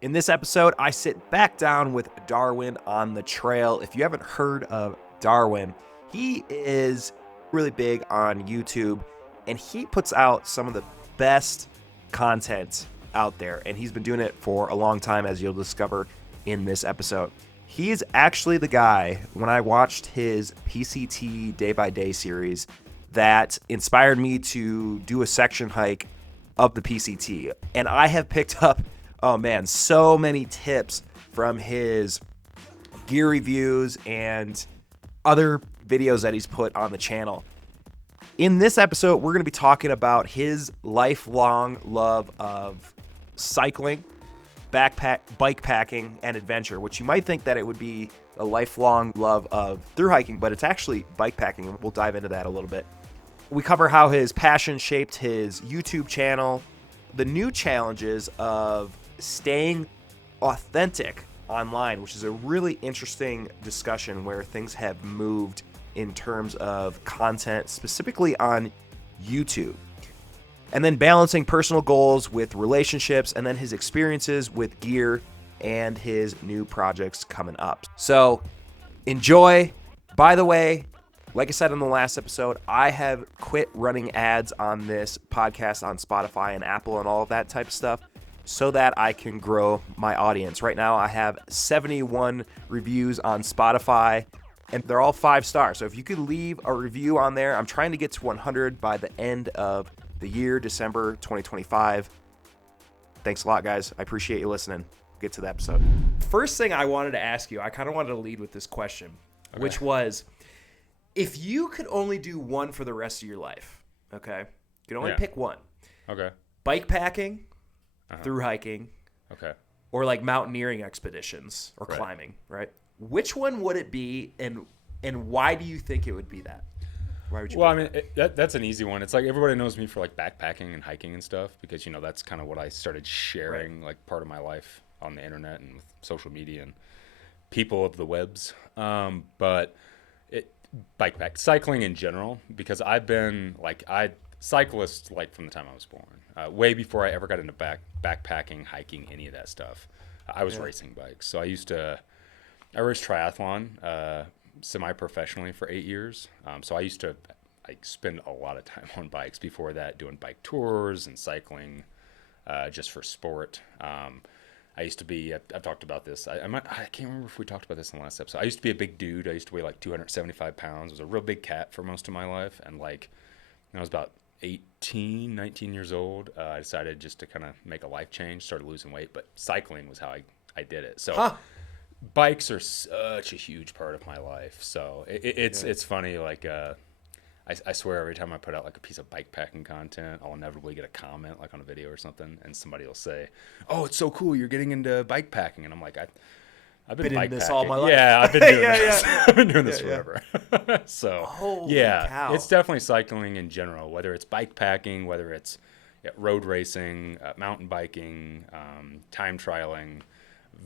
In this episode, I sit back down with Darwin on the trail. If you haven't heard of Darwin, he is really big on YouTube and he puts out some of the best content out there. And he's been doing it for a long time, as you'll discover in this episode. He is actually the guy, when I watched his PCT Day by Day series, that inspired me to do a section hike of the PCT. And I have picked up, oh man, so many tips from his gear reviews and other videos that he's put on the channel. In this episode, we're going to be talking about his lifelong love of cycling, bike packing, and adventure, which you might think that it would be a lifelong love of thru hiking, but it's actually bike packing, and we'll dive into that a little bit. We cover how his passion shaped his YouTube channel, the new challenges of staying authentic online, which is a really interesting discussion where things have moved in terms of content, specifically on YouTube. And then balancing personal goals with relationships, and then his experiences with gear and his new projects coming up. So enjoy. By the way, like I said in the last episode, I have quit running ads on this podcast on Spotify and Apple and all of that type of stuff so that I can grow my audience. Right now, I have 71 reviews on Spotify, and they're all 5 stars. So if you could leave a review on there, I'm trying to get to 100 by the end of the year, December 2025. Thanks a lot, guys. I appreciate you listening. Get to the episode. First thing I wanted to ask you, I kind of wanted to lead with this question, which was, if you could only do one for the rest of your life, okay? You could only pick one. Okay. Bike packing, through hiking, okay, or like mountaineering expeditions or climbing, right? Which one would it be, and why do you think it would be that? Why would you? Well, I mean, that's an easy one. It's like everybody knows me for like backpacking and hiking and stuff because, you know, that's kind of what I started sharing, like part of my life on the internet and with social media and people of the webs. But cycling in general, because I've been like, cyclist like from the time I was born, way before I ever got into backpacking, hiking, any of that stuff. I was racing bikes. So I raced triathlon semi-professionally for 8 years. So I used to spend a lot of time on bikes before that, doing bike tours and cycling just for sport. I used to be, I've talked about this. I can't remember if we talked about this in the last episode. I used to be a big dude. I used to weigh like 275 pounds. I was a real big cat for most of my life. And like, when I was about 19 years old, I decided just to kind of make a life change, started losing weight. But cycling was how I did it. So bikes are such a huge part of my life. So it's funny. Like, I swear every time I put out like a piece of bike packing content, I'll inevitably get a comment like on a video or something, and somebody will say, "Oh, it's so cool you're getting into bike packing," and I'm like, I've been bike in this packing all my life. Yeah, I've been doing this. I've been doing this forever. So Holy cow. It's definitely cycling in general, whether it's bike packing, whether it's road racing, mountain biking, time trialing.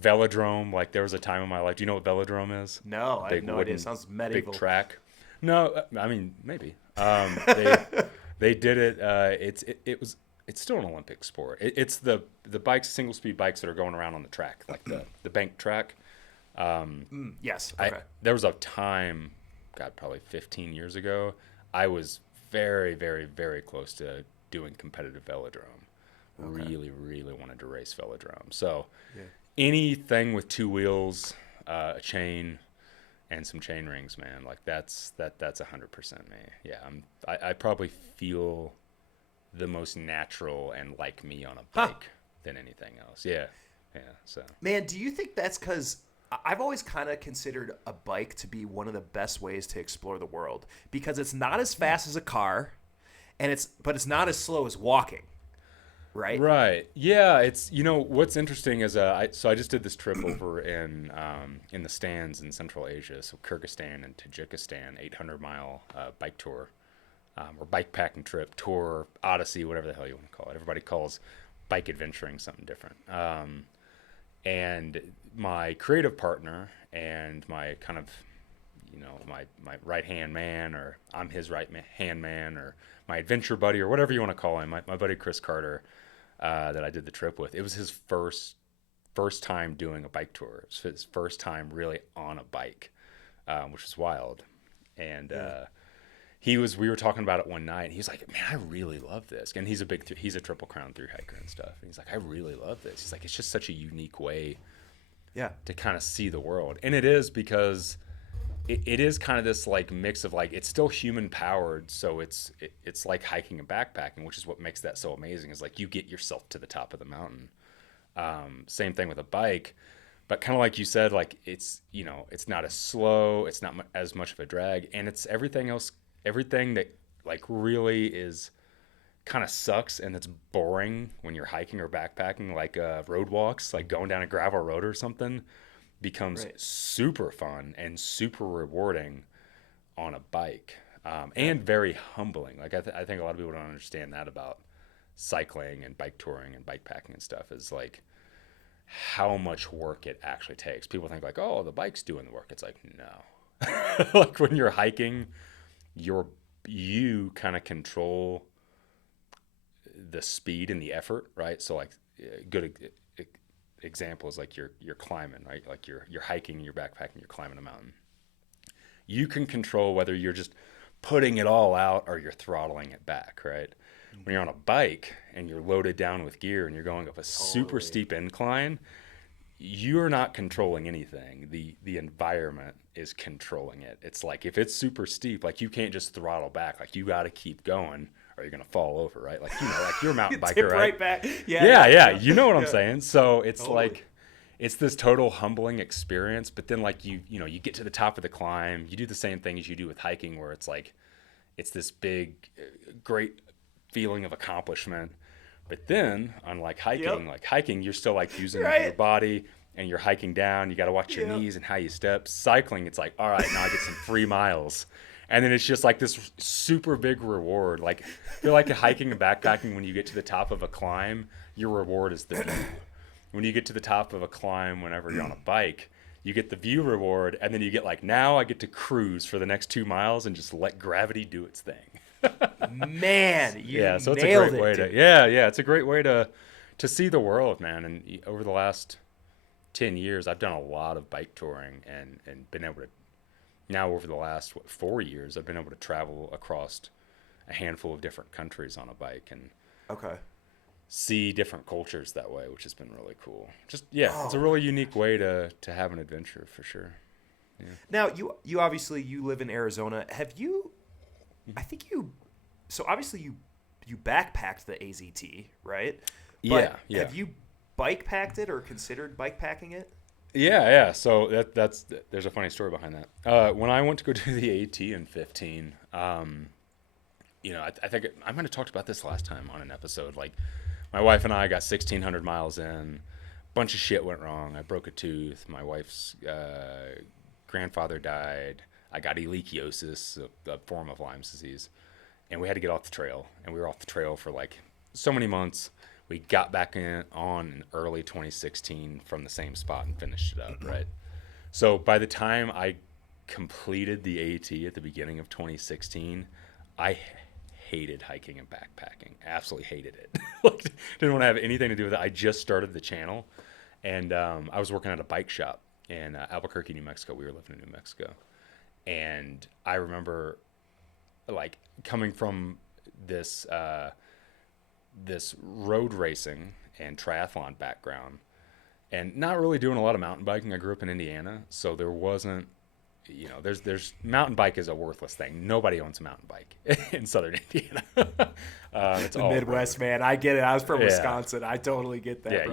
Velodrome, like there was a time in my life. Do you know what velodrome is? No, I have no idea. It sounds medieval. Big track. No, I mean maybe. They did it. It's still an Olympic sport. It's the bikes, single speed bikes that are going around on the track, like the bank track. Yes. Okay. There was a time, God, probably 15 years ago, I was very, very, very close to doing competitive velodrome. Okay. Really, really wanted to race velodrome. So anything with 2 wheels, a chain, and some chain rings, man, like that's 100% me. Yeah, I probably feel the most natural and like me on a bike than anything else. Yeah. So, man, do you think that's because I've always kind of considered a bike to be one of the best ways to explore the world, because it's not as fast as a car, but it's not as slow as walking. Right. Yeah. It's, you know, what's interesting is I just did this trip over in the stands in Central Asia, so Kyrgyzstan and Tajikistan, 800-mile bike tour, or bike packing trip, tour, odyssey, whatever the hell you want to call it. Everybody calls bike adventuring something different. And my creative partner and my kind of, you know, my right hand man, or I'm his right hand man, or my adventure buddy, or whatever you want to call him, my buddy Chris Carter, that I did the trip with. It was his first first time doing a bike tour. It was his first time really on a bike, which was wild. And we were talking about it one night, and he's like, man, I really love this. And he's a Triple Crown through hiker and stuff. And he's like, I really love this. He's like, it's just such a unique way to kind of see the world. And it is, because it is kind of this like mix of like, it's still human powered. So it's like hiking and backpacking, which is what makes that so amazing, is like you get yourself to the top of the mountain. Same thing with a bike, but kind of like you said, like it's not as slow, it's not as much of a drag, and it's everything that like really is kind of sucks and it's boring when you're hiking or backpacking, like road walks, like going down a gravel road or something, becomes super fun and super rewarding on a bike, and very humbling. Like I think a lot of people don't understand that about cycling and bike touring and bike packing and stuff, is like how much work it actually takes. People think like, oh, the bike's doing the work. It's like, no. Like when you're hiking, you kind of control the speed and the effort, right? So like a good example is like you're climbing, right? Like you're hiking, you're backpacking, you're climbing a mountain. You can control whether you're just putting it all out or you're throttling it back, right? When you're on a bike and you're loaded down with gear and you're going up a super steep incline, you're not controlling anything. The environment is controlling it. It's like if it's super steep, like you can't just throttle back. Like you got to keep going or you're going to fall over, right? Like, like you're a mountain biker, Tip right? right back. Yeah. You know what I'm saying? So it's like, it's this total humbling experience. But then like you get to the top of the climb, you do the same thing as you do with hiking, where it's like, it's this big, great feeling of accomplishment. But then unlike hiking, you're still like using your body and you're hiking down. You got to watch your knees and how you step. Cycling, it's like, all right, now I get some free miles. And then it's just like this super big reward. Like I feel like hiking and backpacking, when you get to the top of a climb, your reward is the view. When you get to the top of a climb, whenever you're on a bike, you get the view reward. And then you get like, now I get to cruise for the next 2 miles and just let gravity do its thing. Man, so it's a great way to it's a great way to see the world, man. And over the last 10 years, I've done a lot of bike touring and been able to, now over the last 4 years, I've been able to travel across a handful of different countries on a bike and see different cultures that way, which has been really cool. Just it's a really unique way to have an adventure for sure. Now you obviously you live in Arizona. Have you? I think so obviously you backpacked the AZT, right? But have you bike packed it or considered bike packing it? Yeah. So that's there's a funny story behind that. When I went to go do the AT in 2015, I think I might have talked about this last time on an episode. Like my wife and I got 1,600 miles in, bunch of shit went wrong. I broke a tooth. My wife's grandfather died. I got ehrlichiosis, a form of Lyme's disease, and we had to get off the trail. And we were off the trail for like so many months. We got back on in early 2016 from the same spot and finished it up, right? So by the time I completed the AT at the beginning of 2016, I hated hiking and backpacking. Absolutely hated it. Like, didn't want to have anything to do with it. I just started the channel, and I was working at a bike shop in Albuquerque, New Mexico. We were living in New Mexico. And I remember like coming from this road racing and triathlon background and not really doing a lot of mountain biking. I grew up in Indiana, so there wasn't, there's mountain bike is a worthless thing. Nobody owns a mountain bike in southern Indiana. It's the Midwest, man. I get it. I was from Wisconsin. I totally get that.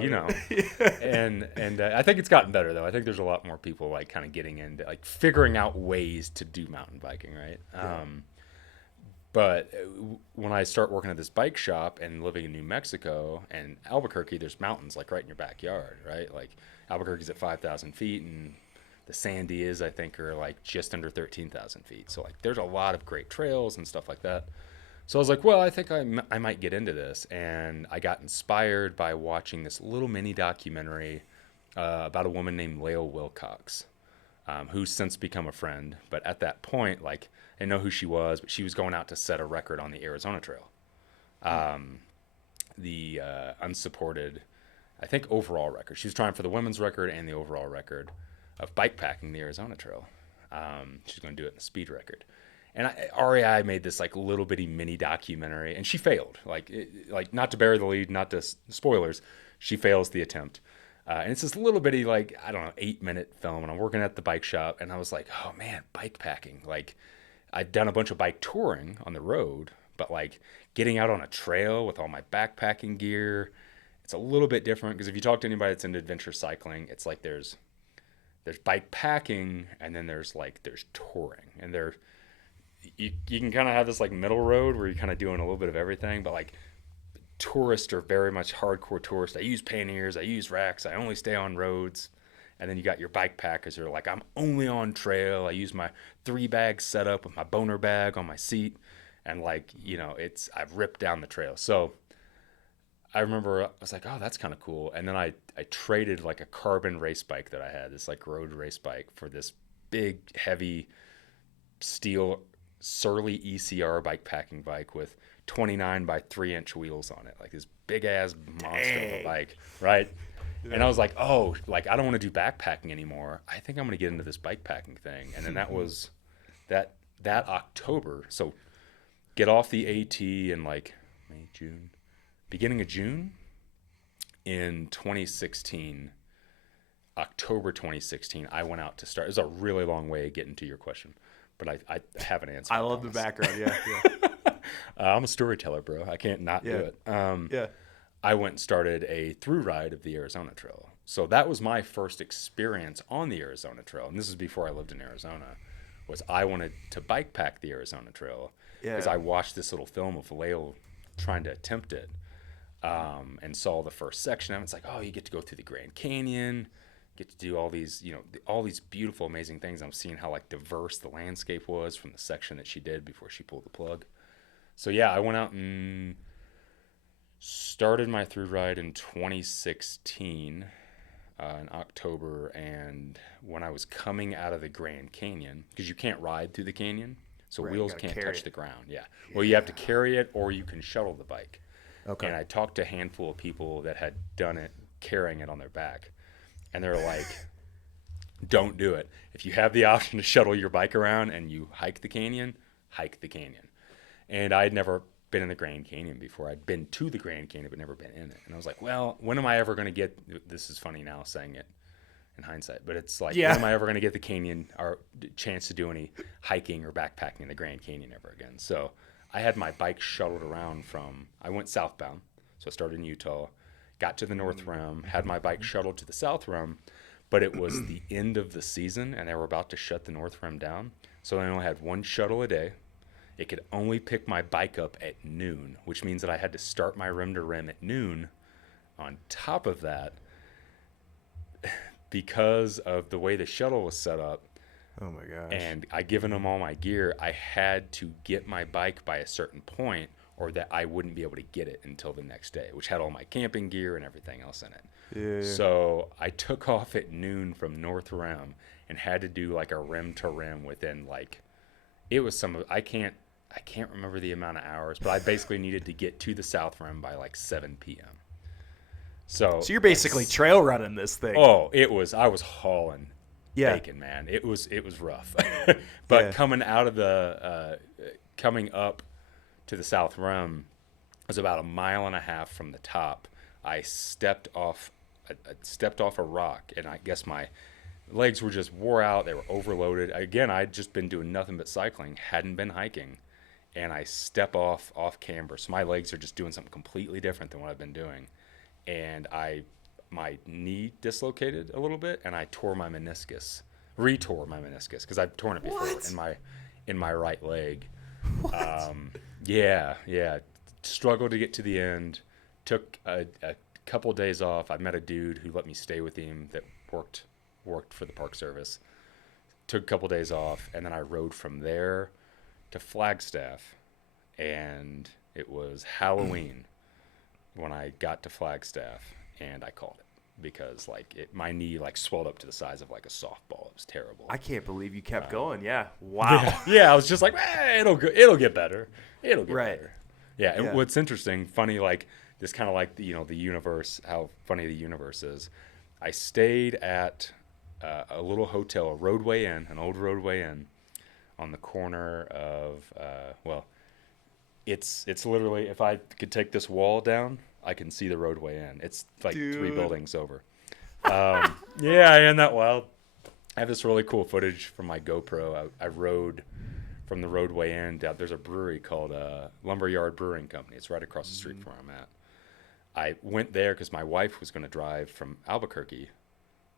And I think it's gotten better though. I think there's a lot more people like kind of getting into like figuring out ways to do mountain biking, right? But when I start working at this bike shop and living in New Mexico and Albuquerque, there's mountains like right in your backyard, right? Like Albuquerque's at 5,000 feet and the Sandias, I think, are like just under 13,000 feet. So like there's a lot of great trails and stuff like that. So I was like, well, I think I might get into this. And I got inspired by watching this little mini documentary about a woman named Lael Wilcox, who's since become a friend. But at that point, like, I didn't know who she was, but she was going out to set a record on the Arizona Trail. The unsupported I think, overall record. She was trying for the women's record and the overall record of bike packing the Arizona Trail. She's going to do it in the speed record. And REI made this like little bitty mini documentary, and she failed. Like not to bury the lead, not to spoilers, she fails the attempt. And it's this little bitty, like, I don't know, 8-minute film. And I'm working at the bike shop, and I was like, oh man, bike packing. Like, I'd done a bunch of bike touring on the road, but like getting out on a trail with all my backpacking gear, it's a little bit different. Because if you talk to anybody that's into adventure cycling, it's like there's bike packing, and then there's touring, and you can kind of have this like middle road where you're kind of doing a little bit of everything. But like, tourists are very much hardcore tourists. I use panniers, I use racks, I only stay on roads. And then you got your bike packers who are like, I'm only on trail. I use my 3-bag setup with my boner bag on my seat. And like, I've ripped down the trail. So I remember I was like, oh, that's kind of cool. And then I traded like a carbon race bike that I had, this like road race bike, for this big, heavy steel Surly ECR bike packing bike with 29 by 3-inch wheels on it, like this big ass monster of a bike, right? Yeah. And I was like, oh, like, I don't want to do backpacking anymore. I think I'm going to get into this bike packing thing. And then that was that October. So get off the AT in like May, June, beginning of June in 2016, October 2016, I went out to start. It was a really long way of getting to your question, but I have an answer. I love the background. Yeah. I'm a storyteller, bro. I can't not do it. I went and started a through ride of the Arizona Trail. So that was my first experience on the Arizona Trail. And this is before I lived in Arizona, was I wanted to bike pack the Arizona Trail because I watched this little film of Vallejo trying to attempt it, and saw the first section of it. It's like, oh, you get to go through the Grand Canyon, get to do all these, all these beautiful, amazing things. I'm seeing how like diverse the landscape was from the section that she did before she pulled the plug. So yeah, I went out and started my through ride in 2016 in October. And when I was coming out of the Grand Canyon, because you can't ride through the canyon, so wheels can't touch the ground. Yeah. Well, you have to carry it, or you can shuttle the bike. Okay. And I talked to a handful of people that had done it carrying it on their back, and they're like, don't do it. If you have the option to shuttle your bike around and you hike the canyon, hike the canyon. And I'd never been in the Grand Canyon before. I'd been to the Grand Canyon, but never been in it. And I was like, well, when am I ever going to get, this is funny now saying it in hindsight, but it's like, when am I ever going to get the canyon or chance to do any hiking or backpacking in the Grand Canyon ever again? So I had my bike shuttled around I went southbound. So I started in Utah, got to the North Rim, had my bike shuttled to the South Rim, but it was the end of the season and they were about to shut the North Rim down. So I only had one shuttle a day. It could only pick my bike up at noon, which means that I had to start my rim to rim at noon. On top of that, because of the way the shuttle was set up, oh my gosh, and I given them all my gear, I had to get my bike by a certain point, or that I wouldn't be able to get it until the next day, which had all my camping gear and everything else in it. Yeah. So I took off at noon from North Rim and had to do like a rim to rim within like, it was I can't remember the amount of hours, but I basically needed to get to the South Rim by like 7 p.m. So you're basically trail running this thing. Oh, I was hauling bacon, man. It was rough. But coming out of coming up to the South Rim was about 1.5 miles from the top. I stepped off a rock, and I guess my legs were just wore out. They were overloaded. Again, I'd just been doing nothing but cycling, hadn't been hiking. And I step off camber. So my legs are just doing something completely different than what I've been doing. And my knee dislocated a little bit, and I retore my meniscus, because I've torn it before in my right leg. What? Yeah. Struggled to get to the end. Took a couple days off. I met a dude who let me stay with him that worked for the Park Service. Took a couple days off, and then I rode from there to Flagstaff, and it was Halloween when I got to Flagstaff, and I called it because my knee swelled up to the size of like a softball. It was terrible. I can't believe you kept going. Yeah. Wow. Yeah, I was just like, it'll get better. It'll get better. Yeah, and what's interesting, funny, this kind of like the universe, how funny the universe is. I stayed at a little hotel, a Roadway Inn, an old Roadway Inn, on the corner of it's literally, if I could take this wall down, I can see the Roadway Inn. It's like Dude. 3 buildings over. Yeah, isn't that wild? I have this really cool footage from my GoPro. I rode from the Roadway Inn down. There's a brewery called Lumberyard Brewing Company. It's right across the street from where I'm at. I went there because my wife was going to drive from Albuquerque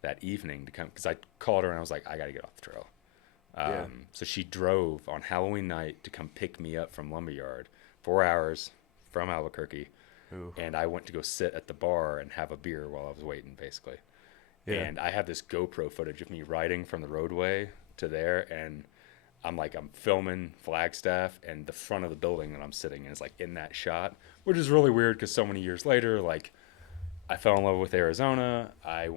that evening to come, because I called her and I was like, I got to get off the trail. So she drove on Halloween night to come pick me up from Lumberyard, 4 hours from Albuquerque. Ooh. And I went to go sit at the bar and have a beer while I was waiting, basically. Yeah. And I have this GoPro footage of me riding from the roadway to there, and I'm filming Flagstaff, and the front of the building that I'm sitting in is like in that shot, which is really weird because so many years later, like, I fell in love with Arizona. I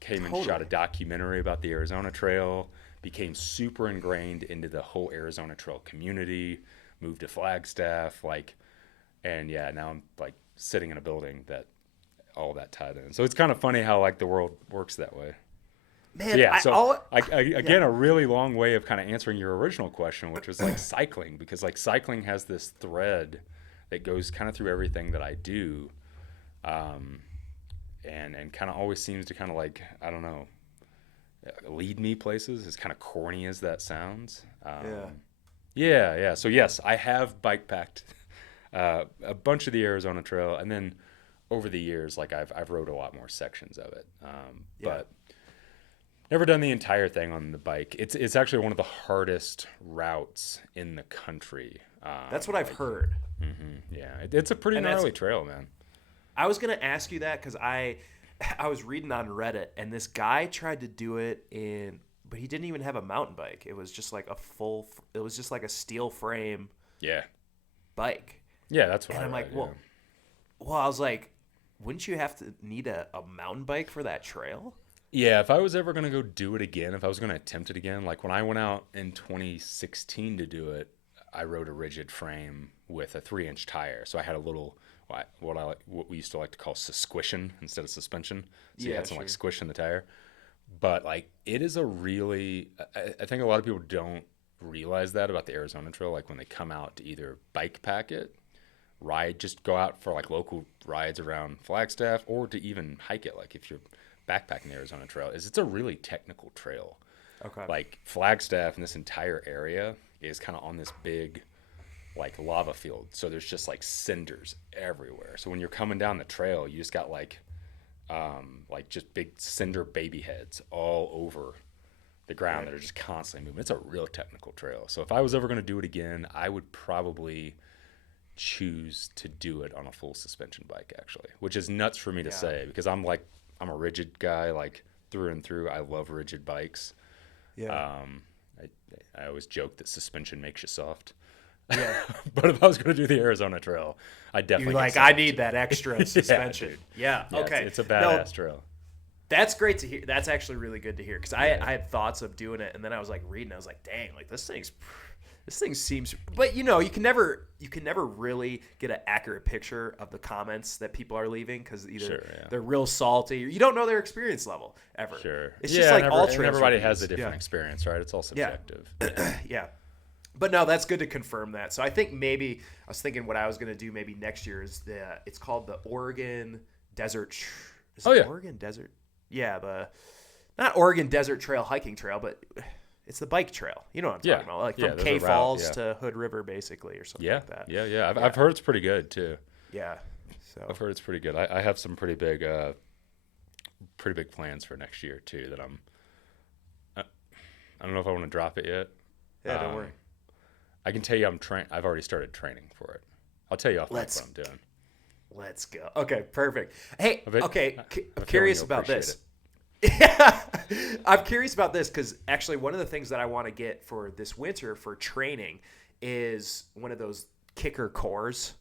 came and shot a documentary about the Arizona Trail, became super ingrained into the whole Arizona Trail community, moved to Flagstaff, and yeah, now I'm like sitting in a building that all that tied in. So it's kind of funny how like the world works that way. Man, again, a really long way of kind of answering your original question, which was like cycling, because like cycling has this thread that goes kind of through everything that I do, and kind of always seems to kind of like, I don't know, lead me places, as kind of corny as that sounds. Yeah. So yes, I have bike packed a bunch of the Arizona Trail, and then over the years, like I've rode a lot more sections of it, but never done the entire thing on the bike. It's actually one of the hardest routes in the country. That's what I've heard. Mm-hmm, yeah, it's a pretty gnarly trail, man. I was gonna ask you that because I was reading on Reddit, and this guy tried to do it but he didn't even have a mountain bike. It was just like it was just like a steel frame. Yeah. Bike. Yeah, that's what. And I'm like, well, I was like, wouldn't you have to need a mountain bike for that trail? Yeah, if I was ever going to go do it again, if I was going to attempt it again, like when I went out in 2016 to do it, I rode a rigid frame with a 3-inch tire. So I had a little, what we used to like to call squishin instead of suspension. So you had some like squish in the tire. But like, it is a really, I think a lot of people don't realize that about the Arizona Trail. Like when they come out to either bike pack it, just go out for like local rides around Flagstaff, or to even hike it. Like if you're backpacking the Arizona Trail, it's a really technical trail. Okay. Like Flagstaff and this entire area is kind of on this big like lava field. So there's just like cinders everywhere. So when you're coming down the trail, you just got like just big cinder baby heads all over the ground that are just constantly moving. It's a real technical trail. So if I was ever going to do it again, I would probably choose to do it on a full suspension bike, actually, which is nuts for me to say, because I'm a rigid guy, like through and through. I love rigid bikes. Yeah. I always joke that suspension makes you soft. Yeah. But if I was going to do the Arizona Trail, I definitely I need that extra suspension. Yeah. Okay. It's a badass trail. That's great to hear. That's actually really good to hear, because I had thoughts of doing it, and then I was like reading. I was like, dang, like this thing seems. But you can never really get an accurate picture of the comments that people are leaving, because either they're real salty, or you don't know their experience level ever. Sure. It's just like all trails. Everybody has a different experience, right? It's all subjective. Yeah. But no, that's good to confirm that. So I think maybe I was thinking what I was going to do maybe next year is it's called the Oregon Desert. Oregon Desert. Yeah, not Oregon Desert Trail hiking trail, but it's the bike trail. You know what I'm talking about? Like from K Falls to Hood River, basically, or something like that. Yeah. I've heard it's pretty good too. Yeah. So I've heard it's pretty good. I have some pretty big plans for next year too. That I don't know if I want to drop it yet. Yeah, don't worry. I can tell you I've already started training for it. I'll tell you off what I'm doing. Let's go. Okay, perfect. Hey, I'm curious about this. I'm curious about this because actually one of the things that I want to get for this winter for training is one of those kicker cores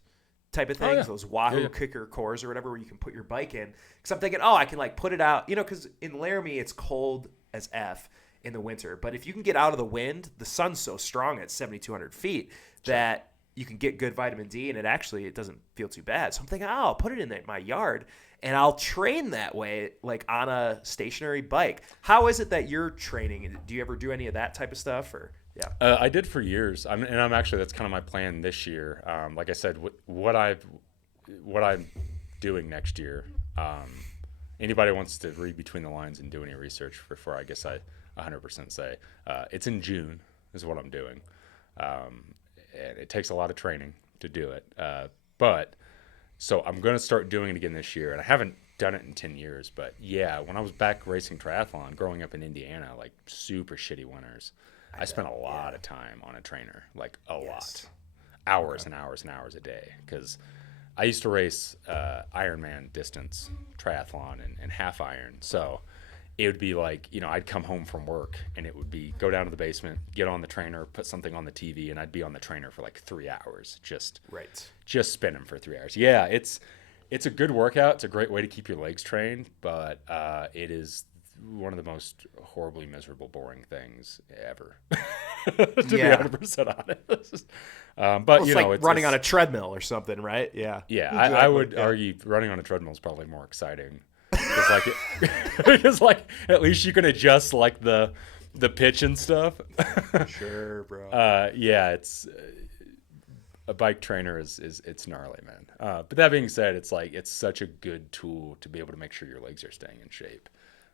type of things, those Wahoo kicker cores or whatever, where you can put your bike in. Because I'm thinking, I can like put it out, because in Laramie it's cold as F in the winter. But if you can get out of the wind, the sun's so strong at 7,200 feet that you can get good vitamin D, and it doesn't feel too bad. So I'm thinking, oh, I'll put it in my yard, and I'll train that way, like on a stationary bike. How is it that you're training? Do you ever do any of that type of stuff, or yeah? I did for years. I'm actually, that's kind of my plan this year. Like I said, what I'm doing next year. Anybody wants to read between the lines and do any research before, I guess I 100% say it's in June is what I'm doing. And it takes a lot of training to do it. But so I'm going to start doing it again this year. And I haven't done it in 10 years. But yeah, when I was back racing triathlon, growing up in Indiana, like super shitty winters, I spent a lot of time on a trainer, like a lot. Hours and hours and hours a day. Because I used to race Ironman distance triathlon and half iron. So it would be like, I'd come home from work and it would be go down to the basement, get on the trainer, put something on the TV, and I'd be on the trainer for like 3 hours, just spinning for 3 hours. Yeah, it's a good workout. It's a great way to keep your legs trained, but it is one of the most horribly miserable, boring things ever. To be 100% honest. But it's like running on a treadmill or something, right? Yeah. Yeah, I would argue running on a treadmill is probably more exciting. Because at least you can adjust like the pitch and stuff. Sure, bro. Yeah, it's a bike trainer is it's gnarly, man. But that being said, it's such a good tool to be able to make sure your legs are staying in shape.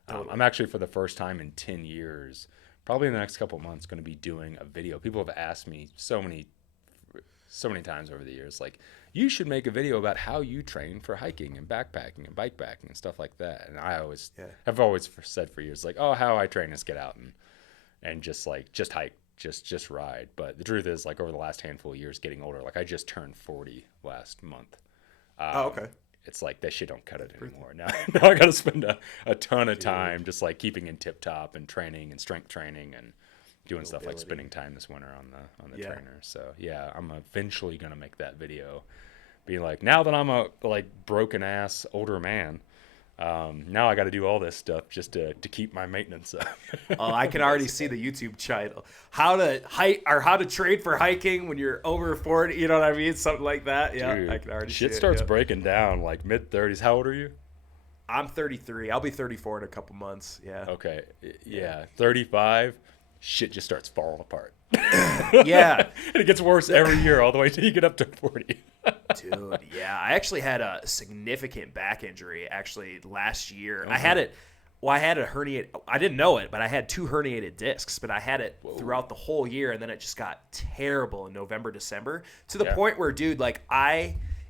I'm actually, for the first time in 10 years, probably in the next couple of months, going to be doing a video. People have asked me so many times over the years, like, you should make a video about how you train for hiking and backpacking and bikepacking and stuff like that. And I always have said for years, like, oh, how I train is get out and just hike, just ride. But the truth is, like, over the last handful of years, getting older, like I just turned 40 last month. Okay. It's like that shit don't cut it anymore. Now I got to spend a ton of time just like keeping in tip top and training and strength training and doing stuff like spending time this winter on the trainer. So yeah, I'm eventually gonna make that video. Be like, now that I'm a broken ass older man, now I got to do all this stuff just to keep my maintenance up. Oh, I can already see the YouTube title: how to hike or how to train for hiking when you're over 40. You know what I mean? Something like that. Yeah, dude, I can already see it. Shit starts breaking down like mid-30s. How old are you? I'm 33. I'll be 34 in a couple months. Yeah. Okay. Yeah. 35. Shit just starts falling apart. Yeah. And it gets worse every year all the way till you get up to 40. Dude, yeah. I actually had a significant back injury actually last year. Okay. I had a herniated, I didn't know it, but I had 2 herniated discs, but I had it throughout the whole year, and then it just got terrible in November, December, to the point where, dude, like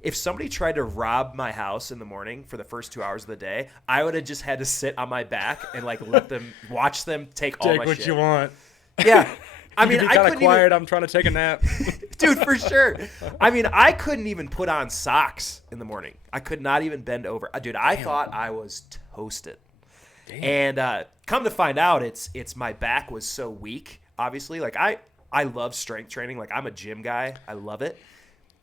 if somebody tried to rob my house in the morning for the first 2 hours of the day, I would have just had to sit on my back and like watch them take all my shit. Take what you want. Yeah. I mean, I couldn't quiet. Even... I'm trying to take a nap. Dude, for sure. I mean, I couldn't even put on socks in the morning. I could not even bend over. Dude, I thought I was toasted. Damn. And come to find out, it's my back was so weak, obviously. Like, I love strength training. Like, I'm a gym guy. I love it.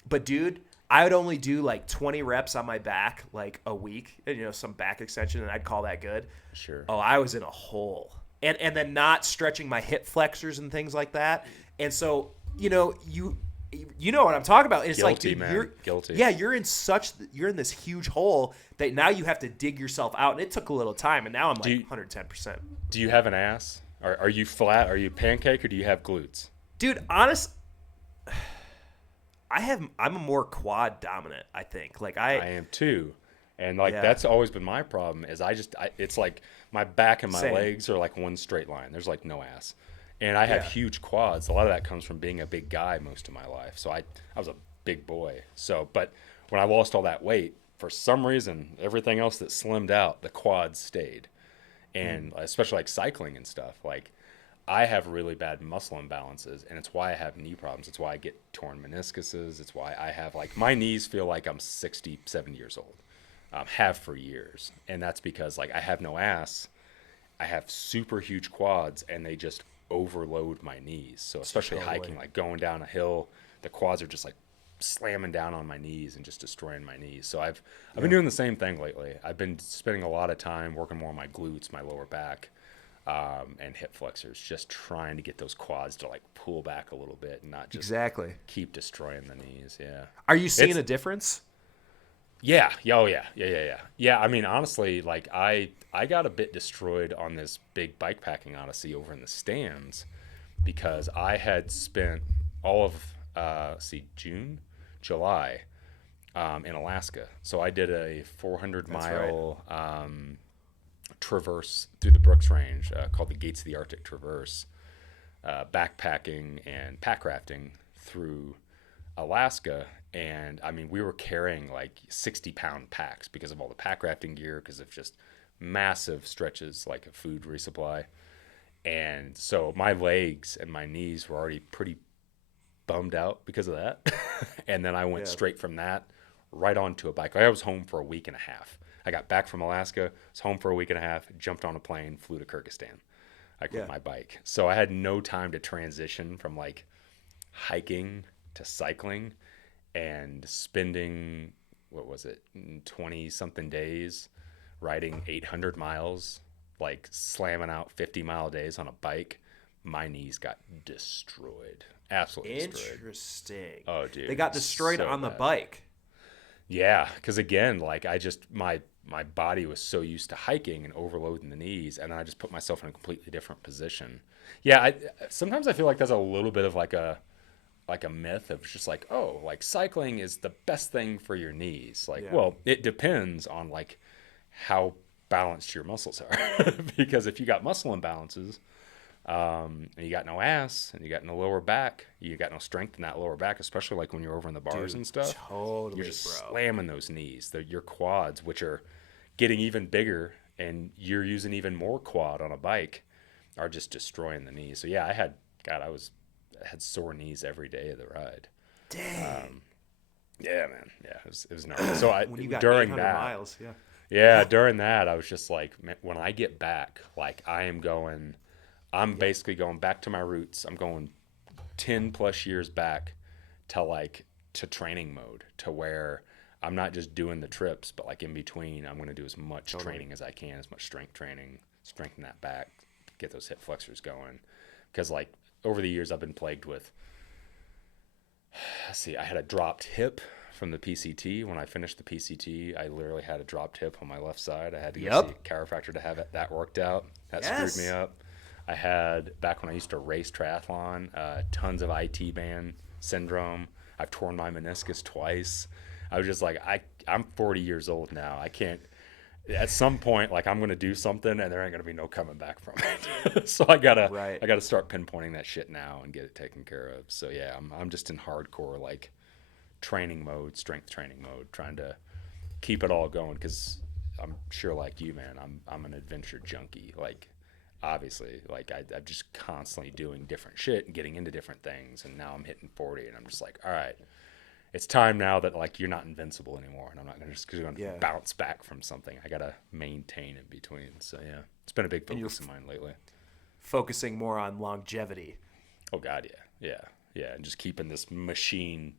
But, dude, I would only do like 20 reps on my back like a week, some back extension, and I'd call that good. Sure. Oh, I was in a hole. And then not stretching my hip flexors and things like that. And so, you know what I'm talking about. It's guilty, like, dude, man. you're guilty. Yeah, you're in this huge hole that now you have to dig yourself out. And it took a little time, and now I'm like 110%. Do you have an ass? Are you flat? Are you pancake, or do you have glutes? Dude, I'm a more quad dominant, I think. Like I am too. And that's always been my problem is it's like my back and my legs are like one straight line. There's like no ass. And I have huge quads. A lot of that comes from being a big guy most of my life. So I was a big boy. But when I lost all that weight, for some reason, everything else that slimmed out, the quads stayed. And especially like cycling and stuff, like I have really bad muscle imbalances, and it's why I have knee problems. It's why I get torn meniscuses. It's why I have my knees feel like I'm 67 years old. Have for years. And that's because like I have no ass. I have super huge quads, and they just overload my knees. So especially hiking, like going down a hill, the quads are just like slamming down on my knees and just destroying my knees. So I've been doing the same thing lately. I've been spending a lot of time working more on my glutes, my lower back. and hip flexors, just trying to get those quads to like pull back a little bit and not just Exactly. keep destroying the knees. Yeah. Are you seeing a difference? Yeah. Oh yeah. Yeah. I mean, honestly, like I got a bit destroyed on this big bike packing odyssey over in the stands because I had spent all of June, July, in Alaska. So I did a 400-mile traverse through the Brooks Range called the Gates of the Arctic Traverse, backpacking and pack rafting through Alaska. And I mean, we were carrying like 60-pound packs because of all the pack rafting gear, because of just massive stretches like a food resupply. And so my legs and my knees were already pretty bummed out because of that. And then I went straight from that right onto a bike. I was home for a week and a half. I got back from Alaska, was home for a week and a half, jumped on a plane, flew to Kyrgyzstan. Like with my bike. So I had no time to transition from like hiking to cycling and spending, 20 something days riding 800 miles, like slamming out 50-mile days on a bike. My knees got destroyed. Absolutely destroyed. Interesting. Oh, dude. They got destroyed on the bike. Yeah, because again, like my body was so used to hiking and overloading the knees, and then I just put myself in a completely different position. Yeah, sometimes I feel like that's a little bit of like a myth of just like, oh, like cycling is the best thing for your knees. Like, well, it depends on like how balanced your muscles are. Because if you got muscle imbalances, and you got no ass and you got no lower back, you got no strength in that lower back, especially like when you're over in the bars and stuff. Totally, you're just slamming those knees. Your quads, which are getting even bigger, and you're using even more quad on a bike, are just destroying the knees. So yeah, I had sore knees every day of the ride. Dang. Yeah, man. Yeah, it was gnarly. So when you got during 800 that, miles, during that, I was just like, man, when I get back, like I'm basically going back to my roots. I'm going 10 plus years back to training mode, to where I'm not just doing the trips, but like in between, I'm going to do as much training as I can, as much strength training, strengthen that back, get those hip flexors going. Because like over the years, I've been plagued with, I had a dropped hip from the PCT. When I finished the PCT, I literally had a dropped hip on my left side. I had to go see a chiropractor to have that worked out. That screwed me up. I had, back when I used to race triathlon, tons of IT band syndrome. I've torn my meniscus twice. I was just like, I'm 40 years old now. I can't, at some point, like I'm going to do something and there ain't going to be no coming back from it. So I gotta start pinpointing that shit now and get it taken care of. So yeah, I'm just in hardcore like training mode, strength training mode, trying to keep it all going. Cause I'm sure like you, man, I'm an adventure junkie. Like, obviously, like I'm just constantly doing different shit and getting into different things, and now I'm hitting 40 and I'm just like, all right, it's time now that like you're not invincible anymore, and I'm not gonna bounce back from something. I gotta maintain in between. So yeah, it's been a big focus of mine lately. Focusing more on longevity. Oh god, yeah, and just keeping this machine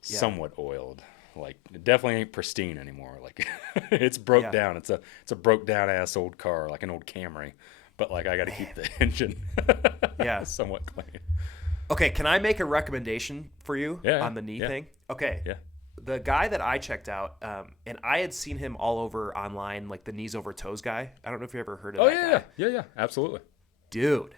somewhat oiled. Like, it definitely ain't pristine anymore. Like, it's broke down. It's a broke down ass old car, like an old Camry. But like, I got to keep the engine somewhat clean. Okay, can I make a recommendation for you on the knee thing? Okay. Yeah. The guy that I checked out, and I had seen him all over online, like the knees over toes guy. I don't know if you ever heard of that guy. Yeah, absolutely. Dude,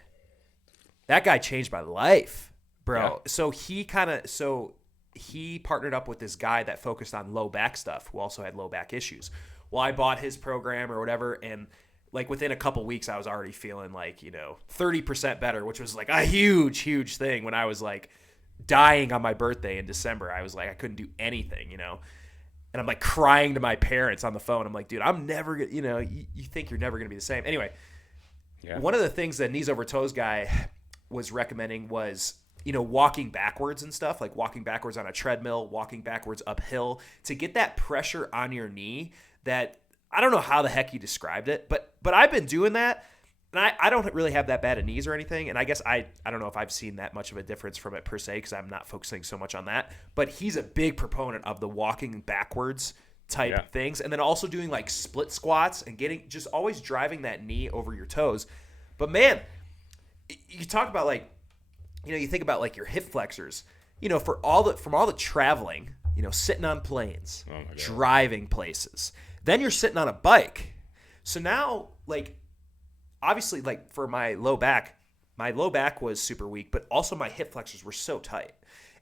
that guy changed my life, bro. Yeah. So he partnered up with this guy that focused on low back stuff, who also had low back issues. Well, I bought his program or whatever, and like within a couple weeks, I was already feeling like, 30% better, which was like a huge, huge thing. When I was like dying on my birthday in December, I was like, I couldn't do anything, and I'm like crying to my parents on the phone. I'm like, dude, I'm never gonna, you think you're never gonna be the same. Anyway, one of the things that knees over toes guy was recommending was, walking backwards and stuff, like walking backwards on a treadmill, walking backwards uphill, to get that pressure on your knee. That, I don't know how the heck he described it, but I've been doing that, and I don't really have that bad of knees or anything, and I guess I don't know if I've seen that much of a difference from it per se, because I'm not focusing so much on that, but he's a big proponent of the walking backwards type things, and then also doing like split squats and just always driving that knee over your toes. But man, you talk about like, you think about like your hip flexors, from all the traveling, sitting on planes, driving places. Then you're sitting on a bike. So now, like, obviously, like for my low back was super weak, but also my hip flexors were so tight.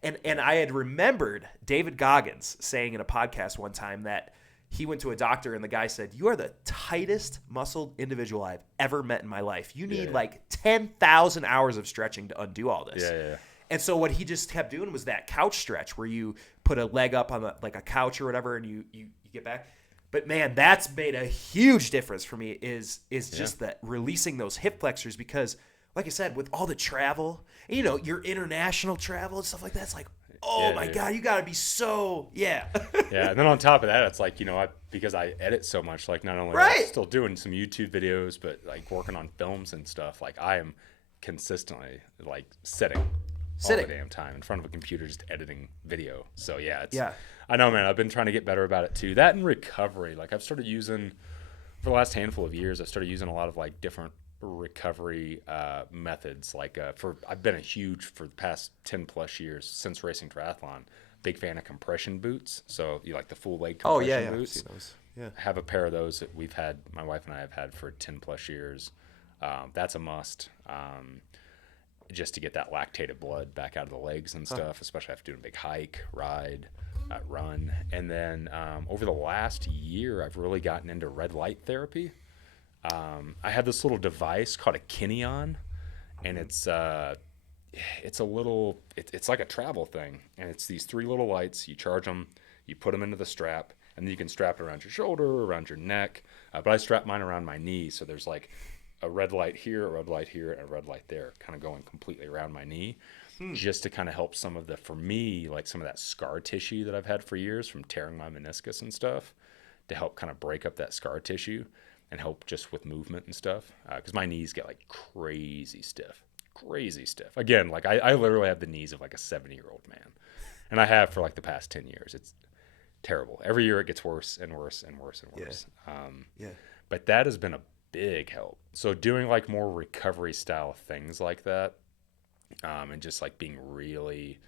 And I had remembered David Goggins saying in a podcast one time that he went to a doctor and the guy said, "You are the tightest muscled individual I've ever met in my life. You need like 10,000 hours of stretching to undo all this." Yeah. And so what he just kept doing was that couch stretch where you put a leg up on like a couch or whatever and you get back. But man, that's made a huge difference for me is just that releasing those hip flexors because, like I said, with all the travel, your international travel and stuff like that, it's like, oh my God, you got to be so, Yeah, and then on top of that, it's like, because I edit so much, like not only am I still doing some YouTube videos, but like working on films and stuff, like I am consistently like sitting all the damn time in front of a computer just editing video. So I know, man, I've been trying to get better about it too. That and recovery, like I've started using, for the last handful of years, I started using a lot of like different recovery methods. Like I've been for the past 10 plus years since racing triathlon, big fan of compression boots. So you like the full leg compression boots. I've seen those. Yeah. I have a pair of those that my wife and I have had for 10 plus years. That's a must. Just to get that lactated blood back out of the legs and stuff, especially after doing a big hike, ride, run. And then over the last year, I've really gotten into red light therapy. I have this little device called a Kineon, and it's like a travel thing, and it's these 3 little lights. You charge them, you put them into the strap, and then you can strap it around your shoulder, around your neck. But I strap mine around my knee, so there's like a red light here, a red light here, and a red light there, kind of going completely around my knee, just to kind of help some of that scar tissue that I've had for years from tearing my meniscus and stuff, to help kind of break up that scar tissue and help just with movement and stuff. Because my knees get like crazy stiff. Again, like I literally have the knees of like a 70-year-old man, and I have for like the past 10 years. It's terrible. Every year it gets worse and worse and worse and worse. But that has been a big help. So doing like more recovery style things like that, and just like being really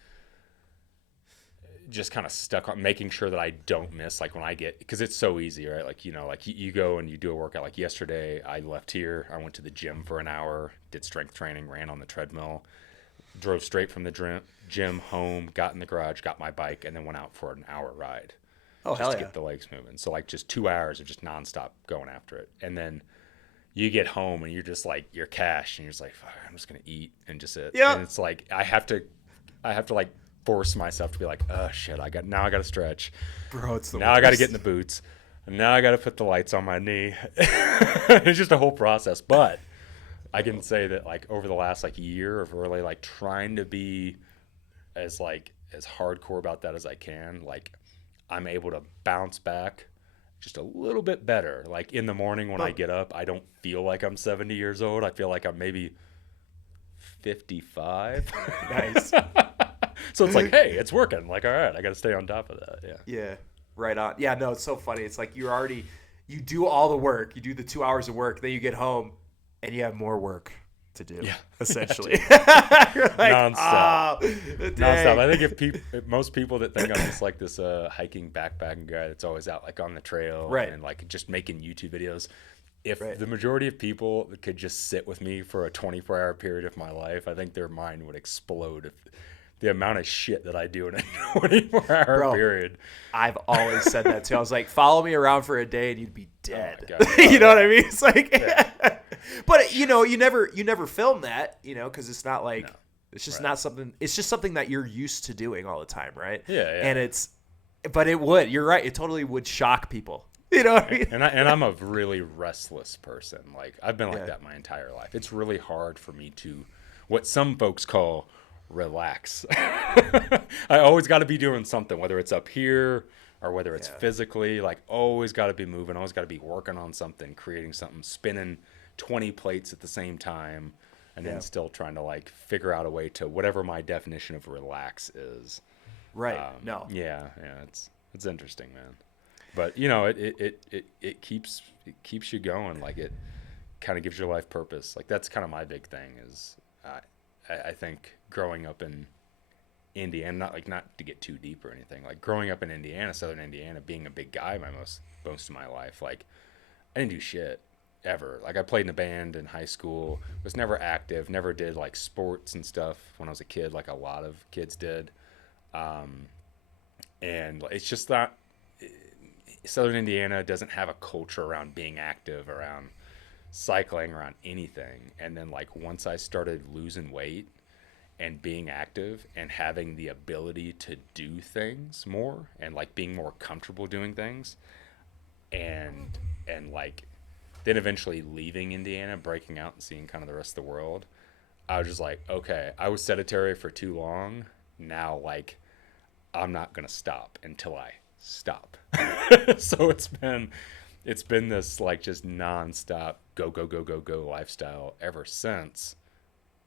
just kind of stuck on making sure that I don't miss, like when I get, because it's so easy, right? Like, like you go and you do a workout. Like yesterday I left here, I went to the gym for an hour, did strength training, ran on the treadmill, drove straight from the gym home, got in the garage, got my bike, and then went out for an hour ride. Just to get the legs moving. So like just 2 hours of just nonstop going after it. And then you get home and you're just like, you're cash, and you're just like, fuck, I'm just gonna eat and just sit. And it's like I have to like force myself to be like, oh shit, I got to stretch, bro. It's the now worst. I got to get in the boots, and now I got to put the lights on my knee. It's just a whole process. But I can say that like over the last like year of really like trying to be as hardcore about that as I can, like I'm able to bounce back just a little bit better. Like in the morning when I get up, I don't feel like I'm 70 years old. I feel like I'm maybe 55. Nice. So it's like, hey, it's working. Like, all right, I got to stay on top of that. Yeah. Right on. Yeah, no, it's so funny. It's like you do all the work. You do the 2 hours of work. Then you get home and you have more work to do, essentially. You're like, nonstop. Nonstop. I think if most people that think I'm just like this hiking backpacking guy that's always out like on the trail and like just making YouTube videos, if the majority of people could just sit with me for a 24-hour period of my life, I think their mind would explode if the amount of shit that I do in a 24-hour period. I've always said that too. I was like, follow me around for a day and you'd be dead. Oh you know what I mean? It's like, but you never film that, because it's not like, it's just not something, it's just something that you're used to doing all the time. Right. Yeah. And but it would, you're right. It totally would shock people. You know what I mean? And I'm a really restless person. Like I've been like that my entire life. It's really hard for me to, what some folks call, relax. I always got to be doing something, whether it's up here or whether it's physically, like always got to be moving, always got to be working on something, creating something, spinning 20 plates at the same time, and then still trying to like figure out a way to whatever my definition of relax is. Right. It's interesting, man. But it keeps you going. Like kind of gives your life purpose. Like that's kind of my big thing is I think growing up in Indiana, not to get too deep or anything, like growing up in Indiana, Southern Indiana, being a big guy most of my life, like I didn't do shit ever. Like I played in a band in high school, was never active, never did like sports and stuff when I was a kid, like a lot of kids did. And it's just not, Southern Indiana doesn't have a culture around being active, around cycling, around anything. And then like once I started losing weight and being active and having the ability to do things more and like being more comfortable doing things and like then eventually leaving Indiana, breaking out and seeing kind of the rest of the world, I was just like, okay, I was sedentary for too long. Now like I'm not gonna stop until I stop. So it's been this like just nonstop go go go go go lifestyle ever since.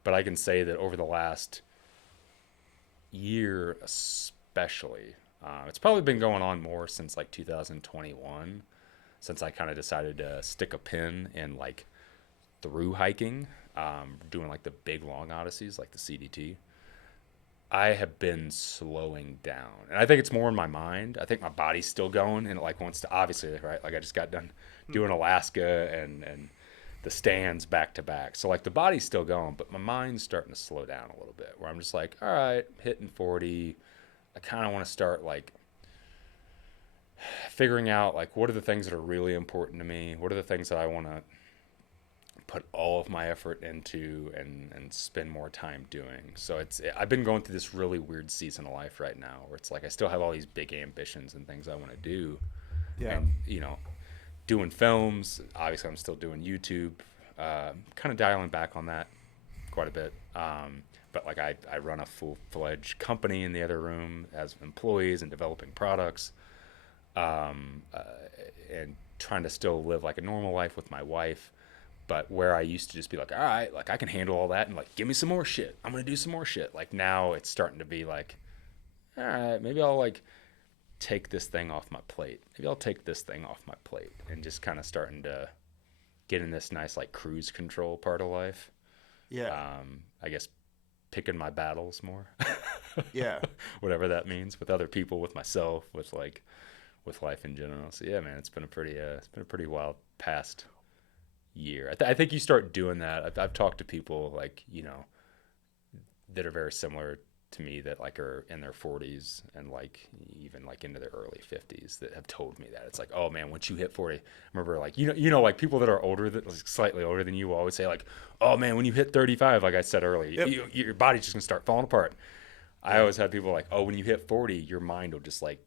But I can say that over the last year, especially, it's probably been going on more since like 2021, since I kind of decided to stick a pin in like through hiking, doing like the big long odysseys, like the CDT. I have been slowing down, and I think it's more in my mind. I think my body's still going, and it like wants to, obviously, right? Like I just got done doing Alaska and the stands back to back, so like the body's still going, but my mind's starting to slow down a little bit. Where I'm just like, all right, hitting 40, I kind of want to start like figuring out like what are the things that are really important to me, what are the things that I want to put all of my effort into and spend more time doing. So I've been going through this really weird season of life right now where it's like I still have all these big ambitions and things I want to do. Yeah. And, you know, doing films, obviously I'm still doing YouTube, kind of dialing back on that quite a bit. But like I run a full-fledged company in the other room as employees and developing products, and trying to still live like a normal life with my wife. But where I used to just be like, all right, like I can handle all that and like, give me some more shit. I'm going to do some more shit. Like now it's starting to be like, all right, maybe I'll like take this thing off my plate. Maybe I'll take this thing off my plate and just kind of starting to get in this nice like cruise control part of life. Yeah. I guess picking my battles more. Yeah. Whatever that means with other people, with myself, with like, with life in general. So yeah, man, it's been a pretty wild past year. I think you start doing that. I've talked to people like, you know, that are very similar to me that like are in their 40s and like even like into their early 50s that have told me that it's like, oh man, once you hit 40, I remember like, you know, like people that are older, that like slightly older than you will always say like, oh man, when you hit 35, like I said earlier, Yep. your body's just gonna start falling apart. I always had people like, oh, when you hit 40, your mind will just like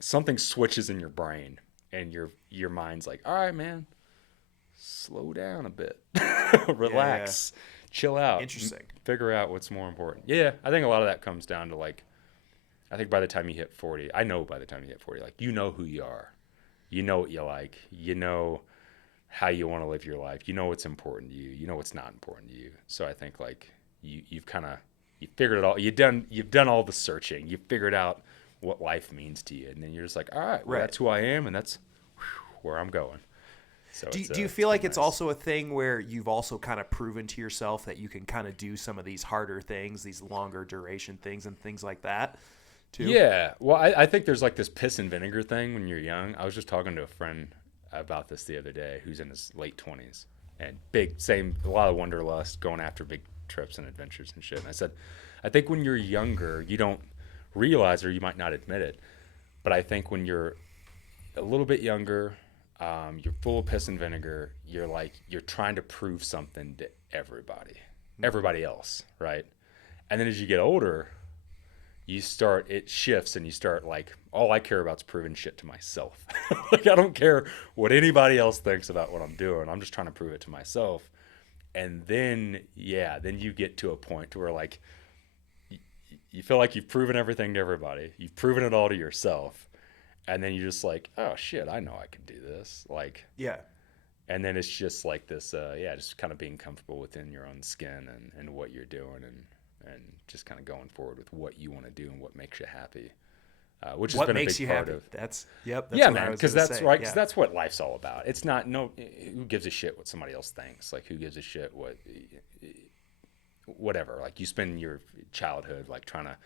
something switches in your brain and your mind's like, all right, man, slow down a bit, relax, chill out, Interesting. figure out what's more important. Yeah, I think a lot of that comes down to like, I think by the time you hit 40, I know by the time you hit 40, like you know who you are, you know what you like, you know how you want to live your life, you know what's important to you, you know what's not important to you. So I think like you've kind of you figured it all. You've done all the searching. You've figured out what life means to you, and then you're just like, all right, well, Right. that's who I am, and that's where I'm going. So Do it's you feel like been it's nice. also a thing where you've also kind of proven to yourself that you can kind of do some of these harder things, these longer duration things and things like that too? Yeah. Well, I think there's like this piss and vinegar thing when you're young. I was just talking to a friend about this the other day who's in his late 20s and a lot of wanderlust, going after big trips and adventures and shit. And I said, I think when you're younger, you don't realize, or you might not admit it, but I think when you're a little bit younger, you're full of piss and vinegar. You're trying to prove something to everybody else, right? And then as you get older, it shifts and you start like, all I care about is proving shit to myself. Like I don't care what anybody else thinks about what I'm doing. I'm just trying to prove it to myself. And then, then you get to a point where like you feel like you've proven everything to everybody. You've proven it all to yourself. And then you're just like, oh shit, I know I can do this. Like, Yeah. and then it's just like this, just kind of being comfortable within your own skin and what you're doing and just kind of going forward with what you want to do and what makes you happy. which has What been a makes big you part happy? of. That's Yeah, what I man, was because gonna that's say. right. Because Yeah. that's what life's all about. It's not who gives a shit what somebody else thinks. Like who gives a shit whatever. Like you spend your childhood like trying to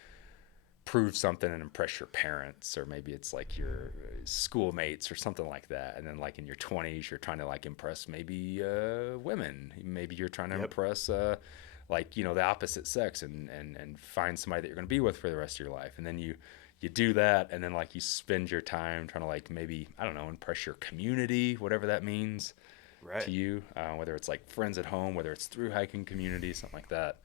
prove something and impress your parents, or maybe it's like your schoolmates or something like that. And then like in your 20s, you're trying to like impress maybe women. Maybe you're trying to impress like the opposite sex and find somebody that you're going to be with for the rest of your life. And then you do that, and then like you spend your time trying to like maybe, I don't know, impress your community, whatever that means to you, whether it's like friends at home, whether it's through hiking community, something like that.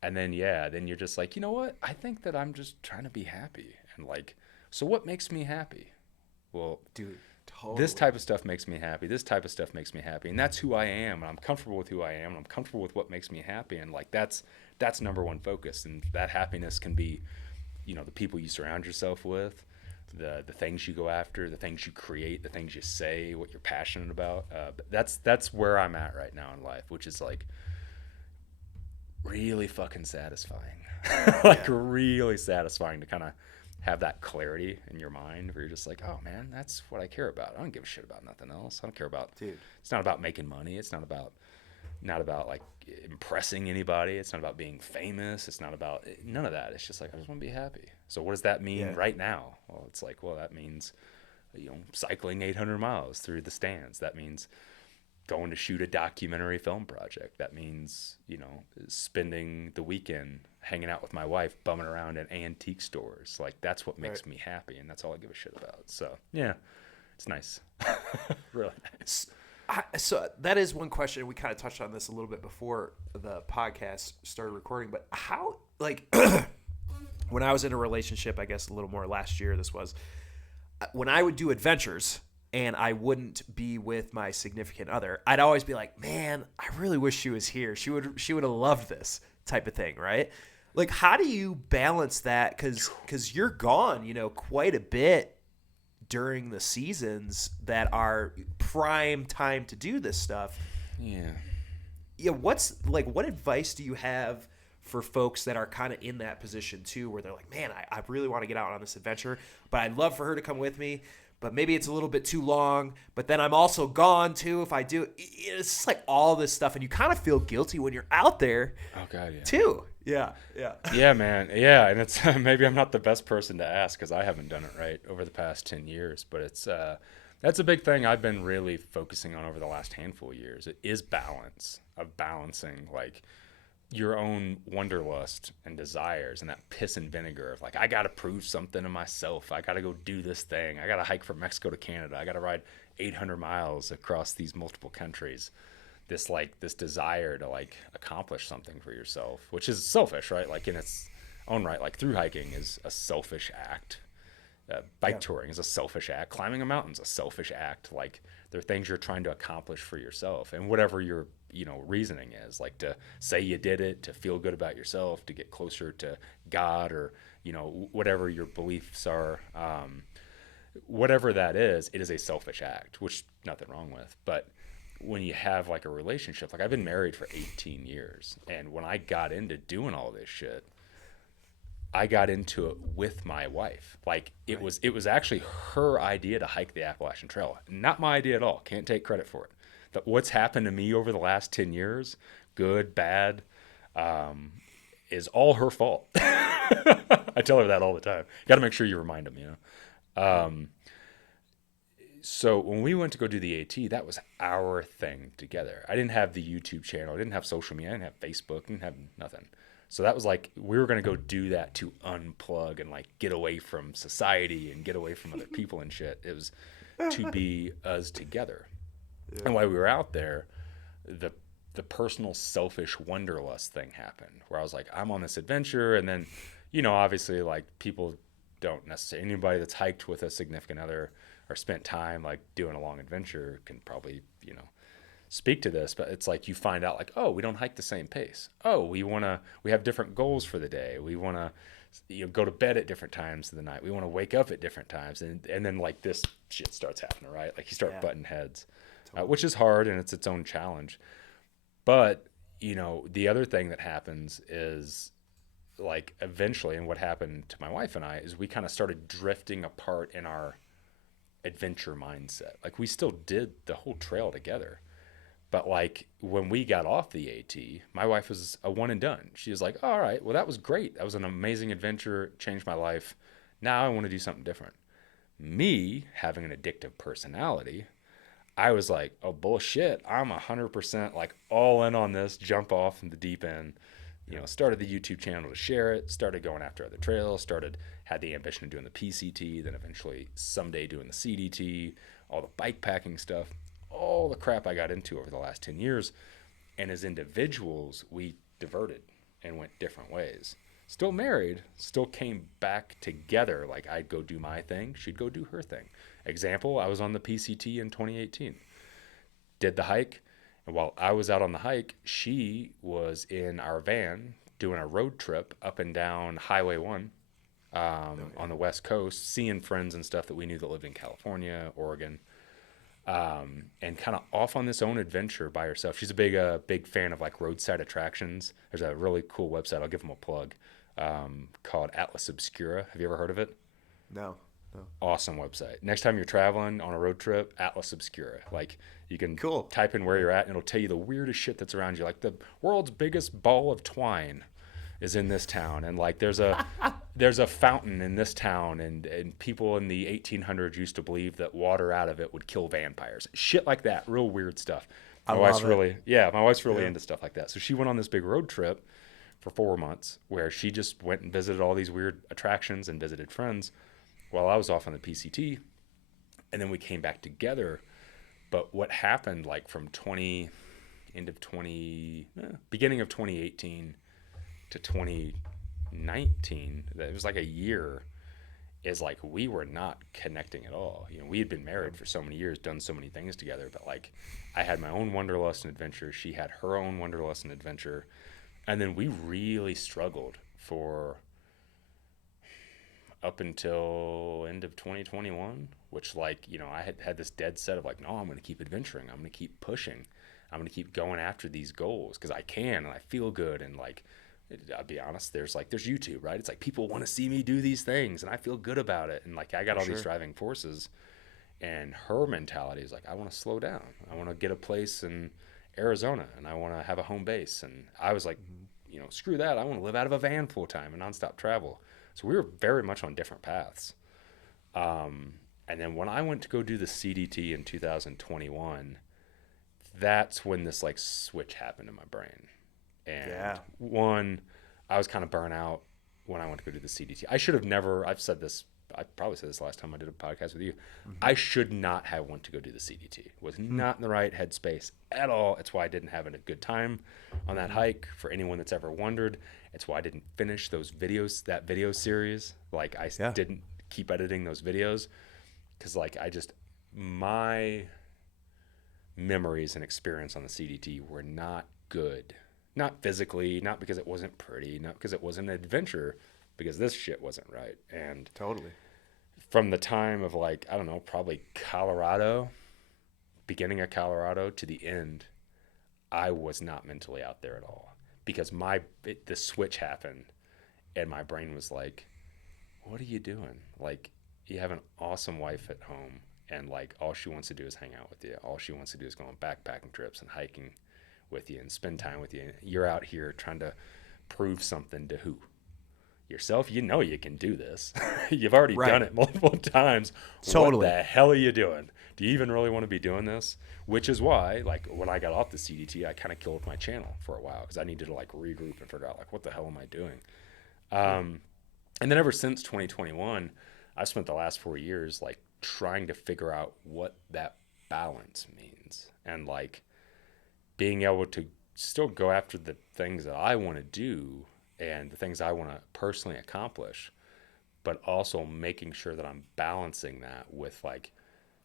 And then then you're just like, you know what, I think that I'm just trying to be happy. And like, so what makes me happy? Well, Dude, totally. this type of stuff makes me happy, this type of stuff makes me happy, and that's who I am, and I'm comfortable with who I am, and I'm comfortable with what makes me happy. And like that's number one focus. And that happiness can be the people you surround yourself with, the things you go after, the things you create, the things you say, what you're passionate about. But that's where I'm at right now in life, which is like really fucking satisfying. Like really satisfying to kind of have that clarity in your mind where you're just like, oh man, that's what I care about. I don't give a shit about nothing else. I don't care about, dude. It's not about making money. It's not about like impressing anybody. It's not about being famous. It's not about none of that. It's just like, I just want to be happy. So what does that mean right now? Well, it's like, well, that means, cycling 800 miles through the stands. That means going to shoot a documentary film project. That means, spending the weekend hanging out with my wife, bumming around in antique stores. Like that's what makes me happy. And that's all I give a shit about. So yeah, it's nice. Really nice. So that is one question. We kind of touched on this a little bit before the podcast started recording, but how, like, when I was in a relationship, I guess a little more last year, this was when I would do adventures and I wouldn't be with my significant other, I'd always be like, man, I really wish she was here. She would have loved this type of thing. Right. Like, how do you balance that? Cause you're gone, quite a bit during the seasons that are prime time to do this stuff. Yeah. What advice do you have for folks that are kind of in that position too, where they're like, man, I really want to get out on this adventure, but I'd love for her to come with me, but maybe it's a little bit too long, but then I'm also gone too if I do. It's just like all this stuff, and you kind of feel guilty when you're out there. Oh God, yeah. Too. Yeah. Yeah, man. Yeah, and it's maybe I'm not the best person to ask because I haven't done it right over the past 10 years, but it's that's a big thing I've been really focusing on over the last handful of years. It is balancing like your own wanderlust and desires and that piss and vinegar of like, I got to prove something to myself. I got to go do this thing. I got to hike from Mexico to Canada. I got to ride 800 miles across these multiple countries. This desire to like accomplish something for yourself, which is selfish, right? Like in its own right, like through hiking is a selfish act. Bike touring is a selfish act. Climbing a mountain is a selfish act. Like there are things you're trying to accomplish for yourself, and whatever your reasoning is, like to say you did it, to feel good about yourself, to get closer to God, or whatever your beliefs are, whatever that is, it is a selfish act, which nothing wrong with. But when you have like a relationship, like I've been married for 18 years, and when I got into doing all this shit, I got into it with my wife. Like it was actually her idea to hike the Appalachian Trail. Not my idea at all. Can't take credit for it. But what's happened to me over the last 10 years, good, bad, is all her fault. I tell her that all the time. Got to make sure you remind them, So when we went to go do the AT, that was our thing together. I didn't have the YouTube channel. I didn't have social media. I didn't have Facebook. I didn't have nothing. So that was like, we were going to go do that to unplug and like get away from society and get away from other people and shit. It was to be us together. Yeah. And while we were out there, the personal selfish wanderlust thing happened where I was like, I'm on this adventure. And then, obviously like people don't necessarily, anybody that's hiked with a significant other or spent time like doing a long adventure can probably, speak to this, but it's like you find out like, oh, we don't hike the same pace. Oh, we have different goals for the day. We want to go to bed at different times of the night. We want to wake up at different times. And then like this shit starts happening, right? Like you start butting heads, totally. Which is hard and it's its own challenge. But, the other thing that happens is like eventually, and what happened to my wife and I is we kind of started drifting apart in our adventure mindset. Like we still did the whole trail together. But like when we got off the AT, my wife was a one and done. She was like, oh, all right, well, that was great. That was an amazing adventure, changed my life. Now I want to do something different. Me having an addictive personality, I was like, oh, bullshit. I'm 100% like all in on this, jump off in the deep end. Started the YouTube channel to share it, started going after other trails, had the ambition of doing the PCT, then eventually someday doing the CDT, all the bike packing stuff, all the crap I got into over the last 10 years. And as individuals, we diverted and went different ways. Still married, still came back together. Like I'd go do my thing, she'd go do her thing. Example, I was on the PCT in 2018, did the hike. And while I was out on the hike, she was in our van doing a road trip up and down Highway 1 on the West Coast, seeing friends and stuff that we knew that lived in California, Oregon, and kind of off on this own adventure by herself. She's a big fan of like roadside attractions. There's a really cool website, I'll give them a plug, called Atlas Obscura. Have you ever heard of it? No. Awesome website. Next time you're traveling on a road trip, Atlas Obscura. Like you can type in where you're at and it'll tell you the weirdest shit that's around you. Like the world's biggest ball of twine is in this town, and like there's a fountain in this town, and people in the 1800s used to believe that water out of it would kill vampires. Shit like that, real weird stuff. My wife's really into stuff like that. So she went on this big road trip for 4 months where she just went and visited all these weird attractions and visited friends while I was off on the PCT, and then we came back together. But what happened like from beginning of 2018 to 2019, it was like a year, is like we were not connecting at all. We had been married for so many years, done so many things together, but like I had my own wanderlust and adventure, she had her own wanderlust and adventure, and then we really struggled for up until end of 2021, which like, I had this dead set of like, no, I'm going to keep adventuring. I'm going to keep pushing. I'm going to keep going after these goals because I can, and I feel good. And like, I'll be honest, there's YouTube, right? It's like people want to see me do these things and I feel good about it. And like, I got all these driving forces, and her mentality is like, I want to slow down. I want to get a place in Arizona and I want to have a home base. And I was like, screw that. I want to live out of a van full time and nonstop travel. So we were very much on different paths. And then when I went to go do the CDT in 2021, that's when this like switch happened in my brain. And one, I was kind of burnt out when I went to go do the CDT. I probably said this last time I did a podcast with you. I should not have went to go do the CDT. Was not in the right headspace at all. It's why I didn't have a good time on that hike. For anyone that's ever wondered, it's why I didn't finish those videos, that video series. Like I didn't keep editing those videos because like my memories and experience on the CDT were not good. Not physically, not because it wasn't pretty, not because it wasn't an adventure, because this shit wasn't right. And totally, from the time of like, I don't know, probably beginning of Colorado to the end, I was not mentally out there at all because the switch happened and my brain was like, what are you doing? Like, you have an awesome wife at home and like all she wants to do is hang out with you. All she wants to do is go on backpacking trips and hiking with you and spend time with you. You're out here trying to prove something to who? Yourself. You can do this. You've already done it multiple times. Totally. What the hell are you doing? Do you even really want to be doing this? Which is why, like, when I got off the CDT, I kind of killed my channel for a while because I needed to like regroup and figure out like, what the hell am I doing? And then ever since 2021, I've spent the last 4 years like trying to figure out what that balance means and like being able to still go after the things that I want to do and the things I want to personally accomplish, but also making sure that I'm balancing that with like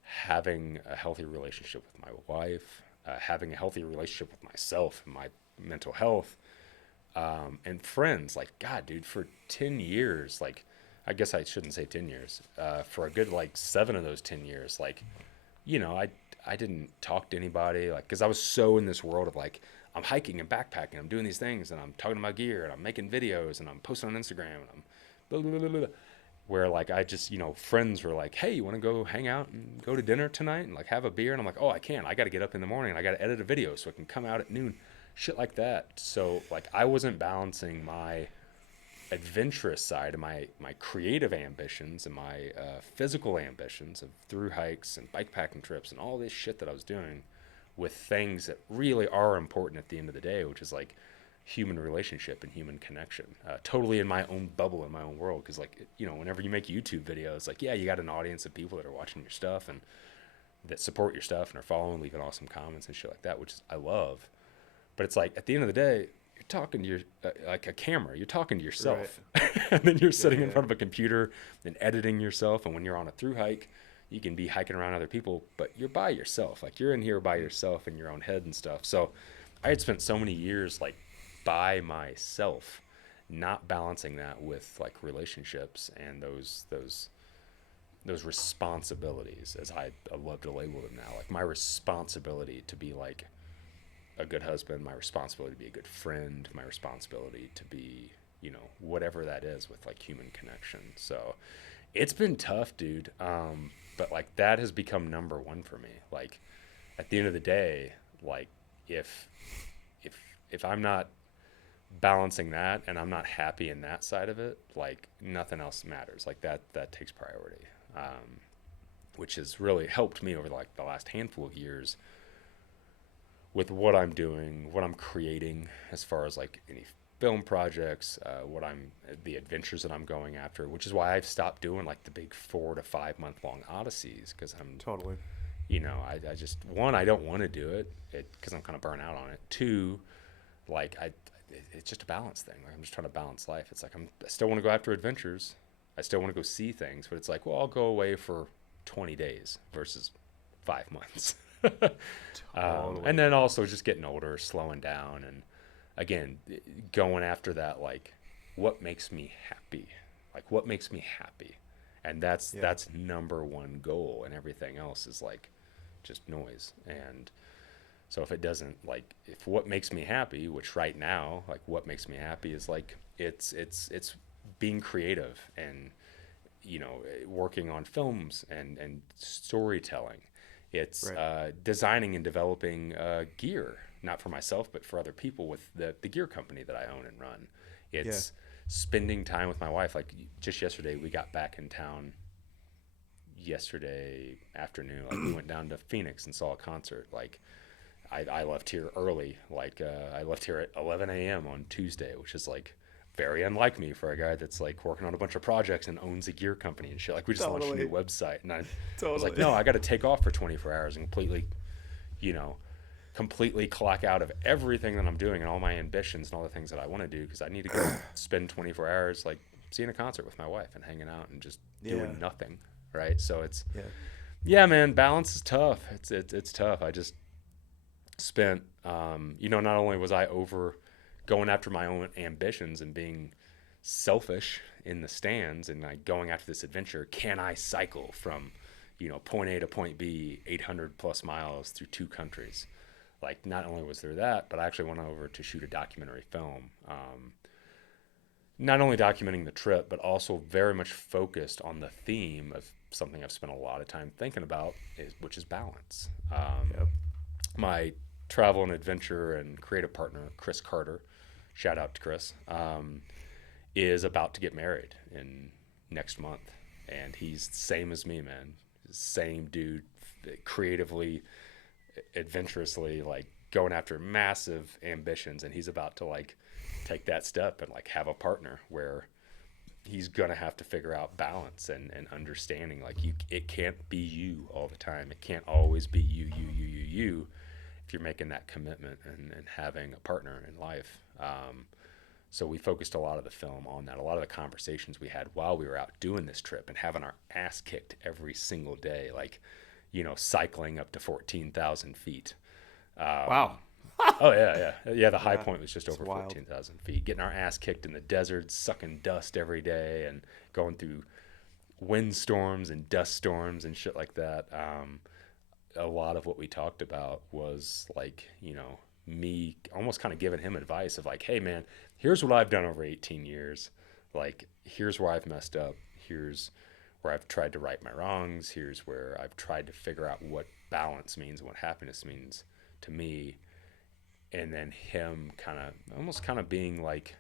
having a healthy relationship with my wife, having a healthy relationship with myself and my mental health, and friends. Like, God, dude, for 10 years, like, I guess I shouldn't say 10 years, for a good like 7 of those 10 years, like, I didn't talk to anybody, like, because I was so in this world of like, I'm hiking and backpacking, I'm doing these things, and I'm talking about gear, and I'm making videos, and I'm posting on Instagram, and I'm blah, blah, blah, blah, blah. Where like I just, friends were like, hey, you want to go hang out and go to dinner tonight and like have a beer? And I'm like, oh, I can't. I got to get up in the morning and I got to edit a video so it can come out at noon. Shit like that. So like I wasn't balancing my adventurous side of my creative ambitions and my physical ambitions of through hikes and bikepacking trips and all this shit that I was doing with things that really are important at the end of the day, which is like human relationship and human connection. Totally in my own bubble, in my own world. Because like, whenever you make YouTube videos, like, yeah, you got an audience of people that are watching your stuff and that support your stuff and are following, leaving awesome comments and shit like that, which is, I love. But it's like, at the end of the day, you're talking to your, like a camera, you're talking to yourself. Right. And then you're sitting in front of a computer and editing yourself. And when you're on a through hike, you can be hiking around other people, but you're by yourself. Like you're in here by yourself in your own head and stuff. So I had spent so many years like by myself, not balancing that with like relationships and those responsibilities, as I love to label them now. Like my responsibility to be like a good husband, my responsibility to be a good friend, my responsibility to be, whatever that is with like human connection. So it's been tough, dude. But like that has become number one for me. Like at the end of the day, like if I'm not balancing that and I'm not happy in that side of it, like nothing else matters. Like that takes priority, which has really helped me over like the last handful of years with what I'm doing, what I'm creating as far as like any film projects, the adventures that I'm going after, which is why I've stopped doing like the big 4 to 5 month long odysseys. Cause I'm totally, I just, one, I don't want to do it cause I'm kind of burnt out on it. Two, like it's just a balance thing. Like I'm just trying to balance life. It's like I still want to go after adventures. I still want to go see things, but it's like, well, I'll go away for 20 days versus 5 months. Totally. And then also just getting older, slowing down, and again, going after that, like what makes me happy, and that's number one goal, and everything else is like just noise. And so if it doesn't, like, if what makes me happy, which right now, like what makes me happy is like, it's being creative and, working on films and storytelling. It's designing and developing gear, not for myself, but for other people with the gear company that I own and run. It's spending time with my wife. Like just yesterday, we got back in town yesterday afternoon. Like we went down to Phoenix and saw a concert. Like, I left here early. Like I left here at 11 a.m. on Tuesday, which is like very unlike me for a guy that's like working on a bunch of projects and owns a gear company and shit. Like we just launched a new website, and I was like, no, I got to take off for 24 hours and completely clock out of everything that I'm doing and all my ambitions and all the things that I want to do, because I need to go spend 24 hours like seeing a concert with my wife and hanging out and just doing nothing. Right. So it's man, balance is tough. It's tough. I just spent, not only was I over going after my own ambitions and being selfish in the stands and like going after this adventure, can I cycle from, point A to point B, 800 plus miles through 2 countries? Like not only was there that, but I actually went over to shoot a documentary film, not only documenting the trip, but also very much focused on the theme of something I've spent a lot of time thinking about, which is balance. My travel and adventure and creative partner, Chris Carter, shout out to Chris, is about to get married in next month. And he's the same as me, man. Same dude, creatively, adventurously, like going after massive ambitions. And he's about to like take that step and like have a partner where he's gonna have to figure out balance and understanding. Like it can't be you all the time. It can't always be you if you're making that commitment and having a partner in life. So we focused a lot of the film on that. A lot of the conversations we had while we were out doing this trip and having our ass kicked every single day, like, cycling up to 14,000 feet. Wow. Oh yeah. The high point was just over 14,000 feet. Getting our ass kicked in the desert, sucking dust every day, and going through windstorms and dust storms and shit like that. A lot of what we talked about was like, me almost kind of giving him advice of like, hey man, here's what I've done over 18 years. Like, here's where I've messed up. Here's where I've tried to right my wrongs. Here's where I've tried to figure out what balance means and what happiness means to me. And then him almost being like,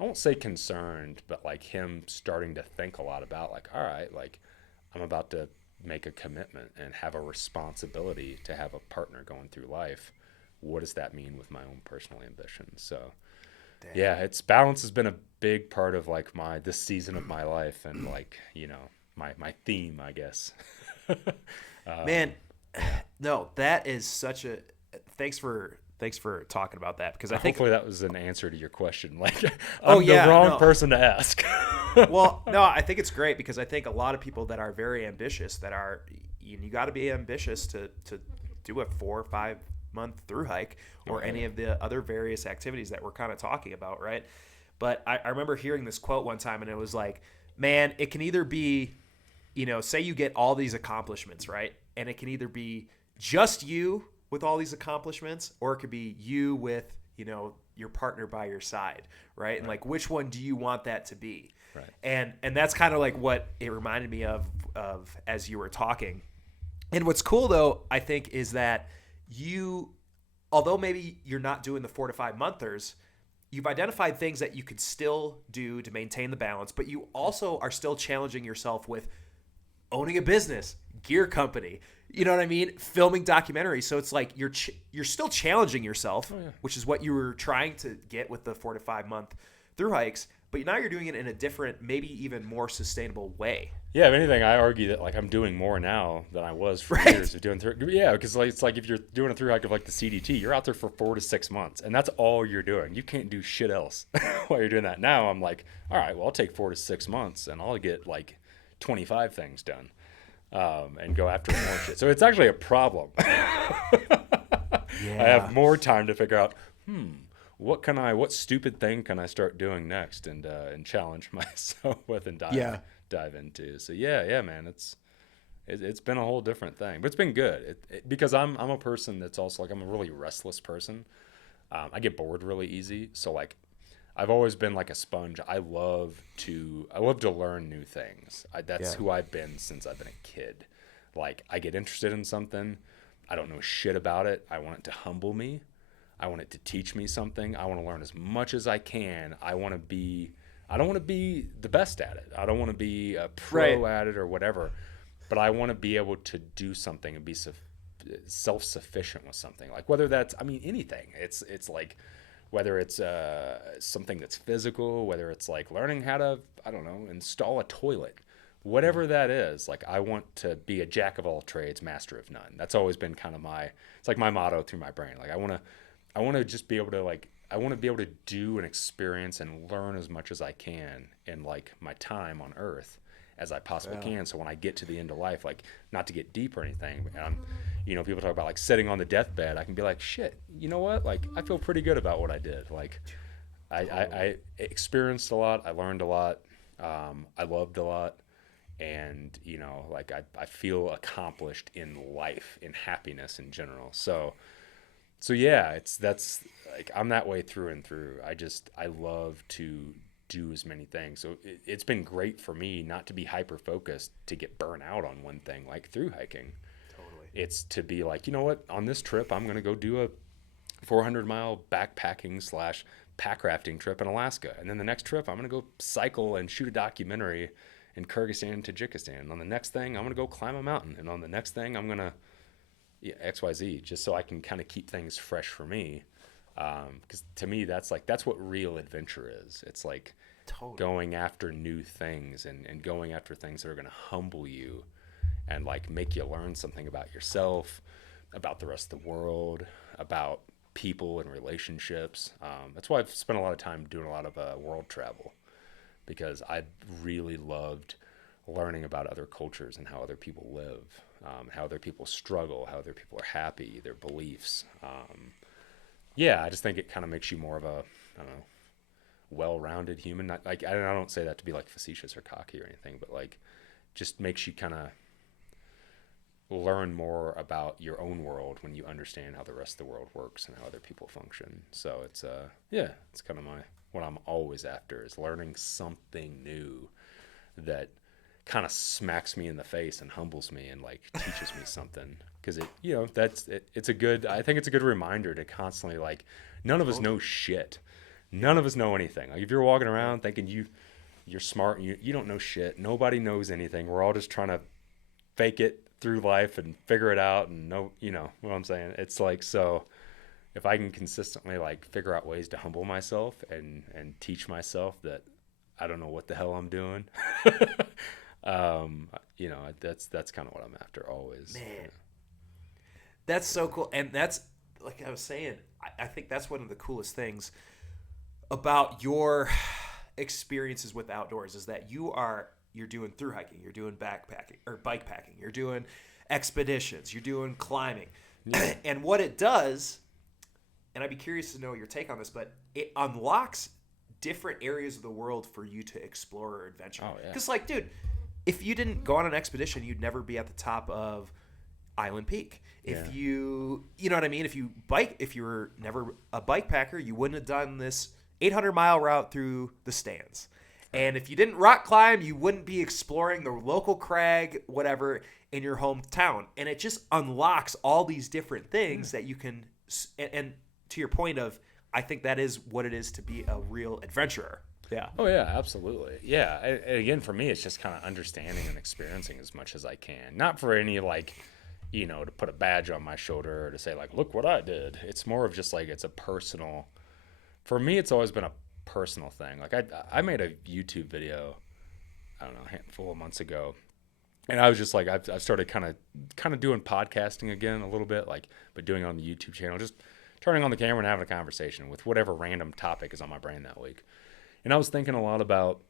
I won't say concerned, but like him starting to think a lot about like, all right, like I'm about to make a commitment and have a responsibility to have a partner going through life. What does that mean with my own personal ambitions? So yeah, it's balance has been a big part of like this season of my life, and like, you know, my theme, I guess. Man, no, that is such a thanks for talking about that, because I think hopefully that was an answer to your question. Like, oh I'm yeah, the wrong no. person to ask. Well, no, I think it's great, because I think a lot of people that are very ambitious, that are, you got to be ambitious to do a 4 or 5 month through hike or any of the other various activities that we're kind of talking about, right? But I remember hearing this quote one time, and it was like, man, it can either be, you know, say you get all these accomplishments, right? And it can either be just you with all these accomplishments, or it could be you with, you know, your partner by your side, right? And like, which one do you want that to be? Right. And that's kind of like what it reminded me of as you were talking. And what's cool though, I think, is that you, although maybe you're not doing the 4 to 5 monthers, you've identified things that you could still do to maintain the balance, but you also are still challenging yourself with owning a business, gear company, you know what I mean? Filming documentaries. So it's like you're still challenging yourself, which is what you were trying to get with the 4 to 5 month through hikes, but now you're doing it in a different, maybe even more sustainable way. Yeah, if anything, I argue that like I'm doing more now than I was for years of doing through. Yeah, because like, it's like if you're doing a through hike of like the CDT, you're out there for 4 to 6 months, and that's all you're doing. You can't do shit else while you're doing that. Now I'm like, all right, well I'll take 4 to 6 months, and I'll get like 25 things done, and go after more shit. So it's actually a problem. I have more time to figure out, what stupid thing can I start doing next, and challenge myself with and dive into. So yeah, man, it's been a whole different thing, but it's been good. Because I'm a person that's also like, I'm a really restless person. I get bored really easy. So like, I've always been like a sponge. I love to learn new things. That's who I've been since I've been a kid. Like, I get interested in something. I don't know shit about it. I want it to humble me. I want it to teach me something. I want to learn as much as I can. I don't want to be the best at it. I don't want to be a pro at it or whatever, but I want to be able to do something and be self-sufficient with something. Like, whether that's, I mean, anything. It's like, whether it's something that's physical, whether it's like learning how to, I don't know, install a toilet, whatever that is. Like, I want to be a jack of all trades, master of none. That's always been kind of it's like my motto through my brain. Like, I want to just be able to, like, I want to be able to do and experience and learn as much as I can in like my time on earth as I possibly can. So when I get to the end of life, like, not to get deep or anything, you know, people talk about like sitting on the deathbed, I can be like, shit, you know what? Like, I feel pretty good about what I did. Like, I experienced a lot. I learned a lot. I loved a lot. And, you know, like, I feel accomplished in life, in happiness in general. So yeah, that's like, I'm that way through and through. I love to do as many things. So it's been great for me not to be hyper focused, to get burnt out on one thing, like through hiking. Totally. It's to be like, you know what, on this trip, I'm going to go do a 400-mile backpacking / pack rafting trip in Alaska. And then the next trip, I'm going to go cycle and shoot a documentary in Kyrgyzstan and Tajikistan. And on the next thing, I'm going to go climb a mountain. And on the next thing, I'm going to XYZ, just so I can kind of keep things fresh for me. Because to me, that's what real adventure is. It's like going after new things and going after things that are going to humble you and like make you learn something about yourself, about the rest of the world, about people and relationships. That's why I've spent a lot of time doing a lot of world travel, because I really loved learning about other cultures and how other people live, how other people struggle, how other people are happy, their beliefs. I just think it kind of makes you more of a, I don't know, well-rounded human. Not, like, I don't say that to be like facetious or cocky or anything, but like, just makes you kind of learn more about your own world when you understand how the rest of the world works and how other people function. So it's yeah, it's kind of what I'm always after, is learning something new that kind of smacks me in the face and humbles me and like teaches me something. Because it's a good, I think it's a good reminder to constantly, like, none of us know shit. None of us know anything. Like, if you're walking around thinking you're smart and you don't know shit, nobody knows anything. We're all just trying to fake it through life and figure it out and know, you know what I'm saying? It's like, so if I can consistently like figure out ways to humble myself and teach myself that I don't know what the hell I'm doing, that's kind of what I'm after always. Man, that's so cool. And that's, like I was saying, I think that's one of the coolest things about your experiences with outdoors is that you're doing through hiking, you're doing backpacking or bike packing, you're doing expeditions, you're doing climbing. Yeah. And what it does, and I'd be curious to know your take on this, but it unlocks different areas of the world for you to explore or adventure. Oh, yeah. Because, like, dude, if you didn't go on an expedition, you'd never be at the top of Island Peak. If you know what I mean? If you were never a bike packer, you wouldn't have done this 800-mile route through the stands. And if you didn't rock climb, you wouldn't be exploring the local crag, whatever, in your hometown. And it just unlocks all these different things that you can. And to your point of, I think that is what it is to be a real adventurer. Yeah. Oh yeah, absolutely. Yeah. And again, for me, it's just kind of understanding and experiencing as much as I can. Not for any like, to put a badge on my shoulder or to say like, look what I did. It's more of just like, it's a personal. For me, it's always been a personal thing. Like I made a YouTube video, I don't know, a handful of months ago, and I was just like, I've started kind of doing podcasting again a little bit, like, but doing it on the YouTube channel, just turning on the camera and having a conversation with whatever random topic is on my brain that week. And I was thinking a lot about,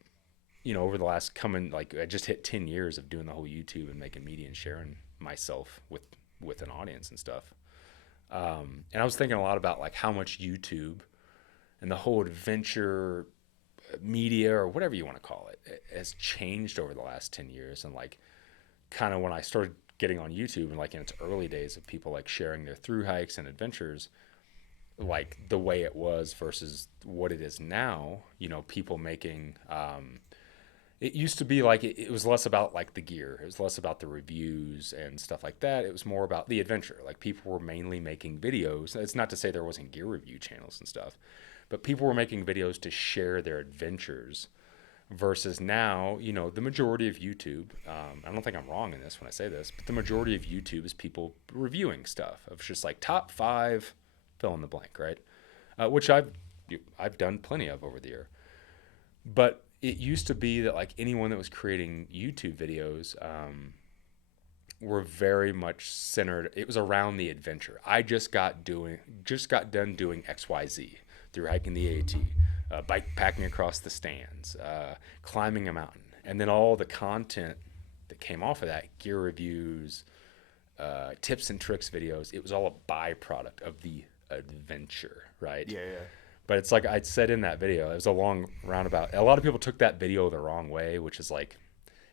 over the last I just hit 10 years of doing the whole YouTube and making media and sharing myself with an audience and stuff. And I was thinking a lot about like how much YouTube and the whole adventure media, or whatever you want to call it, has changed over the last 10 years. And like, kind of when I started getting on YouTube and like in its early days of people like sharing their through hikes and adventures, like the way it was versus what it is now, people making, it used to be like, it was less about like the gear. It was less about the reviews and stuff like that. It was more about the adventure. Like, people were mainly making videos. It's not to say there wasn't gear review channels and stuff, but people were making videos to share their adventures versus now, the majority of YouTube, I don't think I'm wrong in this when I say this, but the majority of YouTube is people reviewing stuff of just like top 5, fill in the blank, right? Which I've done plenty of over the year. But it used to be that like anyone that was creating YouTube videos were very much centered. It was around the adventure. I just got done doing XYZ. Through hiking the AT, bike packing across the stands, climbing a mountain. And then all the content that came off of that, gear reviews, tips and tricks videos, it was all a byproduct of the adventure, right? Yeah. But it's like I said in that video, it was a long roundabout. A lot of people took that video the wrong way, which is like,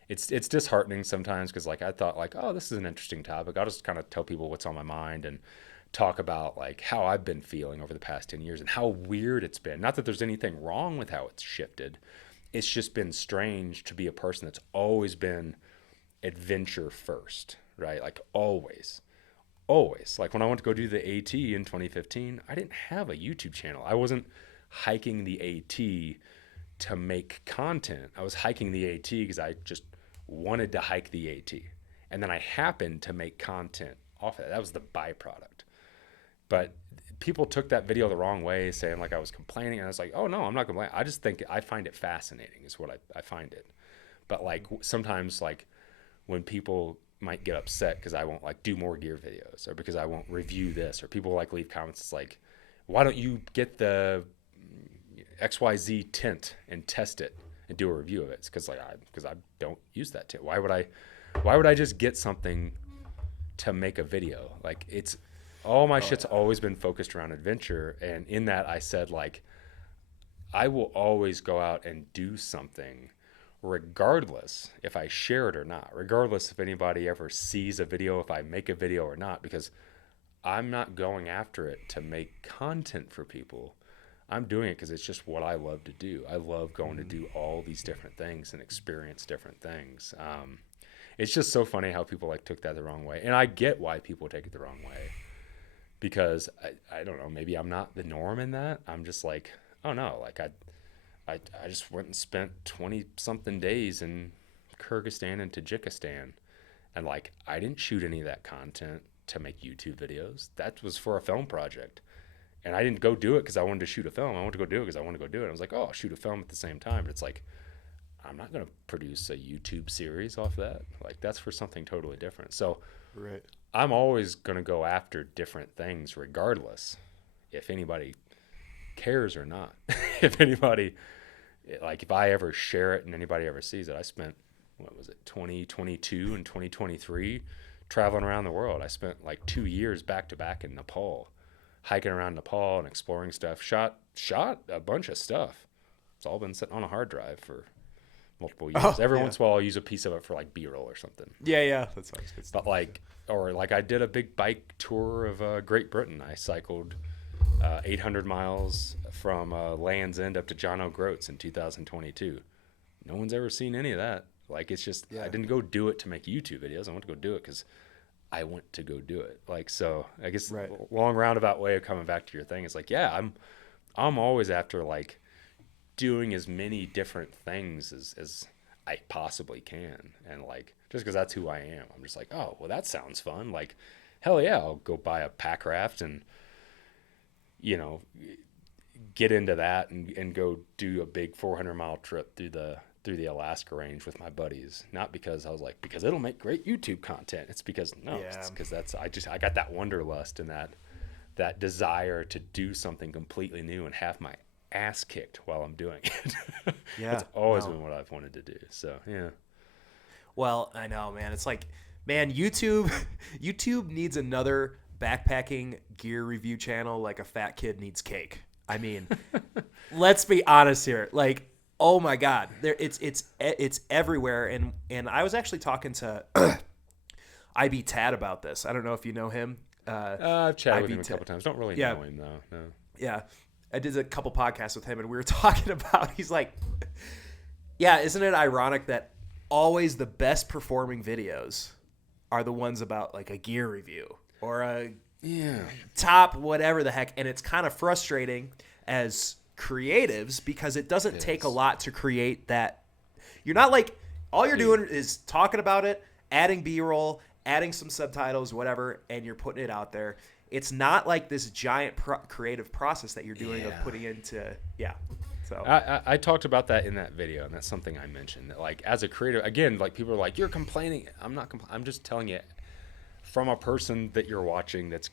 it's disheartening sometimes, because like I thought like, oh, this is an interesting topic. I'll just kind of tell people what's on my mind and talk about like how I've been feeling over the past 10 years and how weird it's been. Not that there's anything wrong with how it's shifted. It's just been strange to be a person that's always been adventure first, right? Like always. Like when I went to go do the AT in 2015, I didn't have a YouTube channel. I wasn't hiking the AT to make content. I was hiking the AT because I just wanted to hike the AT. And then I happened to make content off of that. That was the byproduct. But people took that video the wrong way, saying like I was complaining. And I was like, oh, no, I'm not complaining. I just think I find it fascinating is what I find it. But like sometimes like when people might get upset because I won't like do more gear videos, or because I won't review this, or people like leave comments, it's like, why don't you get the XYZ tent and test it and do a review of it? It's because I don't use that tent. Why would I just get something to make a video? Like, it's all my shit's always been focused around adventure. And in that I said like, I will always go out and do something regardless if I share it or not, regardless if anybody ever sees a video, if I make a video or not, because I'm not going after it to make content for people. I'm doing it because it's just what I love to do. I love going to do all these different things and experience different things. It's just so funny how people like took that the wrong way. And I get why people take it the wrong way, because I don't know, maybe I'm not the norm in that. I'm just like, oh no, like I just went and spent 20 something days in Kyrgyzstan and Tajikistan. And like, I didn't shoot any of that content to make YouTube videos. That was for a film project. And I didn't go do it because I wanted to shoot a film. I wanted to go do it because I wanted to go do it. I was like, oh, I'll shoot a film at the same time. But it's like, I'm not going to produce a YouTube series off that. Like, that's for something totally different. So Right. I'm always going to go after different things regardless if anybody cares or not. If anybody, like, if I ever share it and anybody ever sees it, I spent, what was it, 2022 and 2023 traveling around the world. I spent like 2 years back to back in Nepal, hiking around Nepal and exploring stuff. Shot a bunch of stuff. It's all been sitting on a hard drive for multiple years. Every once in a while, I'll use a piece of it for like B-roll or something. Yeah, that sounds good stuff. But like, or like I did a big bike tour of Great Britain. I cycled 800 miles from Land's End up to John O'Groats in 2022. No one's ever seen any of that. Like, it's just, I didn't go do it to make YouTube videos. I went to go do it because I went to go do it. Like, so I guess long roundabout way of coming back to your thing is like, yeah, I'm always after like doing as many different things as I possibly can. And like, just because that's who I am, I'm just like, oh, well, that sounds fun. Like, hell yeah, I'll go buy a pack raft and, you know, get into that and go do a big 400-mile trip through the Alaska range with my buddies. Not because I was like, because it'll make great YouTube content. It's because it's because I got that wanderlust and that desire to do something completely new and have my ass kicked while I'm doing it. It's always been what I've wanted to do. So yeah. Well, I know, man. It's like, man, YouTube needs another backpacking gear review channel like a fat kid needs cake. I mean, let's be honest here. Like, oh my God, it's everywhere. And I was actually talking to IB Tad about this. I don't know if you know him. I've chatted with him a couple times. Don't really know him though. No. Yeah, I did a couple podcasts with him, and we were talking about. He's like, yeah, isn't it ironic that always the best performing videos are the ones about like a gear review or a top whatever the heck, and it's kind of frustrating as creatives because it doesn't take a lot to create that. You're not like, all you're doing is talking about it, adding B-roll, adding some subtitles, whatever, and you're putting it out there. It's not like this giant creative process that you're doing of putting into So I talked about that in that video, and that's something I mentioned. That like, as a creator, again, like people are like, you're complaining. I'm not I'm just telling you from a person that you're watching that's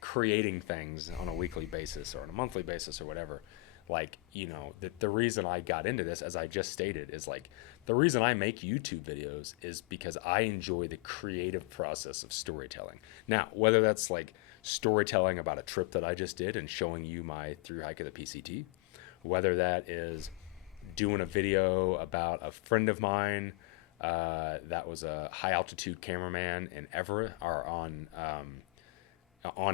creating things on a weekly basis or on a monthly basis or whatever. Like, you know, the reason I got into this, as I just stated, is like the reason I make YouTube videos is because I enjoy the creative process of storytelling. Now, whether that's like storytelling about a trip that I just did and showing you my through hike of the PCT, whether that is doing a video about a friend of mine that was a high altitude cameraman in Everest or on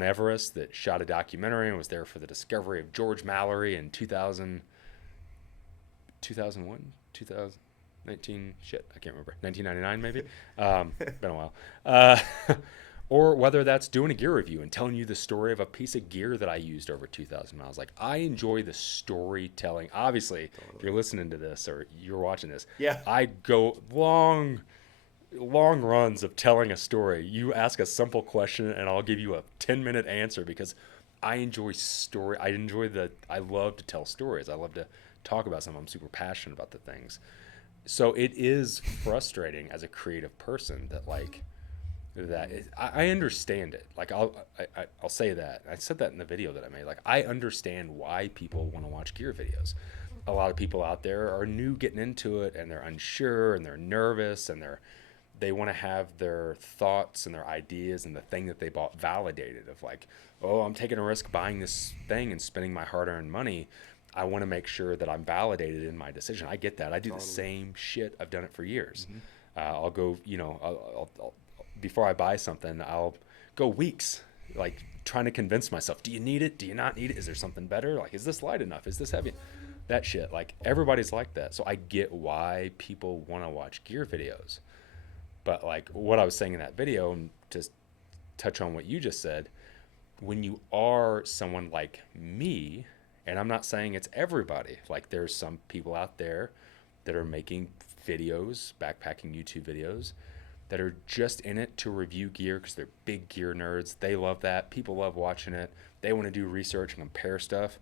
Everest that shot a documentary and was there for the discovery of George Mallory in 2001, 2019, shit, I can't remember, 1999 maybe, been a while. Or whether that's doing a gear review and telling you the story of a piece of gear that I used over 2,000 miles. Like, I enjoy the storytelling. Obviously, if you're listening to this or you're watching this, I go long runs of telling a story. You ask a simple question and I'll give you a 10-minute answer because I enjoy story. I love to tell stories. I love to talk about something. I'm super passionate about the things. So it is frustrating as a creative person that like, I understand it. Like I'll say that. I said that in the video that I made. Like, I understand why people want to watch gear videos. A lot of people out there are new getting into it and they're unsure and they're nervous and they want to have their thoughts and their ideas and the thing that they bought validated of like, oh, I'm taking a risk buying this thing and spending my hard-earned money. I want to make sure that I'm validated in my decision. I get that. I do the same shit. I've done it for years. I'll go, I'll before I buy something, I'll go weeks like trying to convince myself, do you need it? Do you not need it? Is there something better? Like, is this light enough? Is this heavy? That shit. Like, everybody's like that. So I get why people want to watch gear videos. But like what I was saying in that video, and to touch on what you just said, when you are someone like me, and I'm not saying it's everybody, like there's some people out there that are making videos, backpacking YouTube videos, that are just in it to review gear because they're big gear nerds. They love that. People love watching it. They want to do research and compare stuff.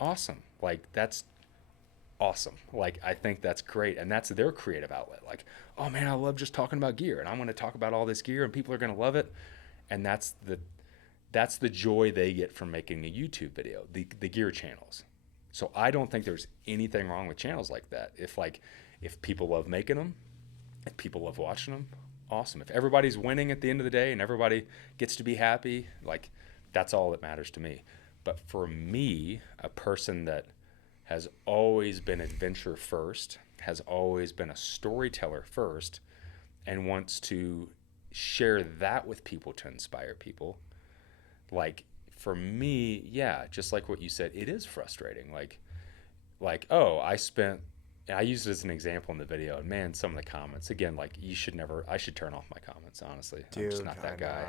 Awesome. Like, that's awesome. Like, I think that's great. And that's their creative outlet. Like, oh man, I love just talking about gear, and I'm going to talk about all this gear and people are going to love it. And that's the joy they get from making a YouTube video, the gear channels. So I don't think there's anything wrong with channels like that. If people love making them, if people love watching them, awesome. If everybody's winning at the end of the day and everybody gets to be happy, like, that's all that matters to me. But for me, a person that has always been adventure first, has always been a storyteller first, and wants to share that with people to inspire people, like, for me, yeah, just like what you said, it is frustrating. Like, oh, I used it as an example in the video, and man, some of the comments, again, like, I should turn off my comments, honestly. Dude, I'm just not that guy.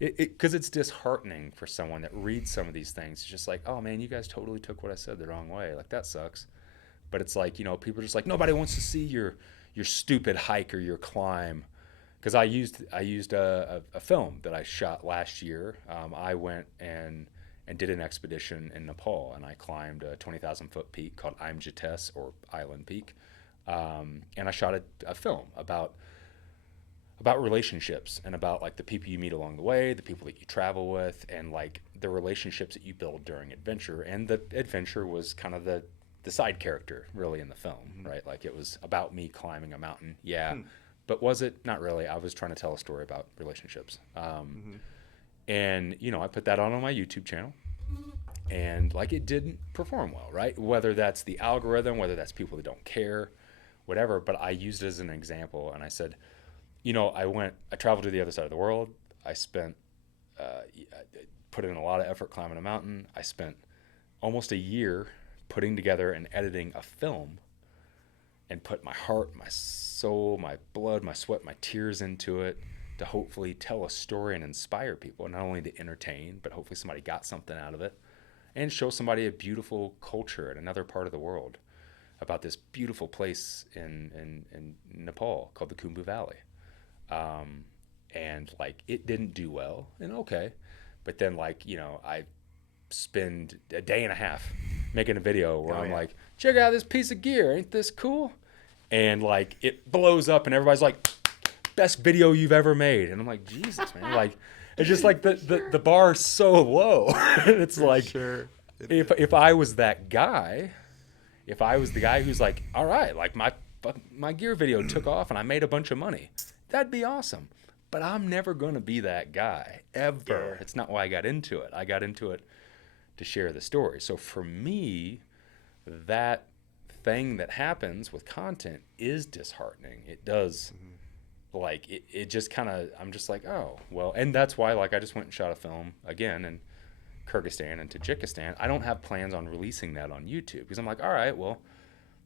Because it's disheartening for someone that reads some of these things. It's just like, oh man, you guys totally took what I said the wrong way. Like, that sucks. But it's like, people are just like, nobody wants to see your stupid hike or your climb. Because I used a film that I shot last year. I went and did an expedition in Nepal, and I climbed a 20,000-foot peak called Imjates, or Island Peak, and I shot a film about relationships and about like the people you meet along the way, the people that you travel with, and like the relationships that you build during adventure. And the adventure was kind of the side character really in the film, right? Like, it was about me climbing a mountain, but was it? Not really. I was trying to tell a story about relationships. And, I put that on my YouTube channel, and like, it didn't perform well, right? Whether that's the algorithm, whether that's people that don't care, whatever. But I used it as an example, and I said, I traveled to the other side of the world. I put in a lot of effort climbing a mountain. I spent almost a year putting together and editing a film, and put my heart, my soul, my blood, my sweat, my tears into it to hopefully tell a story and inspire people, not only to entertain, but hopefully somebody got something out of it, and show somebody a beautiful culture in another part of the world about this beautiful place in Nepal called the Khumbu Valley. And like, it didn't do well, and okay. But then, like, I spend a day and a half making a video where I'm like, check out this piece of gear, ain't this cool? And like, it blows up, and everybody's like, best video you've ever made. And I'm like, Jesus, man. Like, it's just like the bar is so low. It's like, sure. If I was that guy, if I was the guy who's like, all right, like, my gear video took off and I made a bunch of money, that'd be awesome. But I'm never going to be that guy, ever. It's not why I got into it. I got into it to share the story. So for me, that thing that happens with content is disheartening. It does. Like, it just kind of, I'm just like, oh, well. And that's why, like, I just went and shot a film again in Kyrgyzstan and Tajikistan. I don't have plans on releasing that on YouTube, because I'm like, all right, well,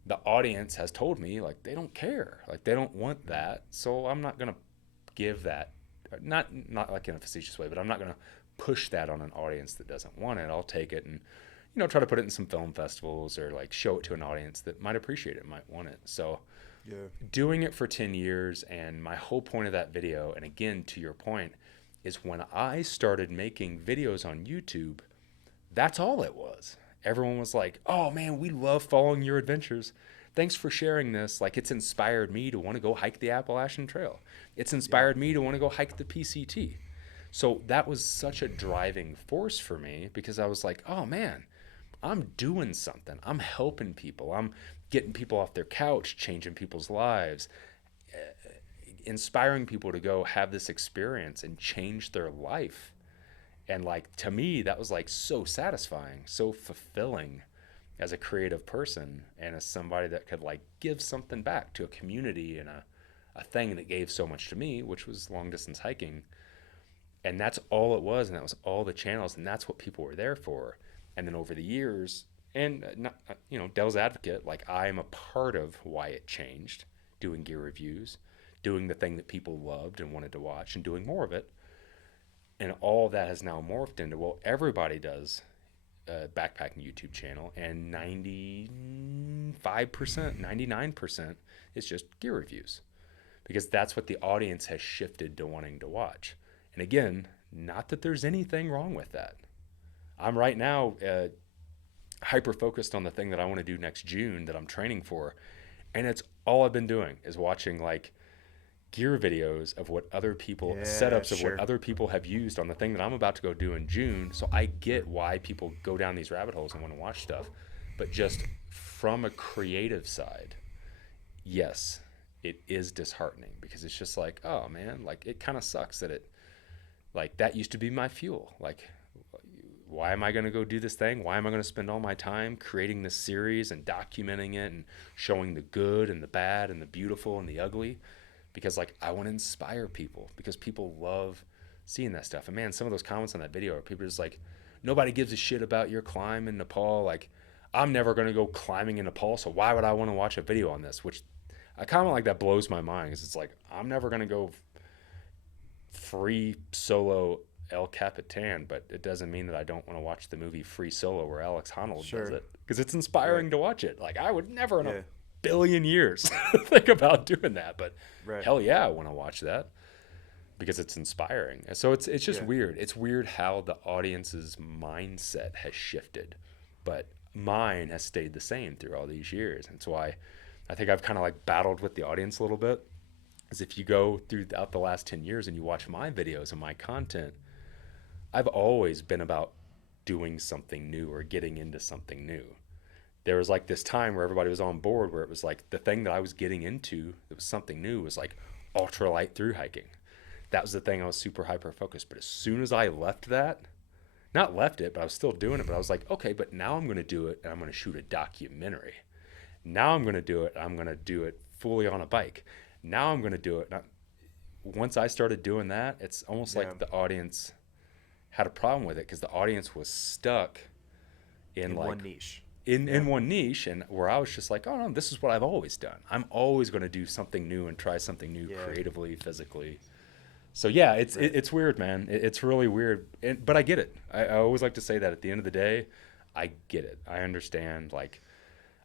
the audience has told me, like, they don't care. Like, they don't want that. So I'm not going to give that, not like in a facetious way, but I'm not going to push that on an audience that doesn't want it. I'll take it and, try to put it in some film festivals, or like show it to an audience that might appreciate it, might want it. So doing it for 10 years, and my whole point of that video, and again, to your point, is when I started making videos on YouTube, that's all it was. Everyone was like, oh man, we love following your adventures. Thanks for sharing this. Like, it's inspired me to want to go hike the Appalachian Trail. It's inspired me to want to go hike the PCT. So that was such a driving force for me, because I was like, oh man, I'm doing something. I'm helping people. I'm getting people off their couch, changing people's lives, inspiring people to go have this experience and change their life. And like, to me, that was like so satisfying, so fulfilling. as a creative person and as somebody that could like give something back to a community and a thing that gave so much to me, which was long distance hiking. And that's all it was. And that was all the channels. And that's what people were there for. And then over the years, and not, devil's advocate, like I am a part of why it changed, doing gear reviews, doing the thing that people loved and wanted to watch and doing more of it. And all that has now morphed into, well, everybody does a backpacking YouTube channel, and 95%, 99% is just gear reviews, because that's what the audience has shifted to wanting to watch. And again, not that there's anything wrong with that. I'm right now hyper focused on the thing that I want to do next June that I'm training for. And it's all I've been doing is watching like gear videos of what other people, setups of what other people have used on the thing that I'm about to go do in June. So I get why people go down these rabbit holes and want to watch stuff. But just from a creative side, yes, it is disheartening, because it's just like, oh man, like it kind of sucks that it, like that used to be my fuel. Like, why am I going to go do this thing? Why am I going to spend all my time creating this series and documenting it and showing the good and the bad and the beautiful and the ugly? Because like I want to inspire people, because people love seeing that stuff. And man, some of those comments on that video are people just like, nobody gives a shit about your climb in Nepal. Like, I'm never going to go climbing in Nepal, so why would I want to watch a video on this? Which I kind of like, that blows my mind, because it's like, I'm never going to go free solo El Capitan, but it doesn't mean that I don't want to watch the movie Free Solo where Alex Honnold does it, because it's inspiring to watch it. Like, I would never in a billion years think about doing that, but hell yeah, I want to watch that because it's inspiring. And so it's just weird. It's weird how the audience's mindset has shifted, but mine has stayed the same through all these years. And that's why I think I've kind of like battled with the audience a little bit. Is if you go throughout the last 10 years and you watch my videos and my content, I've always been about doing something new or getting into something new. There was like this time where everybody was on board, where it was like the thing that I was getting into that was something new was like ultralight through hiking. That was the thing I was super hyper focused. But as soon as I left that, not left it, but I was still doing it, but I was like, okay, but now I'm going to do it and I'm going to shoot a documentary. Now I'm going to do it. I'm going to do it fully on a bike. Now I'm going to do it. Once I started doing that, it's almost like the audience had a problem with it, because the audience was stuck in like one niche. In one niche, and where I was just like, oh no, this is what I've always done. I'm always going to do something new and try something new creatively, physically. So yeah, it's weird, man. It's really weird, but I get it. I always like to say that at the end of the day, I get it. I understand. Like,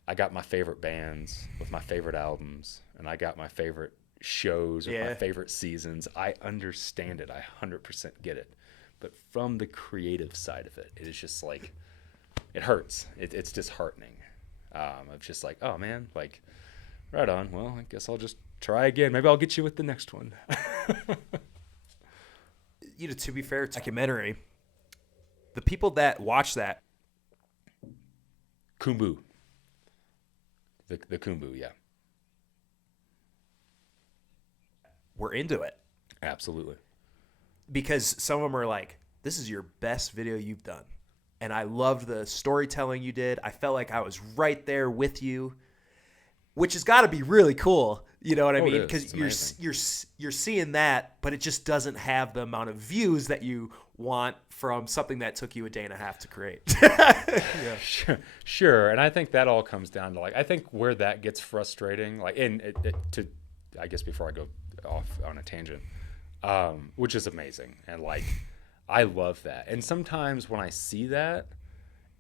I got my favorite bands with my favorite albums, and I got my favorite shows with my favorite seasons. I understand it. I 100% get it. But from the creative side of it, it is just like, it hurts. It's disheartening. Of just like, oh man, like, right on. Well, I guess I'll just try again. Maybe I'll get you with the next one. To be fair, documentary, the people that watch that, Kumbu. The Kumbu, yeah. We're into it. Absolutely. Because some of them are like, this is your best video you've done. And I loved the storytelling you did. I felt like I was right there with you, which has got to be really cool. You know what I mean? Because you're seeing that, but it just doesn't have the amount of views that you want from something that took you a day and a half to create. Sure. And I think that all comes down to, like, I think where that gets frustrating, like, I guess before I go off on a tangent, which is amazing. And like, I love that. And sometimes when I see that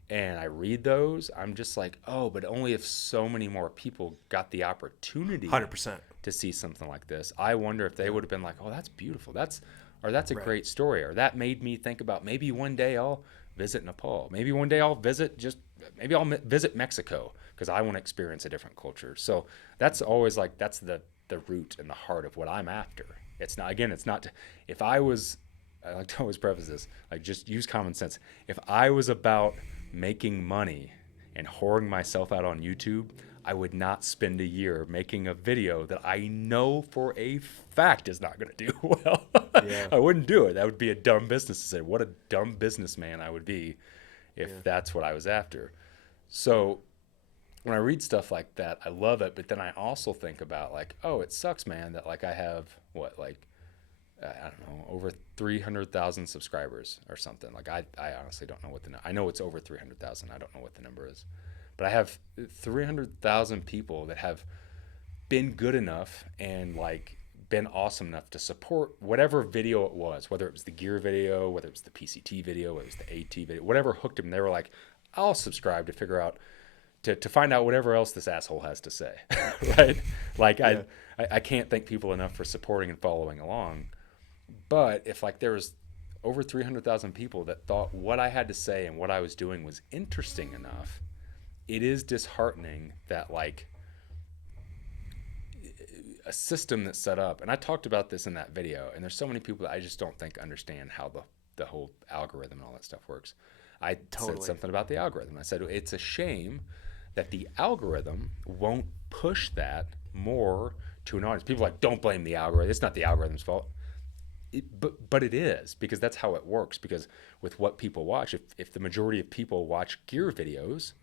and I read those, I'm just like, oh, but only if so many more people got the opportunity 100% to see something like this. I wonder if they would have been like, oh, that's beautiful. That's a great story. Or that made me think about, maybe one day I'll visit Nepal. Maybe one day I'll visit visit Mexico, because I want to experience a different culture. So that's always like, that's the root and the heart of what I'm after. It's not, if I was, I like to always preface this, like, just use common sense. If I was about making money and whoring myself out on YouTube, I would not spend a year making a video that I know for a fact is not going to do well. I wouldn't do it. That would be a dumb business decision. What a dumb businessman I would be if that's what I was after. So when I read stuff like that, I love it. But then I also think about like, oh, it sucks, man, that like I have I don't know, over 300,000 subscribers or something. Like I honestly don't know what I know it's over 300,000. I don't know what the number is, but I have 300,000 people that have been good enough and like been awesome enough to support whatever video it was, whether it was the gear video, whether it was the PCT video, whether it was the AT video, whatever hooked them. They were like, I'll subscribe to figure out, to find out whatever else this asshole has to say. Right? Like yeah. I can't thank people enough for supporting and following along. But if like there was over 300,000 people that thought what I had to say and what I was doing was interesting enough, it is disheartening that like a system that's set up, and I talked about this in that video, and there's so many people that I just don't think understand how the whole algorithm and all that stuff works. I said something about the algorithm. I said it's a shame that the algorithm won't push that more to an audience. People are like, don't blame the algorithm. It's not the algorithm's fault. But it is, because that's how it works. Because with what people watch, if the majority of people watch gear videos,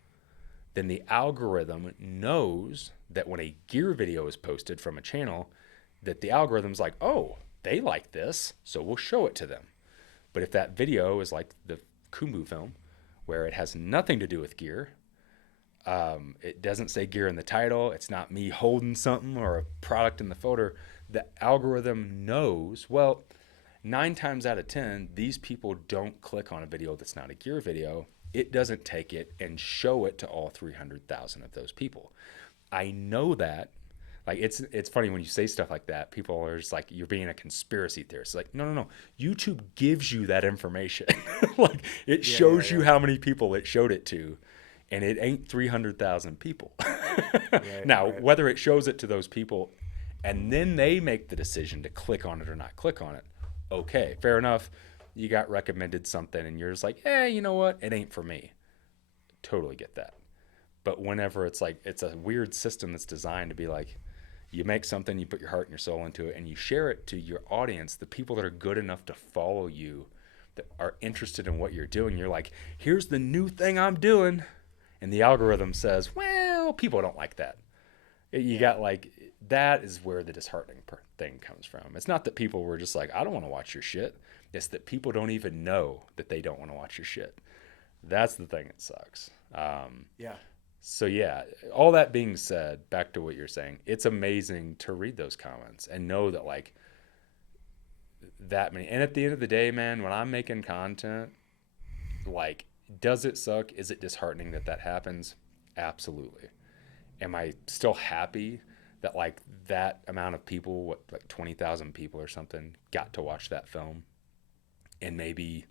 then the algorithm knows that when a gear video is posted from a channel, that the algorithm's like, oh, they like this, so we'll show it to them. But if that video is like the Kumbu film, where it has nothing to do with gear, it doesn't say gear in the title, it's not me holding something or a product in the photo, the algorithm knows, well, 9 times out of 10, these people don't click on a video that's not a gear video. It doesn't take it and show it to all 300,000 of those people. I know that. Like it's funny when you say stuff like that, people are just like, you're being a conspiracy theorist. It's like, no. YouTube gives you that information. Like it shows you how many people it showed it to, and it ain't 300,000 people. Now, whether it shows it to those people and then they make the decision to click on it or not click on it, okay, fair enough. You got recommended something and you're just like, you know what? It ain't for me. Totally get that. But whenever it's like, it's a weird system that's designed to be like, you make something, you put your heart and your soul into it, and you share it to your audience, the people that are good enough to follow you, that are interested in what you're doing. You're like, here's the new thing I'm doing. And the algorithm says, well, people don't like that. You got like, that is where the disheartening thing comes from. It's not that people were just like, I don't want to watch your shit. It's that people don't even know that they don't want to watch your shit. That's the thing that sucks. So yeah, all that being said, back to what you're saying, it's amazing to read those comments and know that like that many. And at the end of the day, man, when I'm making content, like, does it suck? Is it disheartening that happens? Absolutely. Am I still happy that like that amount of people, like 20,000 people or something, got to watch that film? And maybe,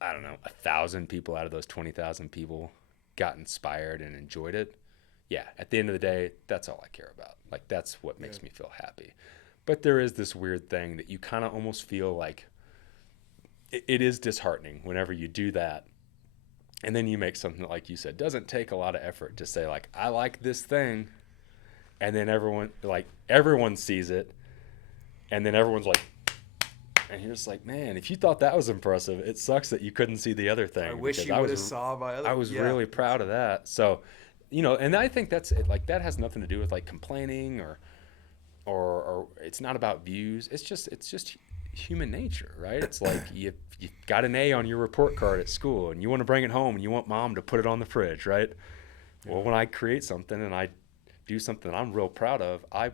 I don't know, 1,000 people out of those 20,000 people got inspired and enjoyed it. Yeah, at the end of the day, that's all I care about. Like, that's what makes me feel happy. But there is this weird thing that you kind of almost feel like it is disheartening whenever you do that. And then you make something that, like you said, doesn't take a lot of effort to say, like, I like this thing. And then everyone sees it. And then everyone's like, and you're just like, man, if you thought that was impressive, it sucks that you couldn't see the other thing. I wish you would have saw my other. I was really proud of that. So, and I think that's it. Like, that has nothing to do with like complaining or it's not about views. It's just human nature, right? It's like you got an A on your report card at school and you want to bring it home and you want mom to put it on the fridge, right? Well, when I create something and I do something I'm real proud of, I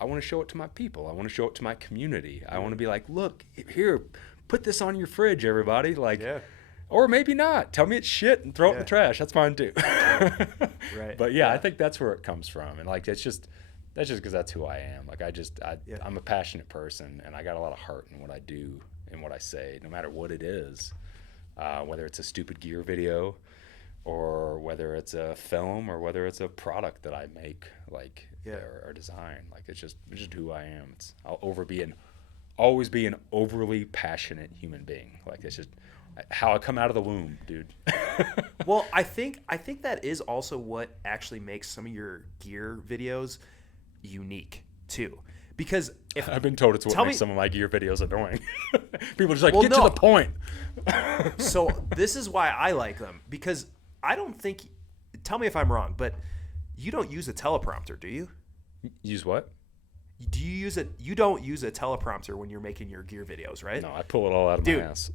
want to show it to my people. I want to show it to my community. I want to be like, look, here, put this on your fridge, everybody. Like, or maybe not. Tell me it's shit and throw it in the trash. That's fine too. Right. But I think that's where it comes from. And like, that's just because that's who I am. Like, I'm a passionate person and I got a lot of heart in what I do and what I say, no matter what it is, whether it's a stupid gear video or whether it's a film or whether it's a product that I make, like, or design. Like, it's just who I am. I'll always be an overly passionate human being. Like, it's just how I come out of the womb, dude. Well, I think that is also what actually makes some of your gear videos unique too. Because if I've been told it's what makes some of my gear videos annoying. People are just like, get to the point. So this is why I like them, because I don't think, tell me if I'm wrong, but you don't use a teleprompter, do you? Use what? Do you use it? You don't use a teleprompter when you're making your gear videos, right? No, I pull it all out of my ass.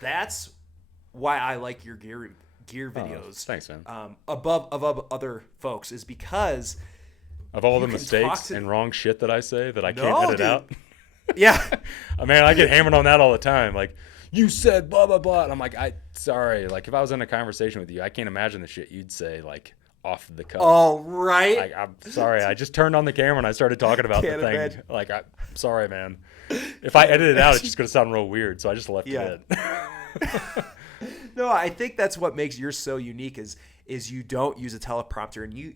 That's why I like your gear videos. Thanks, man. Above other folks is because of all the mistakes and wrong shit that I say that I can't edit out. Yeah. Man, I get hammered on that all the time. Like, you said blah, blah, blah. And I'm like, sorry. Like, if I was in a conversation with you, I can't imagine the shit you'd say, like, off the cuff. Oh, right. Like, I'm sorry. I just turned on the camera and I started talking about the thing. Imagine. Like, I'm sorry, man. If I edit it out, it's just going to sound real weird. So I just left it in. No, I think that's what makes yours so unique is you don't use a teleprompter, and you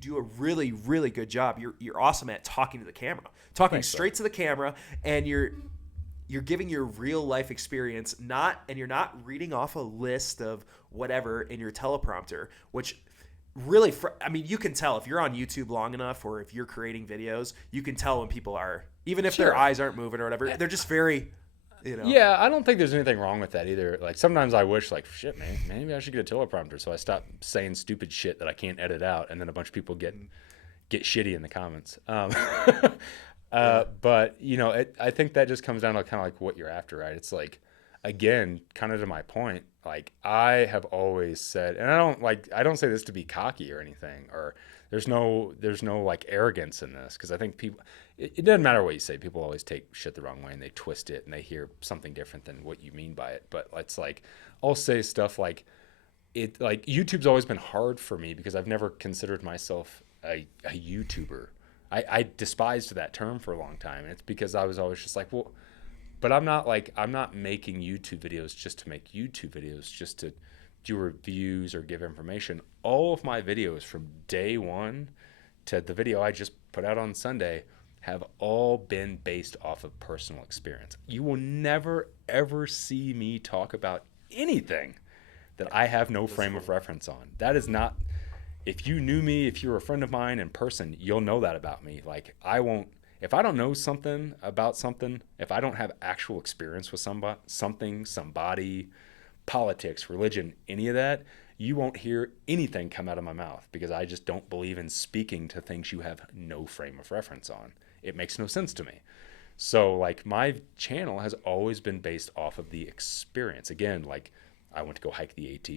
do a really, really good job. You're awesome at talking to the camera, straight to the camera, and you're giving your real life experience, and you're not reading off a list of whatever in your teleprompter, which really, I mean, you can tell if you're on YouTube long enough, or if you're creating videos, you can tell when people are, even if their eyes aren't moving or whatever, they're just very, Yeah, I don't think there's anything wrong with that either. Like, sometimes I wish, like, shit, man, maybe I should get a teleprompter so I stop saying stupid shit that I can't edit out, and then a bunch of people get shitty in the comments. But, I think that just comes down to kind of like what you're after, right? It's like, again, kind of to my point, like, I have always said, and I don't say this to be cocky or anything, or there's no like arrogance in this, because I think people, it doesn't matter what you say. People always take shit the wrong way and they twist it and they hear something different than what you mean by it. But it's like, I'll say stuff like YouTube's always been hard for me because I've never considered myself a YouTuber. I despised that term for a long time. And it's because I was always just like, well, but I'm not making YouTube videos just to make YouTube videos, just to do reviews or give information. All of my videos from day one to the video I just put out on Sunday have all been based off of personal experience. You will never, ever see me talk about anything that I have no frame of reference on. That is not, if you knew me, if you're a friend of mine in person, you'll know that about me. Like, I won't, if I don't know something about something, if I don't have actual experience with somebody, politics, religion, any of that, you won't hear anything come out of my mouth, because I just don't believe in speaking to things you have no frame of reference on. It makes no sense to me. So, like, my channel has always been based off of the experience. Again, like, I went to go hike the AT,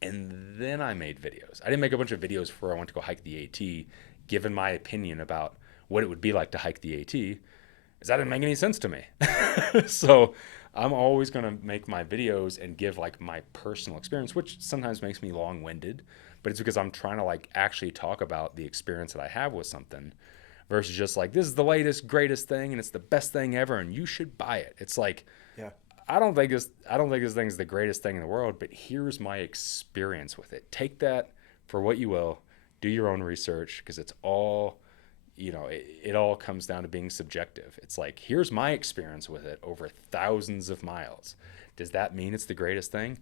and then I made videos. I didn't make a bunch of videos before I went to go hike the AT, given my opinion about what it would be like to hike the AT, because that didn't make any sense to me. So I'm always going to make my videos and give, like, my personal experience, which sometimes makes me long-winded, but it's because I'm trying to, like, actually talk about the experience that I have with something, versus just like, this is the latest, greatest thing, and it's the best thing ever, and you should buy it. It's like, I don't think this thing is the greatest thing in the world, but here's my experience with it. Take that for what you will. Do your own research, because it's all, it all comes down to being subjective. It's like, here's my experience with it over thousands of miles. Does that mean it's the greatest thing?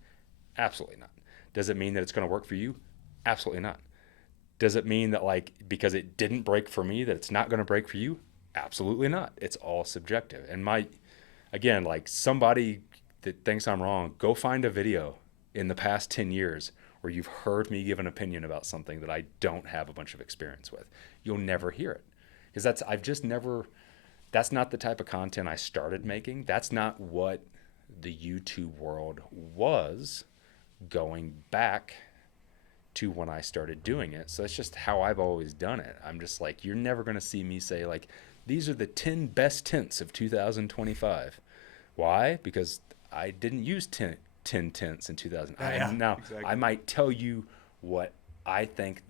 Absolutely not. Does it mean that it's going to work for you? Absolutely not. Does it mean that, like, because it didn't break for me, that it's not going to break for you? Absolutely not. It's all subjective. And again, like, somebody that thinks I'm wrong, go find a video in the past 10 years where you've heard me give an opinion about something that I don't have a bunch of experience with. You'll never hear it, because that's not the type of content I started making. That's not what the YouTube world was going back to when I started doing it. So it's just how I've always done it. I'm just like, you're never going to see me say, like, these are the 10 best tints of 2025. Why? Because I didn't use 10 tints in 2000. Exactly. I might tell you what I think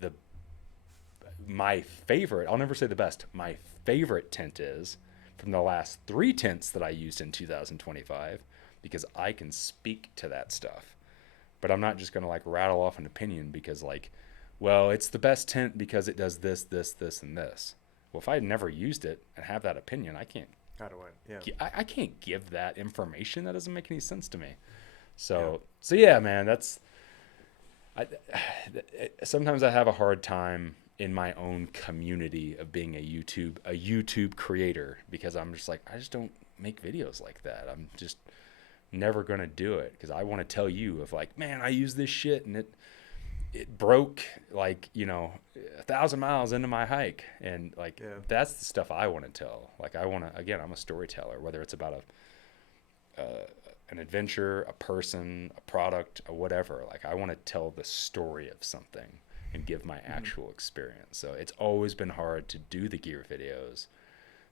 my favorite, I'll never say the best, my favorite tint is from the last 3 tints that I used in 2025, because I can speak to that stuff. But I'm not just going to, like, rattle off an opinion because, like, well, it's the best tint because it does this, this, this, and this. Well, if I had never used it and have that opinion, I can't. How do I? Yeah. I can't give that information. That doesn't make any sense to me. So yeah, man, sometimes I have a hard time in my own community of being a YouTube creator, because I'm just like, I just don't make videos like that. I'm just never going to do it because I want to tell you of like, man, I use this shit and it broke like, 1,000 miles into my hike. And like, that's the stuff I want to tell. Like again, I'm a storyteller, whether it's about an adventure, a person, a product, or whatever. Like I want to tell the story of something and give my actual experience. So it's always been hard to do the gear videos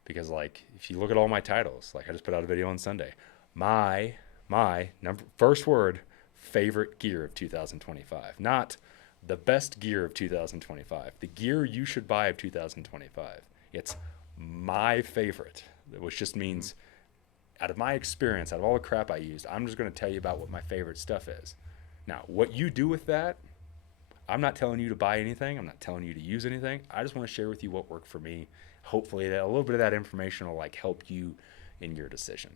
because like, if you look at all my titles, like I just put out a video on Sunday, my first word, favorite gear of 2025, not the best gear of 2025, the gear you should buy of 2025. It's my favorite, which just means out of my experience, out of all the crap I used, I'm just going to tell you about what my favorite stuff is. Now, what you do with that, I'm not telling you to buy anything. I'm not telling you to use anything. I just want to share with you what worked for me. Hopefully that a little bit of that information will like help you in your decision.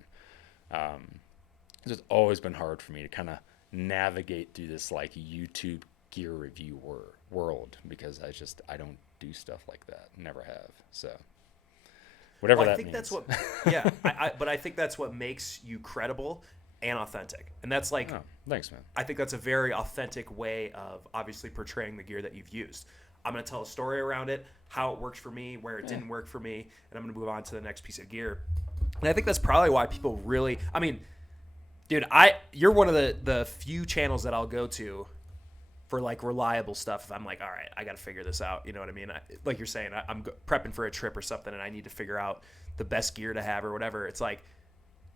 It's always been hard for me to kind of navigate through this like YouTube gear review world because I don't do stuff like that. Never have. So whatever that means. That's what, but I think that's what makes you credible and authentic. And that's like, oh, thanks, man. I think that's a very authentic way of obviously portraying the gear that you've used. I'm going to tell a story around it, how it worked for me, where it didn't work for me, and I'm going to move on to the next piece of gear. And I think that's probably why people really, I mean, dude, you're one of the few channels that I'll go to for like reliable stuff. If I'm like, all right, I got to figure this out. You know what I mean? Like you're saying, I'm prepping for a trip or something and I need to figure out the best gear to have or whatever. It's like,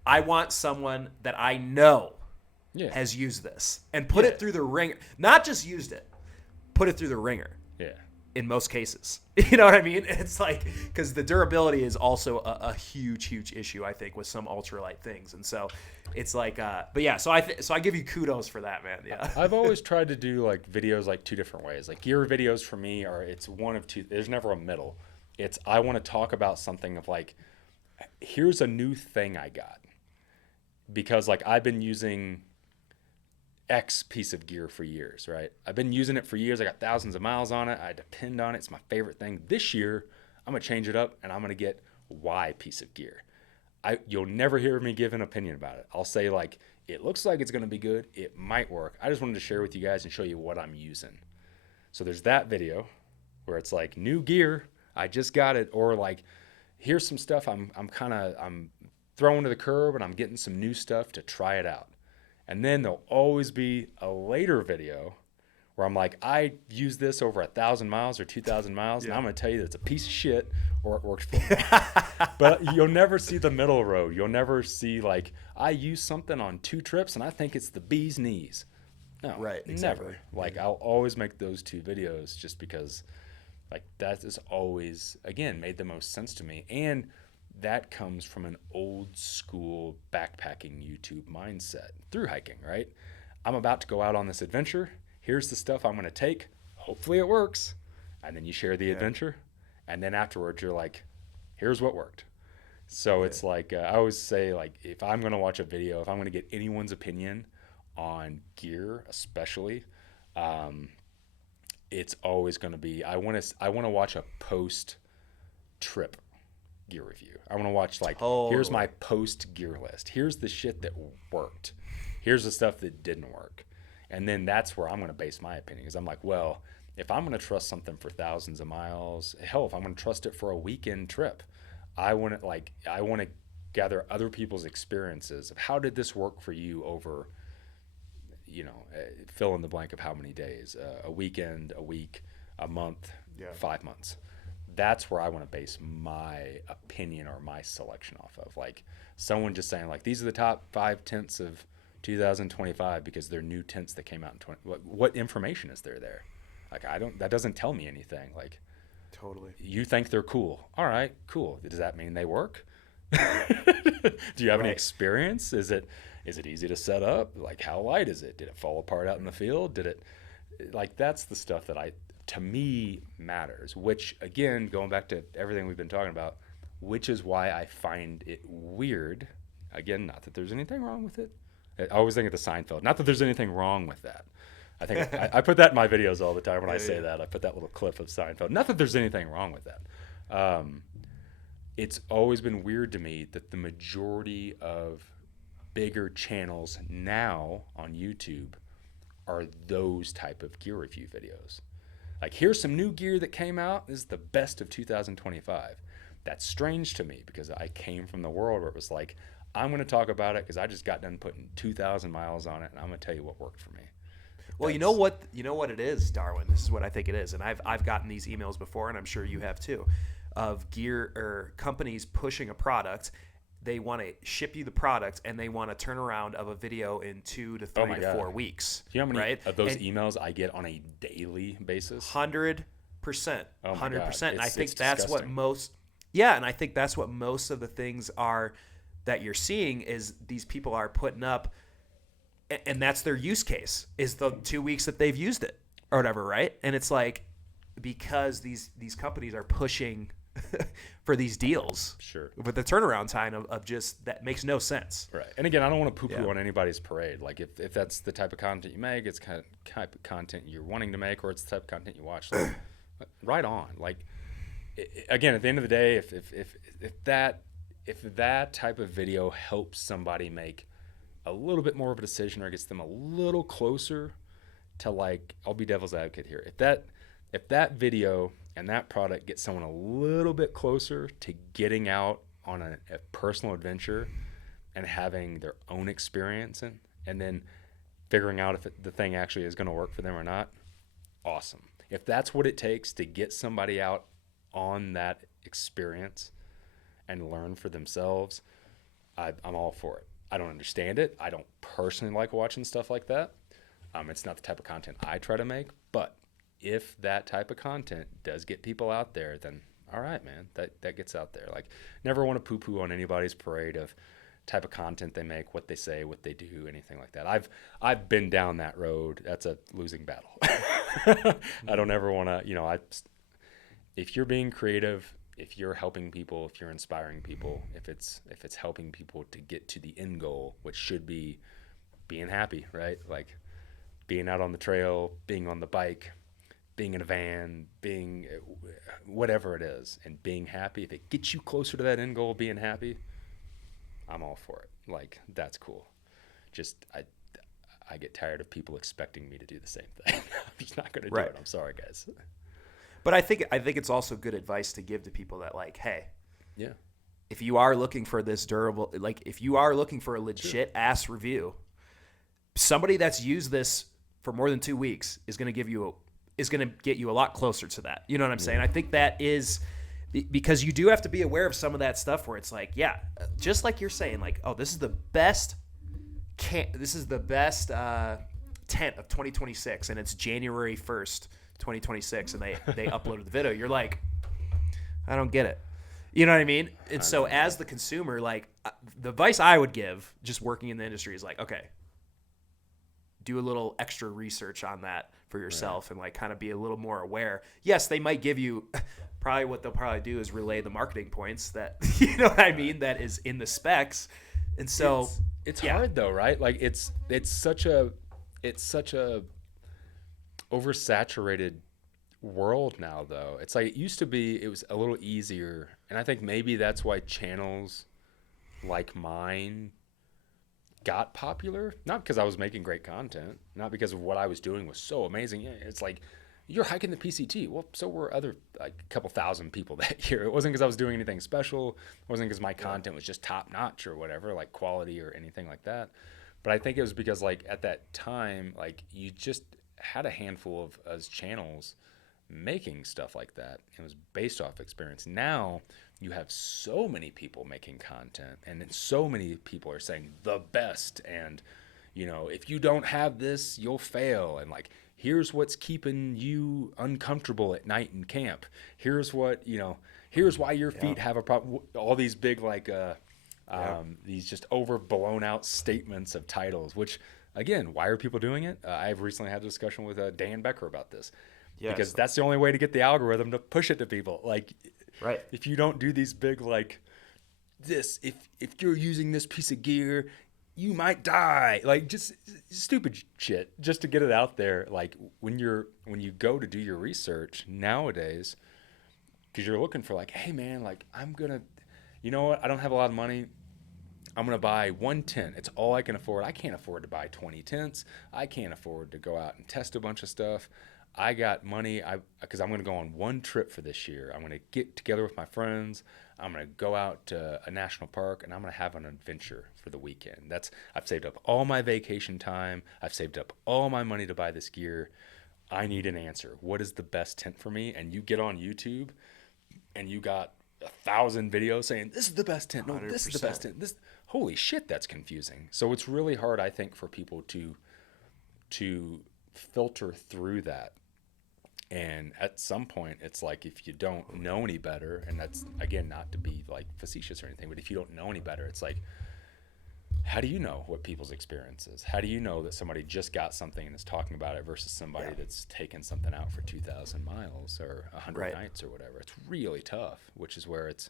I want someone that I know has used this and put it through the ringer. Not just used it, put it through the ringer. Yeah. In most cases. You know what I mean? It's like, because the durability is also a huge issue, I think, with some ultralight things. And so it's like, but yeah, so I give you kudos for that, man. Yeah. I've always tried to do like videos like two different ways. Like gear videos for me it's one of two, there's never a middle. It's, I want to talk about something of like, here's a new thing I got. Because like I've been using X piece of gear for years, right? I've been using it for years. I got thousands of miles on it. I depend on it. It's my favorite thing. This year, I'm going to change it up and I'm going to get Y piece of gear. You'll never hear me give an opinion about it. I'll say like, it looks like it's going to be good. It might work. I just wanted to share with you guys and show you what I'm using. So there's that video where it's like new gear. I just got it. Or like, here's some stuff I'm throwing to the curb and I'm getting some new stuff to try it out. And then there'll always be a later video where I'm like, I use this over 1,000 miles or 2,000 miles, and I'm going to tell you that it's a piece of shit or it works for me. But you'll never see the middle road. You'll never see like, I use something on 2 trips and I think it's the bee's knees. No, right, exactly. Never. Like I'll always make those 2 videos just because like that has always, again, made the most sense to me. And that comes from an old school backpacking YouTube mindset through hiking, right? I'm about to go out on this adventure. Here's the stuff I'm going to take. Hopefully it works. And then you share the adventure. And then afterwards you're like, here's what worked. So it's like, I always say like, if I'm going to watch a video, if I'm going to get anyone's opinion on gear, especially, it's always going to be, I want to watch a post trip gear review. I want to watch like, here's my post gear list. Here's the shit that worked. Here's the stuff that didn't work. And then that's where I'm going to base my opinion. Because I'm like, well, if I'm going to trust something for thousands of miles, hell, if I'm going to trust it for a weekend trip, I want to gather other people's experiences of how did this work for you over, fill in the blank of how many days, a weekend, a week, a month, 5 months. That's where I want to base my opinion or my selection off of. Like someone just saying like, these are the top 5 tents of 2025 because they're new tents that came out in 20. What information is there? Like that doesn't tell me anything. Like totally. You think they're cool. All right, cool. Does that mean they work? Do you have any experience? Is it easy to set up? Like how light is it? Did it fall apart out in the field? That's the stuff that to me matters, which again, going back to everything we've been talking about, which is why I find it weird. Again, not that there's anything wrong with it. I always think of the Seinfeld. Not that there's anything wrong with that. I think I put that in my videos all the time when I say that. I put that little clip of Seinfeld. Not that there's anything wrong with that. It's always been weird to me that the majority of bigger channels now on YouTube are those type of gear review videos. Like, here's some new gear that came out. This is the best of 2025. That's strange to me because I came from the world where it was like, I'm going to talk about it because I just got done putting 2,000 miles on it, and I'm going to tell you what worked for me. Well, you know what it is, Darwin. This is what I think it is, and I've gotten these emails before, and I'm sure you have too, of gear or companies pushing a product. They want to ship you the product, and they want a turnaround of a video in 2 to 3 to 4 weeks. Do you know how many of those emails I get on a daily basis? 100%. Oh 100%. And I think that's what most. Yeah, and I think that's what most of the things are that you're seeing is these people are putting up, and that's their use case is the 2 weeks that they've used it or whatever, right? And it's like because these companies are pushing for these deals, sure, with the turnaround time of just that makes no sense, right? And again, I don't want to poo-poo on anybody's parade. Like if that's the type of content you make, it's kind of type of content you're wanting to make, or it's the type of content you watch. Like, right on. Like again, at the end of the day, if that type of video helps somebody make a little bit more of a decision or gets them a little closer to, like, I'll be devil's advocate here. If that video and that product gets someone a little bit closer to getting out on a personal adventure and having their own experience and then figuring out if the thing actually is going to work for them or not, awesome. If that's what it takes to get somebody out on that experience and learn for themselves, I'm all for it. I don't understand it. I don't personally like watching stuff like that. It's not the type of content I try to make, but if that type of content does get people out there, then all right, man, that gets out there. Like, never want to poo-poo on anybody's parade of type of content they make, what they say, what they do, anything like that. I've been down that road. That's a losing battle. I don't ever want to, if you're being creative, if you're helping people, if you're inspiring people, if it's helping people to get to the end goal, which should be being happy, right? Like being out on the trail, being on the bike, being in a van, being whatever it is, and being happy. If it gets you closer to that end goal, being happy, I'm all for it. Like, that's cool. Just I get tired of people expecting me to do the same thing. I'm just not going to do it. I'm sorry, guys. But I think it's also good advice to give to people that, like, hey, yeah, if you are looking for this durable, like if you are looking for a legit ass review, somebody that's used this for more than 2 weeks is going to get you a lot closer to that. You know what I'm saying? I think that is because you do have to be aware of some of that stuff where it's like, yeah, just like you're saying, like, oh, this is the best tent of 2026, and it's January 1st, 2026, and they uploaded the video. You're like, I don't get it. You know what I mean? And so as the consumer, like, the advice I would give just working in the industry is like, okay, do a little extra research on that for yourself, and like kind of be a little more aware. Yes, they might give you probably what they'll probably do is relay the marketing points that, you know what I mean, that is in the specs. And so it's hard though, right? Like it's such a oversaturated world now though. It's like it used to be, it was a little easier, and I think maybe that's why channels like mine got popular, not because I was making great content, not because of what I was doing was so amazing. Yeah, it's like, you're hiking the PCT. Well, so were other, like, a couple thousand people that year. It wasn't because I was doing anything special. It wasn't because my content was just top notch or whatever, like quality or anything like that. But I think it was because, like, at that time, like, you just had a handful of us channels making stuff like that. It was based off experience. Now you have so many people making content, and then so many people are saying the best, and if you don't have this, you'll fail, and like, here's what's keeping you uncomfortable at night in camp, here's what here's why your feet have a problem. All these big, like, these just over blown out statements of titles, which, again, why are people doing it? I've recently had a discussion with Dan Becker about this. Yes. Because that's the only way to get the algorithm to push it to people. Like, right. If you don't do these big, like, this, if you're using this piece of gear, you might die. Like, just stupid shit just to get it out there. Like, when you go to do your research nowadays, because you're looking for, like, hey man, like, I'm gonna, you know what? I don't have a lot of money. I'm going to buy one tent. It's all I can afford. I can't afford to buy 20 tents. I can't afford to go out and test a bunch of stuff. I got money because I'm going to go on one trip for this year. I'm going to get together with my friends. I'm going to go out to a national park, and I'm going to have an adventure for the weekend. I've saved up all my vacation time. I've saved up all my money to buy this gear. I need an answer. What is the best tent for me? And you get on YouTube, and you got 1,000 videos saying, this is the best tent. No, 100%. This is the best tent. Holy shit, that's confusing. So it's really hard, I think, for people to filter through that. And at some point, it's like, if you don't know any better, and that's, again, not to be like facetious or anything, but if you don't know any better, it's like, how do you know what people's experience is? How do you know that somebody just got something and is talking about it versus somebody that's taken something out for 2,000 miles or 100 nights or whatever? It's really tough, which is where it's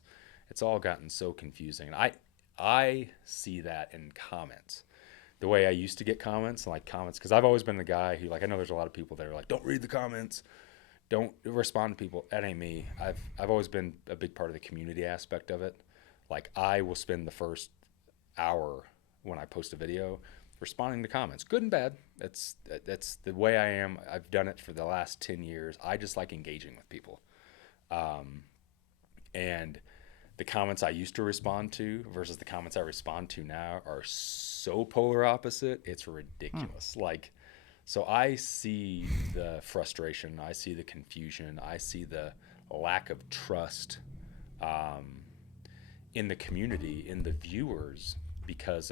all gotten so confusing. And I see that in comments. The way I used to get comments, because I've always been the guy who, like, I know there's a lot of people that are like, don't read the comments, don't respond to people. That ain't me. I've always been a big part of the community aspect of it. Like, I will spend the first hour when I post a video responding to comments, good and bad. That's the way I am. I've done it for the last 10 years. I just like engaging with people. And the comments I used to respond to versus the comments I respond to now are so polar opposite. It's ridiculous. So I see the frustration. I see the confusion. I see the lack of trust in the community, in the viewers, because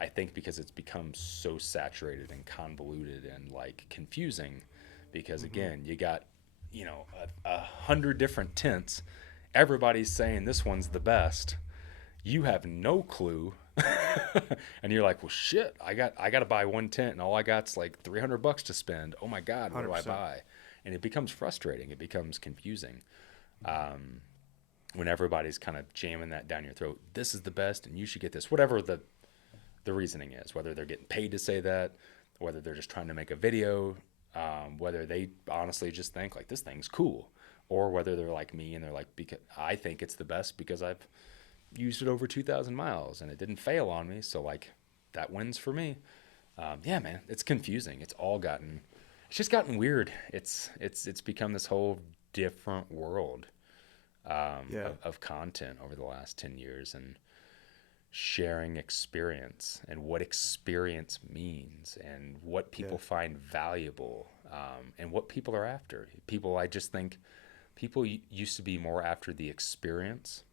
it's become so saturated and convoluted and like confusing. Because again, you got 100 different tents. Everybody's saying this one's the best. You have no clue. And you're like, well, shit, I got to buy one tent and all I got's like $300 to spend. Oh my God, what 100%. Do I buy? And it becomes frustrating. It becomes confusing. When everybody's kind of jamming that down your throat, this is the best and you should get this, whatever the reasoning is, whether they're getting paid to say that, whether they're just trying to make a video, whether they honestly just think like this thing's cool, or whether they're like me and they're like, because I think it's the best because I've used it over 2,000 miles and it didn't fail on me. So like that wins for me. Yeah, man, it's confusing. It's just gotten weird. It's become this whole different world of content over the last 10 years and sharing experience and what experience means and what people find valuable and what people are after. I just think people used to be more after the experience.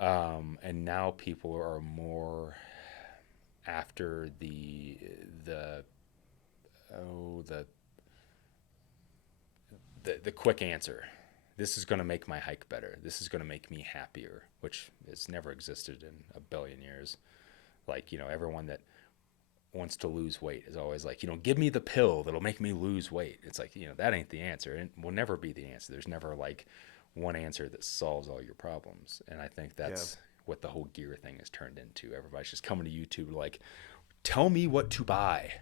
And now people are more after the quick answer. This is going to make my hike better. This is going to make me happier, which has never existed in a billion years. Like, everyone that wants to lose weight is always like, give me the pill that'll make me lose weight. It's like, that ain't the answer. It will never be the answer. There's never like one answer that solves all your problems. And I think that's what the whole gear thing has turned into. Everybody's just coming to YouTube like, tell me what to buy.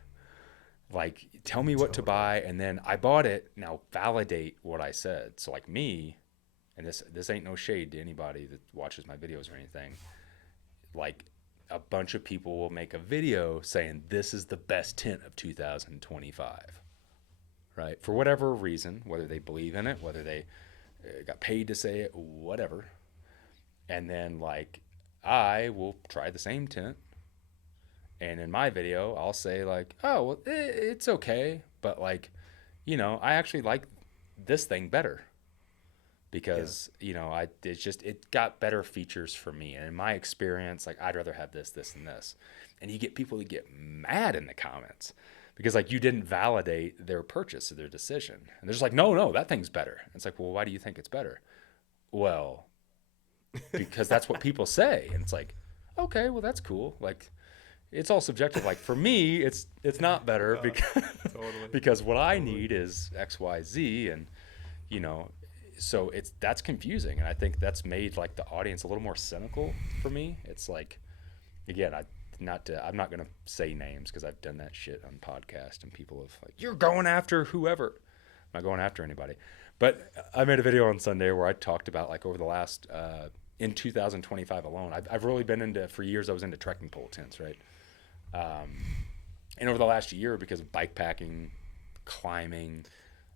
Like, tell me what to buy, and then I bought it. Now validate what I said. So like me, and this ain't no shade to anybody that watches my videos or anything. Like, a bunch of people will make a video saying this is the best tent of 2025, right? For whatever reason, whether they believe in it, whether they got paid to say it, whatever. And then like, I will try the same tent. And in my video, I'll say like, oh, well, it's okay. But like, I actually like this thing better because, it got better features for me. And in my experience, like, I'd rather have this, and this. And you get people that get mad in the comments because like you didn't validate their purchase or their decision. And they're just like, no, that thing's better. And it's like, well, why do you think it's better? Well, because that's what people say. And it's like, okay, well, that's cool. Like, it's all subjective. Like for me, it's not better because what I need is X, Y, Z, and so that's confusing, and I think that's made like the audience a little more cynical for me. It's like, again, I'm not gonna say names because I've done that shit on podcast, and people have like, you're going after whoever. I'm not going after anybody, but I made a video on Sunday where I talked about like over the last in 2025 alone. I've really been into, for years I was into trekking pole tents, right? And over the last year, because of bike packing, climbing,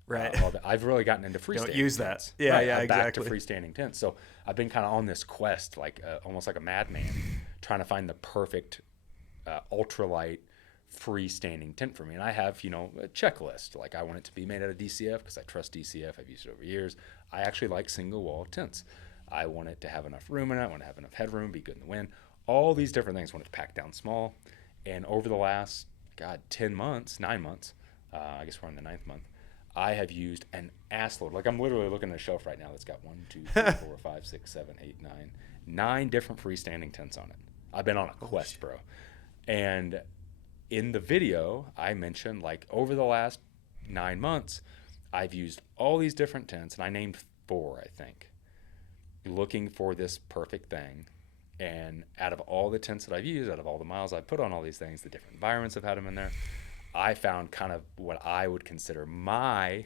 Right. all that, I've really gotten into freestanding. Don't use that. tents. Yeah, Right, yeah, I'm back to exactly. freestanding tents. So I've been kind of on this quest, like almost like a madman, trying to find the perfect ultralight freestanding tent for me. And I have, a checklist. Like I want it to be made out of DCF because I trust DCF. I've used it over years. I actually like single wall tents. I want it to have enough room in it. I want to have enough headroom, be good in the wind. All these different things. I want it to pack down small. And over the last, 9 months, I guess we're in the 9th month, I have used an assload. Like I'm literally looking at a shelf right now that's got 1, 2, 3, 4, 5, 6, 7, 8, 9 different freestanding tents on it. I've been on a quest, bro. And in the video, I mentioned like over the last 9 months, I've used all these different tents, and I named 4, I think, looking for this perfect thing. And out of all the tents that I've used, out of all the miles I've put on all these things, the different environments I've had them in there, I found kind of what I would consider my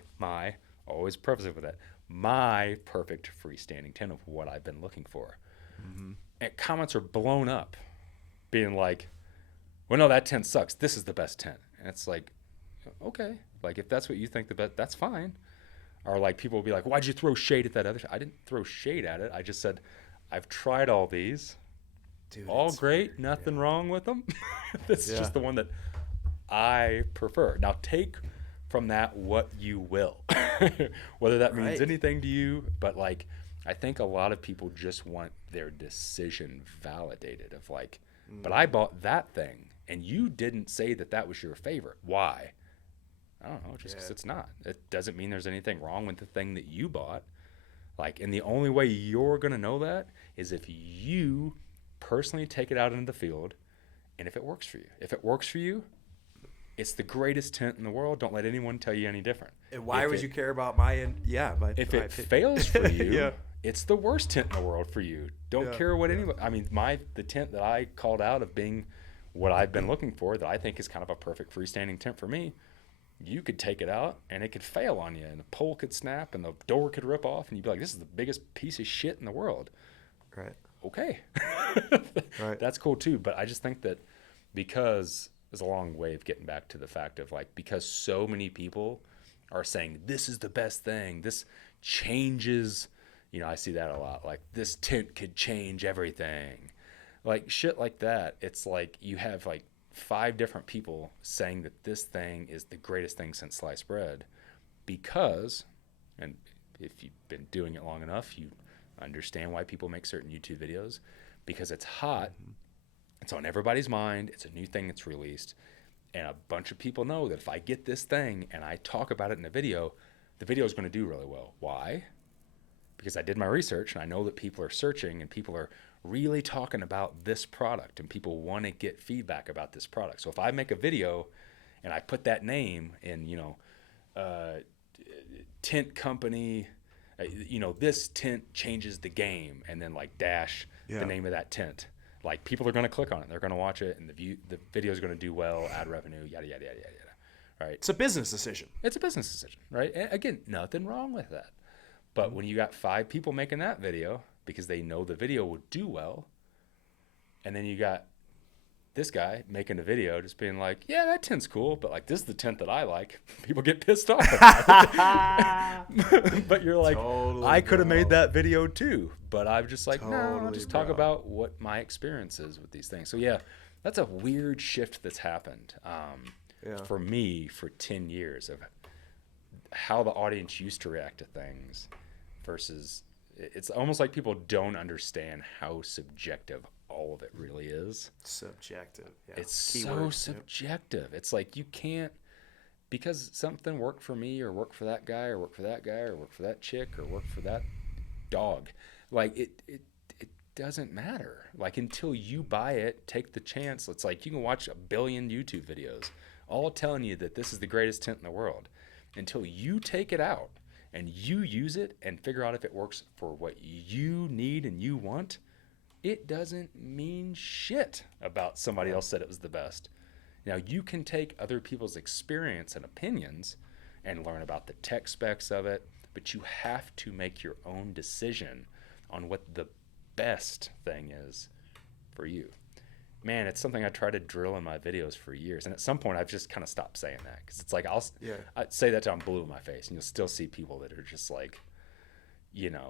always preface it with that, my perfect freestanding tent of what I've been looking for. Mm-hmm. And comments are blown up, being like, well, no, that tent sucks. This is the best tent. And it's like, okay, like if that's what you think the best, that's fine. Or like people will be like, why'd you throw shade at that other? I didn't throw shade at it. I just said, I've tried all these. Dude, all great, nothing wrong with them. This is just the one that I prefer. Now take from that what you will, whether that means anything to you. But like, I think a lot of people just want their decision validated of like, but I bought that thing and you didn't say that that was your favorite. Why? I don't know, just because it's not. It doesn't mean there's anything wrong with the thing that you bought. Like, and the only way you're going to know that is if you personally take it out into the field and if it works for you. If it works for you, it's the greatest tent in the world. Don't let anyone tell you any different. And why would you care about if it fails for you, it's the worst tent in the world for you. Don't care what anyone. I mean, the tent that I called out of being what I've been looking for, that I think is kind of a perfect freestanding tent for me. You could take it out and it could fail on you, and the pole could snap and the door could rip off, and you'd be like, "This is the biggest piece of shit in the world." Right. Okay. Right. That's cool too. But I just think that because there's a long way of getting back to the fact of like, because so many people are saying this is the best thing, this changes, I see that a lot, like this tent could change everything, like shit like that. It's like you have like 5 different people saying that this thing is the greatest thing since sliced bread because, and if you've been doing it long enough, you understand why people make certain YouTube videos, because it's hot. It's on everybody's mind. It's a new thing that's released. And a bunch of people know that if I get this thing and I talk about it in a video, the video is going to do really well. Why? Because I did my research and I know that people are searching and people are really talking about this product and people want to get feedback about this product. So if I make a video and I put that name in, tent company, this tent changes the game, and then like dash the name of that tent. Like people are going to click on it, they're going to watch it, and the video is going to do well, add revenue, yada yada yada yada. Right? It's a business decision. It's a business decision, right? And again, nothing wrong with that. But when you got 5 people making that video because they know the video will do well, and then you got this guy making a video just being like, yeah, that tent's cool, but like this is the tent that I like. People get pissed off about it. But you're like, totally, I could have made that video too. But I'm just like, no, I'll just talk about what my experience is with these things. So yeah, that's a weird shift that's happened for me for 10 years of how the audience used to react to things versus it's almost like people don't understand how subjective all of it really is. Subjective. Yeah. It's so subjective. It's like you can't, because something worked for me or worked for that guy or worked for that guy or worked for that chick or worked for that dog. Like it doesn't matter. Like until you buy it, take the chance. It's like you can watch 1 billion YouTube videos all telling you that this is the greatest tent in the world. Until you take it out and you use it and figure out if it works for what you need and you want, it doesn't mean shit about somebody else said it was the best. Now, you can take other people's experience and opinions and learn about the tech specs of it, but you have to make your own decision on what the best thing is for you? Man, it's something I try to drill in my videos for years. And at some point, I've just kind of stopped saying that. Because it's like, I'd say that till I'm blue in my face. And you'll still see people that are just like,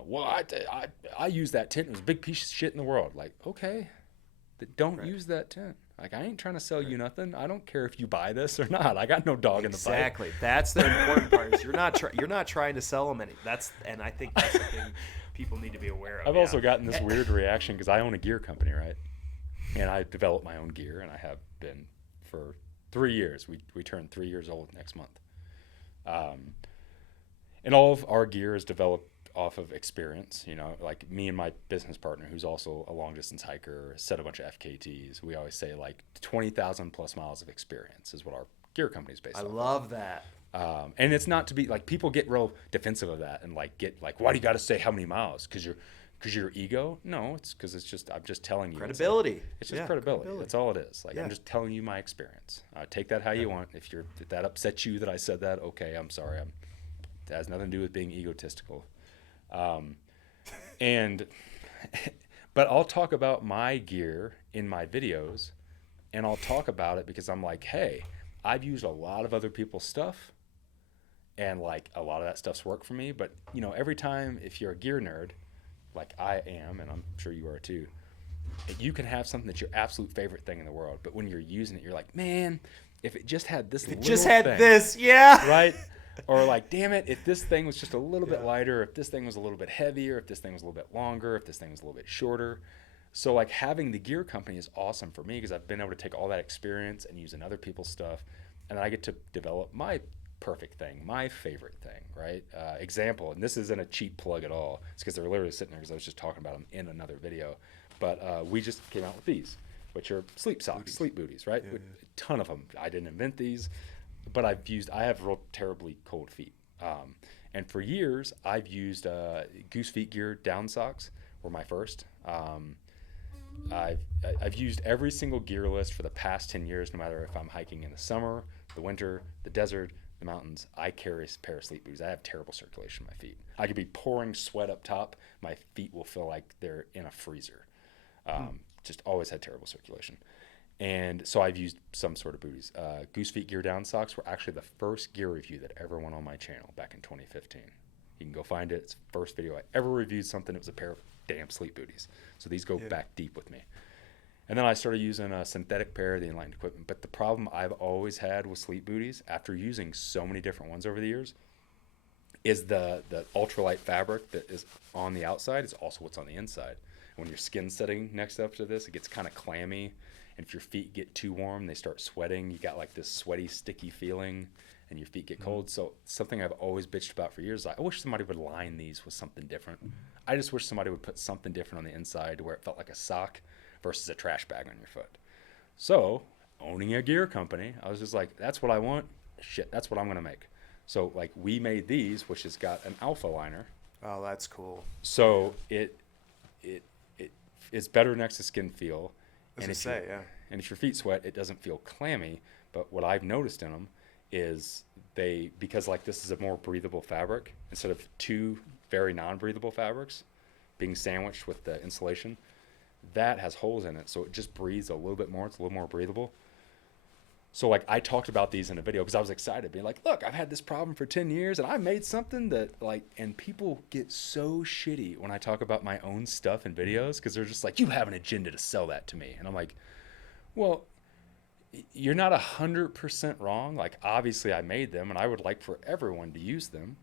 well, I use that tent. It was a big piece of shit in the world. Like, okay, don't use that tent. Like, I ain't trying to sell you nothing. I don't care if you buy this or not. I got no dog in the fight. Exactly. That's the important part. Is you're not trying to sell them any. And I think that's the thing people need to be aware of. I've also gotten this weird reaction because I own a gear company, right? And I developed my own gear, and I have been for 3 years. We turn 3 years old next month. And all of our gear is developed off of experience. Like me and my business partner, who's also a long distance hiker, set a bunch of FKTs. We always say like 20,000 plus miles of experience is what our gear company is based on. I love that. And it's not to be like, people get real defensive of that and like get like, why do you got to say how many miles? Because your ego? No, it's because I'm just telling you. Credibility. It's just credibility. That's all it is. Like, I'm just telling you my experience. Take that how you want. If that upsets you that I said that, okay, I'm sorry. It has nothing to do with being egotistical. But I'll talk about my gear in my videos, and I'll talk about it because I'm like, hey, I've used a lot of other people's stuff, and like a lot of that stuff's worked for me. But every time, if you're a gear nerd, like I am, and I'm sure you are too, you can have something that's your absolute favorite thing in the world, but when you're using it, you're like, man, if it just had this little thing, this, yeah. Right? Or like, damn it, if this thing was just a little bit lighter, if this thing was a little bit heavier, if this thing was a little bit longer, if this thing was a little bit shorter. So like having the gear company is awesome for me because I've been able to take all that experience and use in other people's stuff, and I get to develop my perfect thing, my favorite thing, right? Example, and this isn't a cheap plug at all. It's because they're literally sitting there because I was just talking about them in another video. But we just came out with these, which are sleep socks, sleep booties, right? A ton of them. I didn't invent these, but I have real terribly cold feet. And for years, I've used Goose Feet Gear down socks were my first. I've used every single gear list for the past 10 years, no matter if I'm hiking in the summer, the winter, the desert, the mountains. I carry a pair of sleep booties. I have terrible circulation in my feet. I could be pouring sweat up top. My feet will feel like they're in a freezer. Just always had terrible circulation. And so I've used some sort of booties. Goose Feet Gear down socks were actually the first gear review that ever went on my channel back in 2015. You can go find it. It's the first video I ever reviewed something. It was a pair of damn sleep booties. So these go back deep with me. And then I started using a synthetic pair of the inline equipment. But the problem I've always had with sleep booties, after using so many different ones over the years, is the ultralight fabric that is on the outside is also what's on the inside. When your skin's sitting next up to this, it gets kind of clammy. And if your feet get too warm, they start sweating. You got like this sweaty, sticky feeling, and your feet get cold. So something I've always bitched about for years is I wish somebody would line these with something different. I just wish somebody would put something different on the inside to where it felt like a sock versus a trash bag on your foot. So owning a gear company, I was just like, that's what I want. Shit, that's what I'm going to make. So like we made these, which has got an alpha liner. Oh, that's cool. So it's better next to skin feel. And if your feet sweat, it doesn't feel clammy. But what I've noticed in them is because like this is a more breathable fabric, instead of two very non-breathable fabrics being sandwiched with the insulation, that has holes in it. So it just breathes a little bit more. It's a little more breathable. So like I talked about these in a video because I was excited, being like, look, I've had this problem for 10 years and I made something that like, and people get so shitty when I talk about my own stuff in videos because they're just like, you have an agenda to sell that to me. And I'm like, well, you're not 100% wrong. Like obviously I made them and I would like for everyone to use them,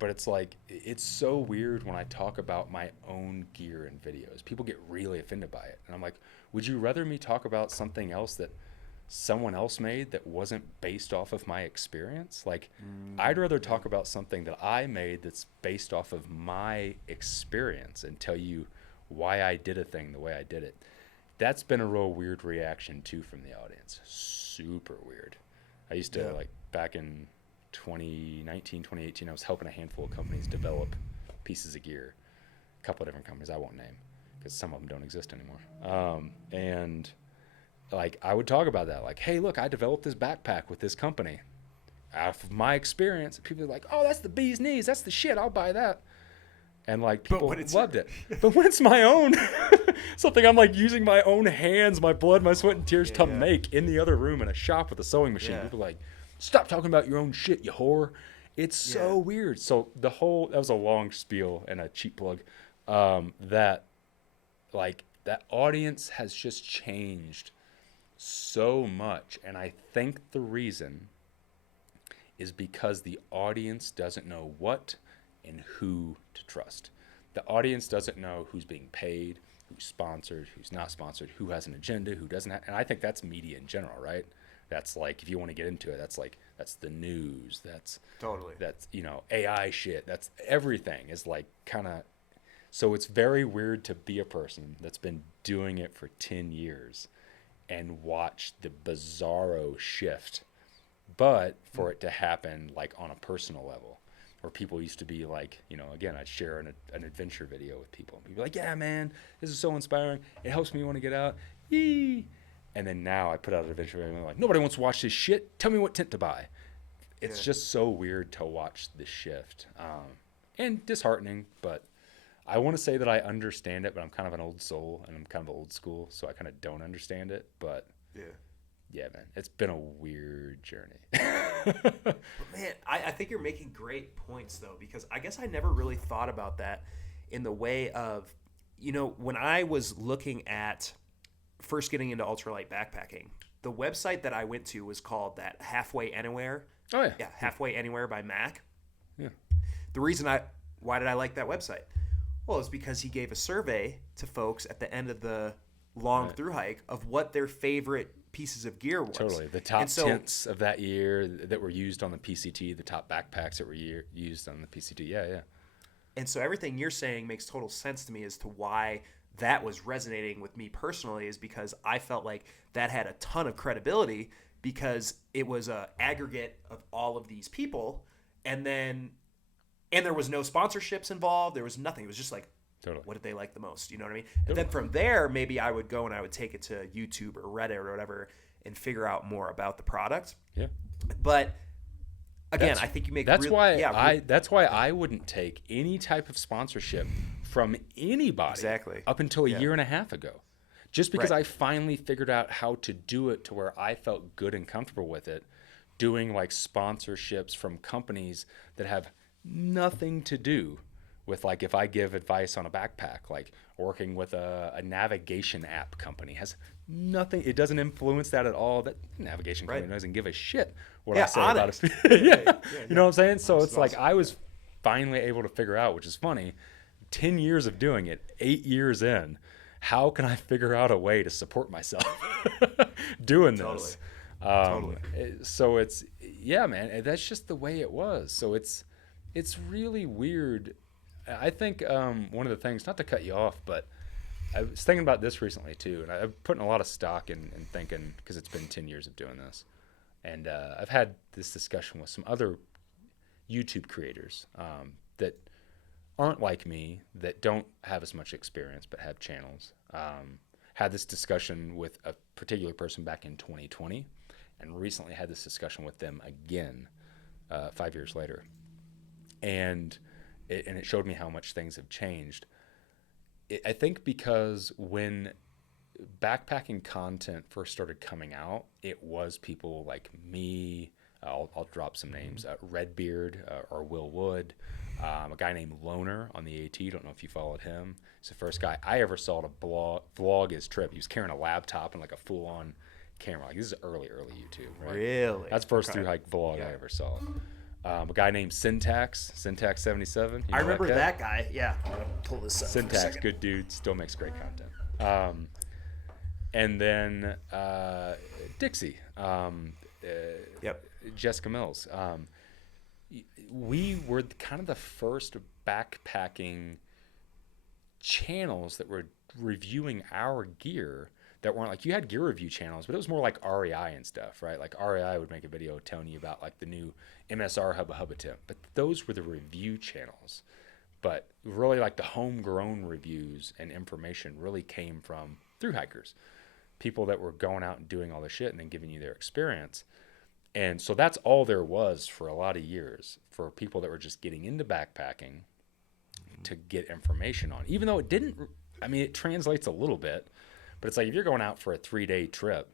but it's like, it's so weird when I talk about my own gear in videos. People get really offended by it. And I'm like, would you rather me talk about something else that someone else made that wasn't based off of my experience? Like I'd rather talk about something that I made that's based off of my experience and tell you why I did a thing the way I did it. That's been a real weird reaction too from the audience. Super weird. I used to like back in 2019, 2018, I was helping a handful of companies develop pieces of gear. A couple of different companies I won't name because some of them don't exist anymore. And like I would talk about that, like, hey, look, I developed this backpack with this company. Out of my experience, people are like, oh, that's the bee's knees. That's the shit. I'll buy that. And like people loved it. But when it's my own, something I'm like using my own hands, my blood, my sweat and tears to make in the other room in a shop with a sewing machine, people are like, stop talking about your own shit, you whore. It's so weird. So that was a long spiel and a cheap plug. That like that audience has just changed so much. And I think the reason is because the audience doesn't know what and who to trust. The audience doesn't know who's being paid, who's sponsored, who's not sponsored, who has an agenda, who doesn't have, and I think that's media in general, right? That's like, if you want to get into it, that's the news, that's AI shit, that's everything is like kind of, so it's very weird to be a person that's been doing it for 10 years and watch the bizarro shift, but for it to happen like on a personal level. Where people used to be like, again, I'd share an adventure video with people. And people be like, yeah, man, this is so inspiring. It helps me want to get out. Yee. And then now I put out an adventure video and I'm like, nobody wants to watch this shit. Tell me what tent to buy. It's just so weird to watch the shift. And disheartening, but I want to say that I understand it, but I'm kind of an old soul and I'm kind of old school, so I kind of don't understand it. But yeah, man, it's been a weird journey. But man, I think you're making great points though, because I guess I never really thought about that in the way of, when I was looking at first getting into ultralight backpacking, the website that I went to was called that Halfway Anywhere. Oh yeah. Yeah, Halfway Anywhere by Mac. Yeah. The reason why did I like that website? Well, it's because he gave a survey to folks at the end of the long through hike of what their favorite pieces of gear was. Totally. The top tents of that year that were used on the PCT, the top backpacks that were used on the PCT. Yeah. And so everything you're saying makes total sense to me as to why that was resonating with me personally, is because I felt like that had a ton of credibility because it was an aggregate of all of these people, and there was no sponsorships involved. There was nothing. It was just like, what did they like the most? You know what I mean? And then from there, maybe I would go and I would take it to YouTube or Reddit or whatever and figure out more about the product. Yeah. But again, I think you make that's why I wouldn't take any type of sponsorship from anybody up until a year and a half ago. Just because I finally figured out how to do it to where I felt good and comfortable with it, doing like sponsorships from companies that have nothing to do with, like, if I give advice on a backpack, like working with a navigation app company has nothing. It doesn't influence that at all. That navigation company doesn't give a shit what I say about it. You know what I'm saying? So it's like I was finally able to figure out, which is funny, 10 years of doing it, 8 years in, how can I figure out a way to support myself doing this? So it's, man, that's just the way it was. So it's really weird. I think one of the things, not to cut you off, but I was thinking about this recently too, and I'm putting a lot of stock in thinking, because it's been 10 years of doing this, and I've had this discussion with some other YouTube creators that aren't like me, that don't have as much experience but have channels. Had this discussion with a particular person back in 2020, and recently had this discussion with them again 5 years later, and it showed me how much things have changed. I think because when backpacking content first started coming out, it was people like me. I'll drop some names. Redbeard or Will Wood. A guy named Loner on the AT. Don't know if you followed him. He's the first guy I ever saw to vlog his trip. He was carrying a laptop and like a full-on camera. Like, this is early YouTube, right? Really? That's the first through hike vlog I ever saw. A guy named Syntax 77. I remember that guy. Yeah. I'm gonna pull this up. Syntax, good dude, still makes great content. And then Dixie. Jessica Mills. We were kind of the first backpacking channels that were reviewing our gear, that weren't like, you had gear review channels, but it was more like REI and stuff, right? Like REI would make a video telling you about like the new MSR Hubba Hubba tip, but those were the review channels. But really, like, the homegrown reviews and information really came from through hikers, people that were going out and doing all this shit and then giving you their experience. And so that's all there was for a lot of years for people that were just getting into backpacking to get information on, even though it didn't. I mean, it translates a little bit, but it's like if you're going out for a 3-day trip,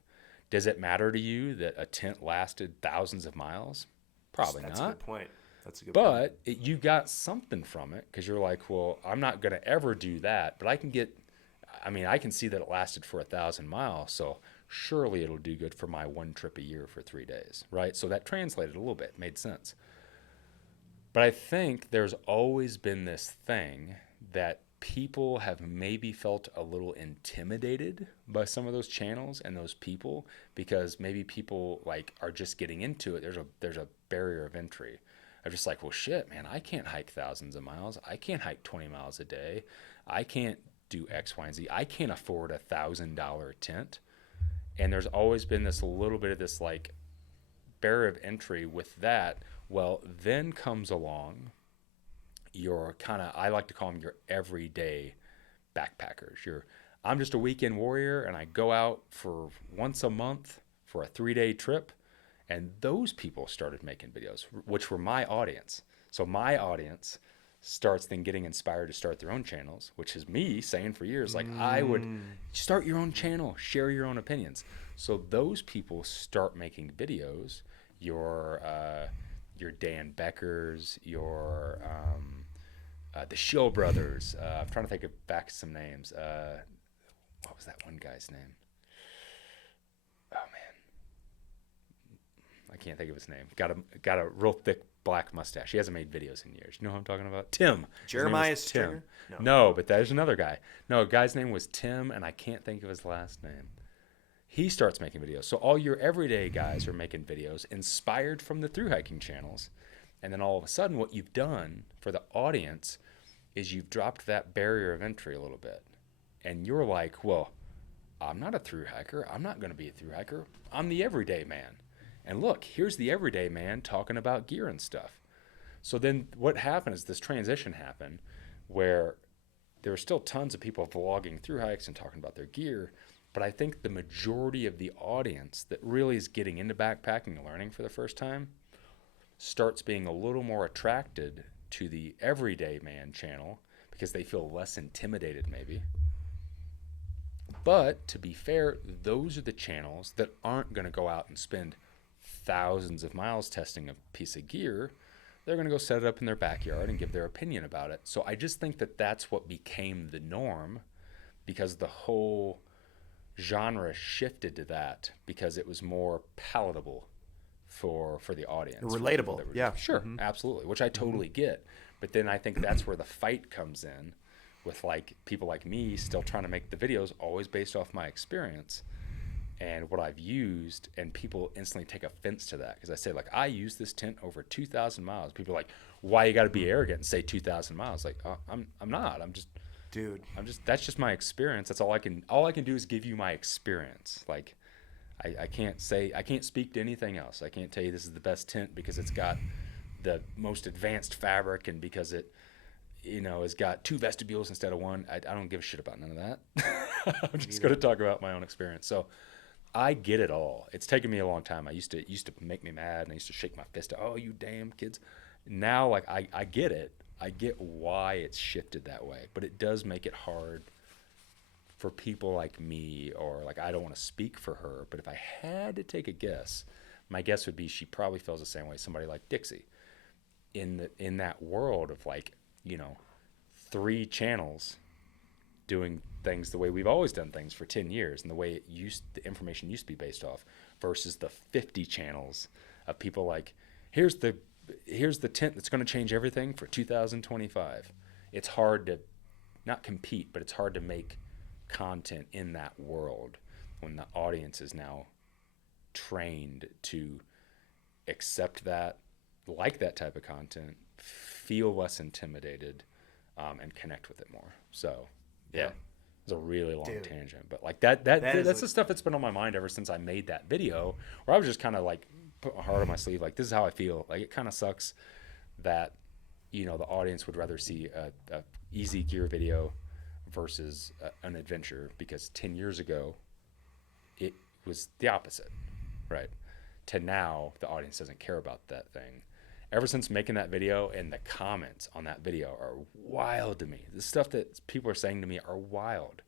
does it matter to you that a tent lasted thousands of miles? Probably That's not. a good point. That's a good point. But you got something from it because you're like, well, I'm not going to ever do that, but I can see that it lasted for 1,000 miles. So surely it'll do good for my one trip a year for 3 days, right? So that translated a little bit, made sense. But I think there's always been this thing that people have maybe felt a little intimidated by some of those channels and those people, because maybe people like are just getting into it. There's a barrier of entry. I'm just like, well, shit, man, I can't hike thousands of miles. I can't hike 20 miles a day. I can't do X, Y, and Z. I can't afford $1,000 tent. And there's always been this little bit of this like barrier of entry with that. Well, then comes along your kind of, I like to call them your everyday backpackers. I'm just a weekend warrior and I go out for once a month for a 3-day trip. And those people started making videos, which were my audience. So my audience starts then getting inspired to start their own channels, which is me saying for years, like, I would start your own channel, share your own opinions. So those people start making videos. Your Dan Beckers, the Shill Brothers. I'm trying to think of back some names. What was that one guy's name? Oh man, I can't think of his name. Got a real thick black mustache. He hasn't made videos in years. You know who I'm talking about? Tim. Jeremiah Tim. No, but there's another guy. No, a guy's name was Tim, and I can't think of his last name. He starts making videos. So all your everyday guys are making videos inspired from the thru hiking channels. And then all of a sudden what you've done for the audience is you've dropped that barrier of entry a little bit. And you're like, well, I'm not a thru hiker. I'm not going to be a thru hiker. I'm the everyday man. And look, here's the everyday man talking about gear and stuff. So then what happened is this transition happened where there were still tons of people vlogging thru hikes and talking about their gear. But I think the majority of the audience that really is getting into backpacking and learning for the first time starts being a little more attracted to the everyday man channel because they feel less intimidated maybe. But to be fair, those are the channels that aren't going to go out and spend thousands of miles testing a piece of gear. They're going to go set it up in their backyard and give their opinion about it. So I just think that that's what became the norm because the whole genre shifted to that because it was more palatable for the audience. Relatable, yeah. Sure, absolutely, which I totally get. But then I think that's where the fight comes in with like people like me still trying to make the videos always based off my experience and what I've used, and people instantly take offense to that because I say like I use this tent over 2,000 miles. People are like, why you got to be arrogant and say 2,000 miles? Like I'm not. That's just my experience. That's all I can do is give you my experience. Like I can't speak to anything else. I can't tell you this is the best tent because it's got the most advanced fabric and because it, has got 2 vestibules instead of 1. I don't give a shit about none of that. I'm just going to talk about my own experience. So I get it all. It's taken me a long time. It used to make me mad and I used to shake my fist. Oh, you damn kids. Now, like I get it. I get why it's shifted that way, but it does make it hard for people like me, or like I don't want to speak for her, but if I had to take a guess, my guess would be she probably feels the same way somebody like Dixie. In that world of like, 3 channels doing things the way we've always done things for 10 years and the way the information used to be based off versus the 50 channels of people like, here's the tent that's going to change everything for 2025. It's hard to not compete, but it's hard to make content in that world when the audience is now trained to accept that, like that type of content, feel less intimidated, and connect with it more. So yeah. It's a really long tangent, but like that's the stuff that's been on my mind ever since I made that video, where I was just kind of like put my heart on my sleeve. Like, this is how I feel. Like, it kind of sucks that, the audience would rather see a easy gear video versus an adventure, because 10 years ago, it was the opposite, right? To now, the audience doesn't care about that thing. ever since making that video, and the comments on that video are wild to me. The stuff that people are saying to me are wild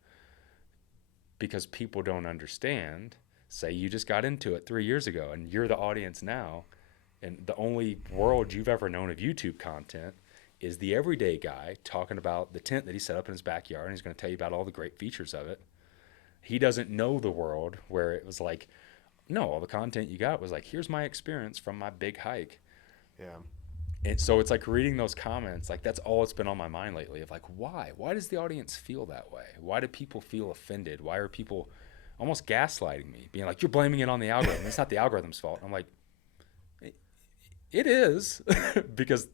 because people don't understand. Say you just got into it 3 years ago and you're the audience now, and the only world you've ever known of YouTube content is the everyday guy talking about the tent that he set up in his backyard, and he's going to tell you about all the great features of it. He doesn't know the world where it was like, no, all the content you got was like, here's my experience from my big hike. Yeah. And so it's like reading those comments, like that's all it's been on my mind lately of like, why? Why does the audience feel that way? Why do people feel offended? Why are people almost gaslighting me, being like, you're blaming it on the algorithm. It's not the algorithm's fault. I'm like, it is because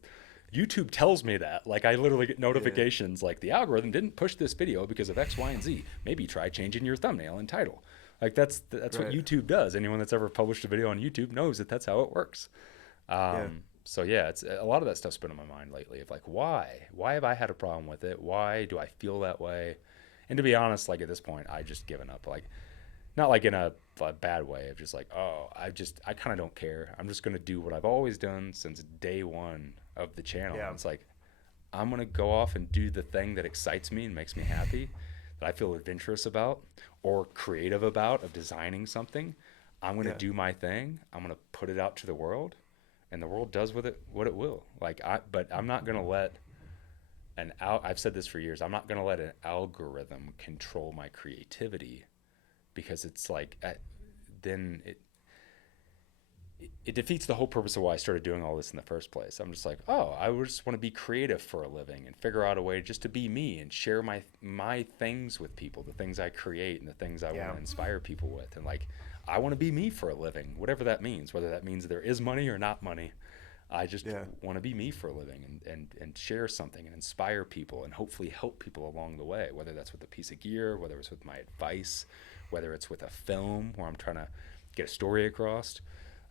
YouTube tells me that. Like I literally get notifications like the algorithm didn't push this video because of X, Y, and Z. Maybe try changing your thumbnail and title. Like that's right. What YouTube does. Anyone that's ever published a video on YouTube knows that that's how it works. So yeah, it's a lot of that stuff's been on my mind lately of like, why have I had a problem with it? Why do I feel that way? And to be honest, like at this point, I just given up. Like not like in a bad way of just like, oh, I kind of don't care. I'm just going to do what I've always done since day one of the channel. Yeah. It's like, I'm going to go off and do the thing that excites me and makes me happy, that I feel adventurous about or creative about, of designing something. I'm going to do my thing. I'm going to put it out to the world, and the world does with it what it will. But I'm not going to let I've said this for years. I'm not going to let an algorithm control my creativity, because it's like, then it defeats the whole purpose of why I started doing all this in the first place. I'm just like, oh, I just want to be creative for a living and figure out a way just to be me and share my things with people, the things I create and the things I want to inspire people with. And like, I want to be me for a living, whatever that means, whether that means there is money or not money. I just want to be me for a living and share something and inspire people and hopefully help people along the way, whether that's with a piece of gear, whether it's with my advice, whether it's with a film where I'm trying to get a story across.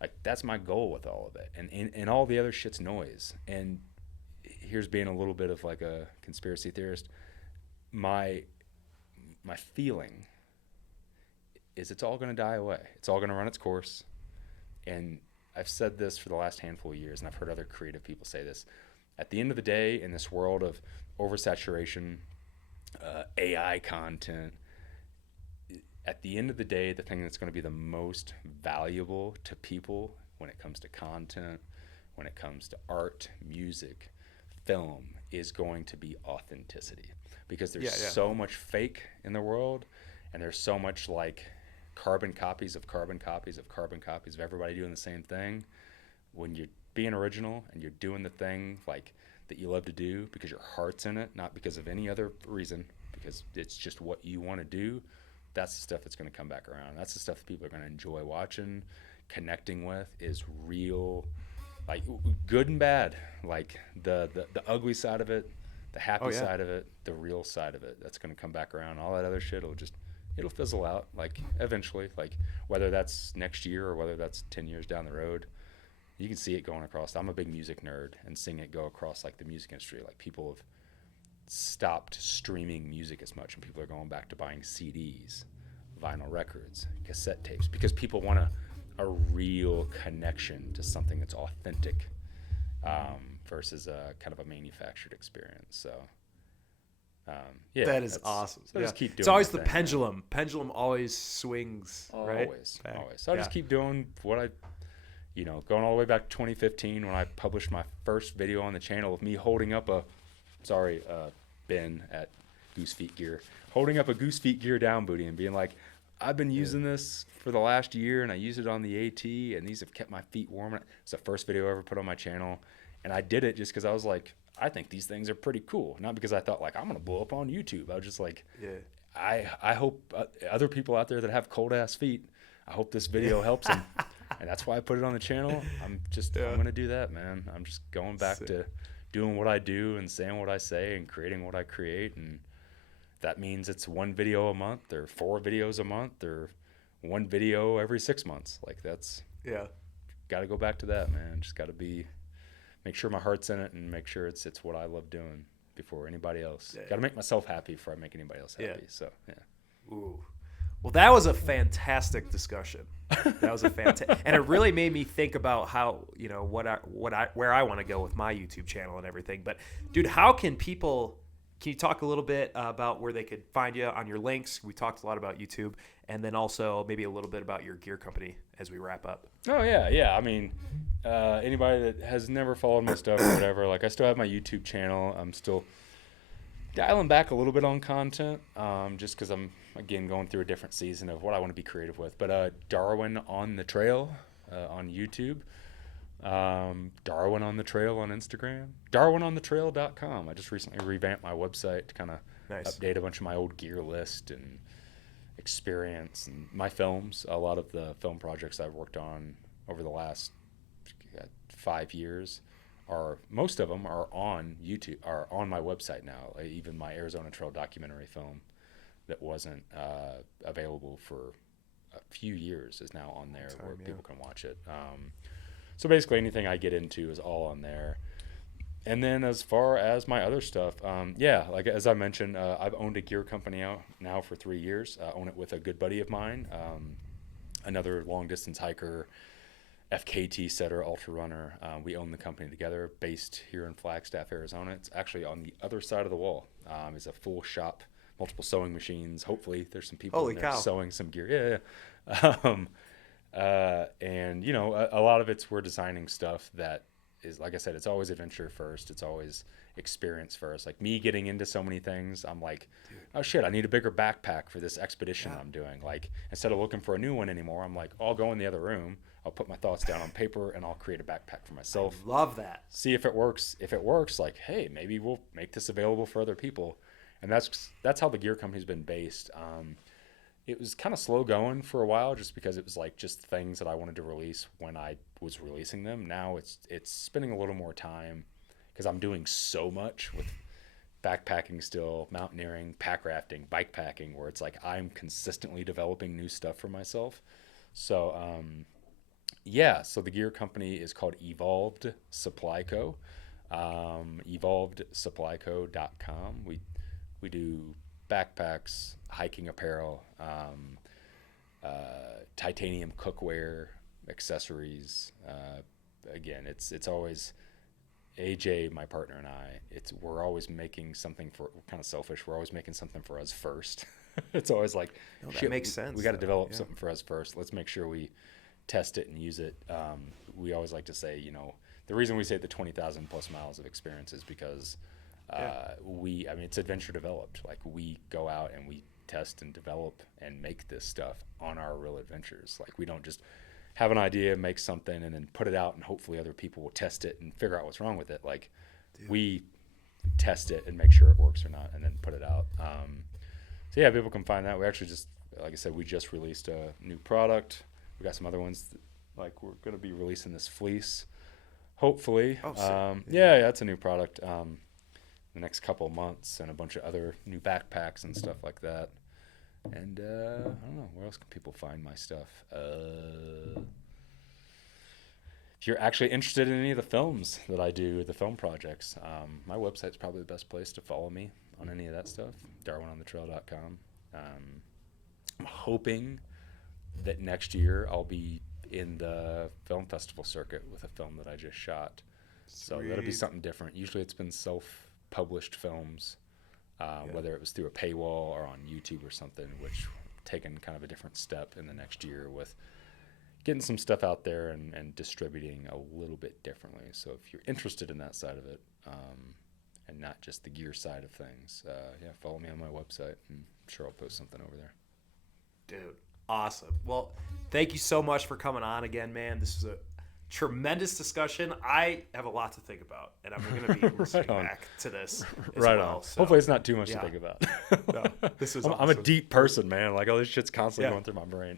Like that's my goal with all of it, and all the other shit's noise. And here's being a little bit of like a conspiracy theorist. My feeling is it's all going to die away. It's all going to run its course. And I've said this for the last handful of years, and I've heard other creative people say this. At the end of the day, in this world of oversaturation, AI content, at the end of the day, the thing that's going to be the most valuable to people when it comes to content, when it comes to art, music, film, is going to be authenticity. Because there's so much fake in the world, and there's so much like carbon copies of carbon copies of carbon copies of everybody doing the same thing. When you're being original and you're doing the thing like that you love to do because your heart's in it, not because of any other reason, because it's just what you want to do, that's the stuff that's going to come back around. That's the stuff that people are going to enjoy watching, connecting with, is real, like good and bad, like the ugly side of it, the happy side of it, the real side of it. That's going to come back around. All that other shit it'll fizzle out, like eventually, like whether that's next year or whether that's 10 years down the road. You can see it going across. I'm a big music nerd, and seeing it go across like the music industry, like people have stopped streaming music as much, and people are going back to buying CDs, vinyl records, cassette tapes, because people want a real connection to something that's authentic, versus a kind of a manufactured experience. So that is awesome. So just keep doing it's always the thing, pendulum. Man. Pendulum always swings, right? Always. So I just keep doing what I, going all the way back to 2015 when I published my first video on the channel of me holding up Ben at Goose Feet Gear, holding up a Goose Feet Gear down booty and being like, I've been using this for the last year, and I use it on the AT, and these have kept my feet warm. It's the first video I ever put on my channel, and I did it just because I was like, I think these things are pretty cool, not because I thought like I'm gonna blow up on YouTube. I was just like, I hope other people out there that have cold ass feet, I hope this video helps them, and that's why I put it on the channel. I'm gonna do that, man. I'm just going back to doing what I do and saying what I say and creating what I create, and that means it's one video a month or 4 videos a month or one video every 6 months. Like that's got to go back to that, man. Just got to make sure my heart's in it and make sure it's what I love doing before anybody else. Got to make myself happy before I make anybody else happy. So Ooh. Well, that was a fantastic discussion. That was a fantastic, and it really made me think about how, where I want to go with my YouTube channel and everything. But dude, how can people? Can you talk a little bit about where they could find you on your links? We talked a lot about YouTube, and then also maybe a little bit about your gear company as we wrap up. Oh yeah. I mean, anybody that has never followed my stuff or whatever, like I still have my YouTube channel. I'm still dialing back a little bit on content, just because I'm again going through a different season of what I want to be creative with. But Darwin on the Trail on YouTube, Darwin on the Trail on Instagram, DarwinOnTheTrail.com. I just recently revamped my website to kind of update a bunch of my old gear list and experience and my films. A lot of the film projects I've worked on over the last 5 years. Most of them are on YouTube, are on my website now. Even my Arizona Trail documentary film that wasn't available for a few years is now on there where people can watch it. So basically anything I get into is all on there. And then as far as my other stuff, like as I mentioned, I've owned a gear company now for 3 years. I own it with a good buddy of mine, another long distance hiker, FKT setter, ultra runner. We own the company together, based here in Flagstaff, Arizona. It's actually on the other side of the wall. It's a full shop, multiple sewing machines. Hopefully there's some people in there sewing some gear. And a lot of it's we're designing stuff that is, like I said, it's always adventure first. It's always experience first. Like me getting into so many things, I'm like, oh shit, I need a bigger backpack for this expedition I'm doing. Like instead of looking for a new one anymore, I'm like, I'll go in the other room, I'll put my thoughts down on paper, and I'll create a backpack for myself. I love that. See if it works. If it works, like, hey, maybe we'll make this available for other people. And that's how the gear company's been based. It was kind of slow going for a while just because it was like just things that I wanted to release when I was releasing them. Now it's spending a little more time because I'm doing so much with backpacking still, mountaineering, pack rafting, bike packing, where it's like I'm consistently developing new stuff for myself. So, so the gear company is called Evolved Supply Co. EvolvedSupplyCo.com. We do backpacks, hiking apparel, titanium cookware, accessories. Again, it's always AJ, my partner, and I. We're always making something we're kind of selfish. We're always making something for us first. It's always like, that makes sense. We got to develop something for us first. Let's make sure we test it and use it. We always like to say, the reason we say the 20,000 plus miles of experience is because it's adventure developed. Like we go out and we test and develop and make this stuff on our real adventures. Like we don't just have an idea, make something, and then put it out and hopefully other people will test it and figure out what's wrong with it. Like we test it and make sure it works or not and then put it out. People can find that. We actually just, like I said, we just released a new product. We got some other ones like we're going to be releasing this fleece hopefully. It's a new product. The next couple of months, and a bunch of other new backpacks and stuff like that. And I don't know, where else can people find my stuff? If you're actually interested in any of the films that I do, the film projects, my website's probably the best place to follow me on any of that stuff, DarwinOnTheTrail.com. I'm hoping that next year I'll be in the film festival circuit with a film that I just shot. So that'll be something different. Usually it's been self-published films, whether it was through a paywall or on YouTube or something, which taken kind of a different step in the next year with getting some stuff out there and distributing a little bit differently. So if you're interested in that side of it, and not just the gear side of things, follow me on my website, and I'm sure I'll post something over there. Dude, awesome. Well, thank you so much for coming on again, man. This is a tremendous discussion. I have a lot to think about, and I'm going to be listening back to this as well. So, hopefully it's not too much to think about. No, this is I'm a deep person, man. Like, all this shit's constantly going through my brain.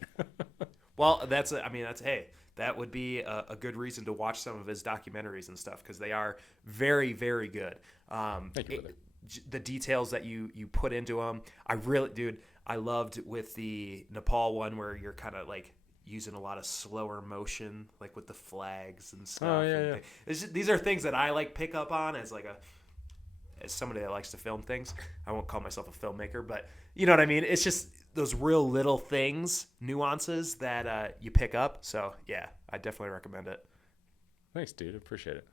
Well, that would be a good reason to watch some of his documentaries and stuff, because they are very, very good. Thank you, brother. The details that you put into them, I loved with the Nepal one where you're kind of like using a lot of slower motion, like with the flags and stuff. Oh, yeah. These are things that I like pick up on as like as somebody that likes to film things, I won't call myself a filmmaker, but you know what I mean? It's just those real little things, nuances that you pick up. So, yeah, I definitely recommend it. Thanks, dude. Appreciate it.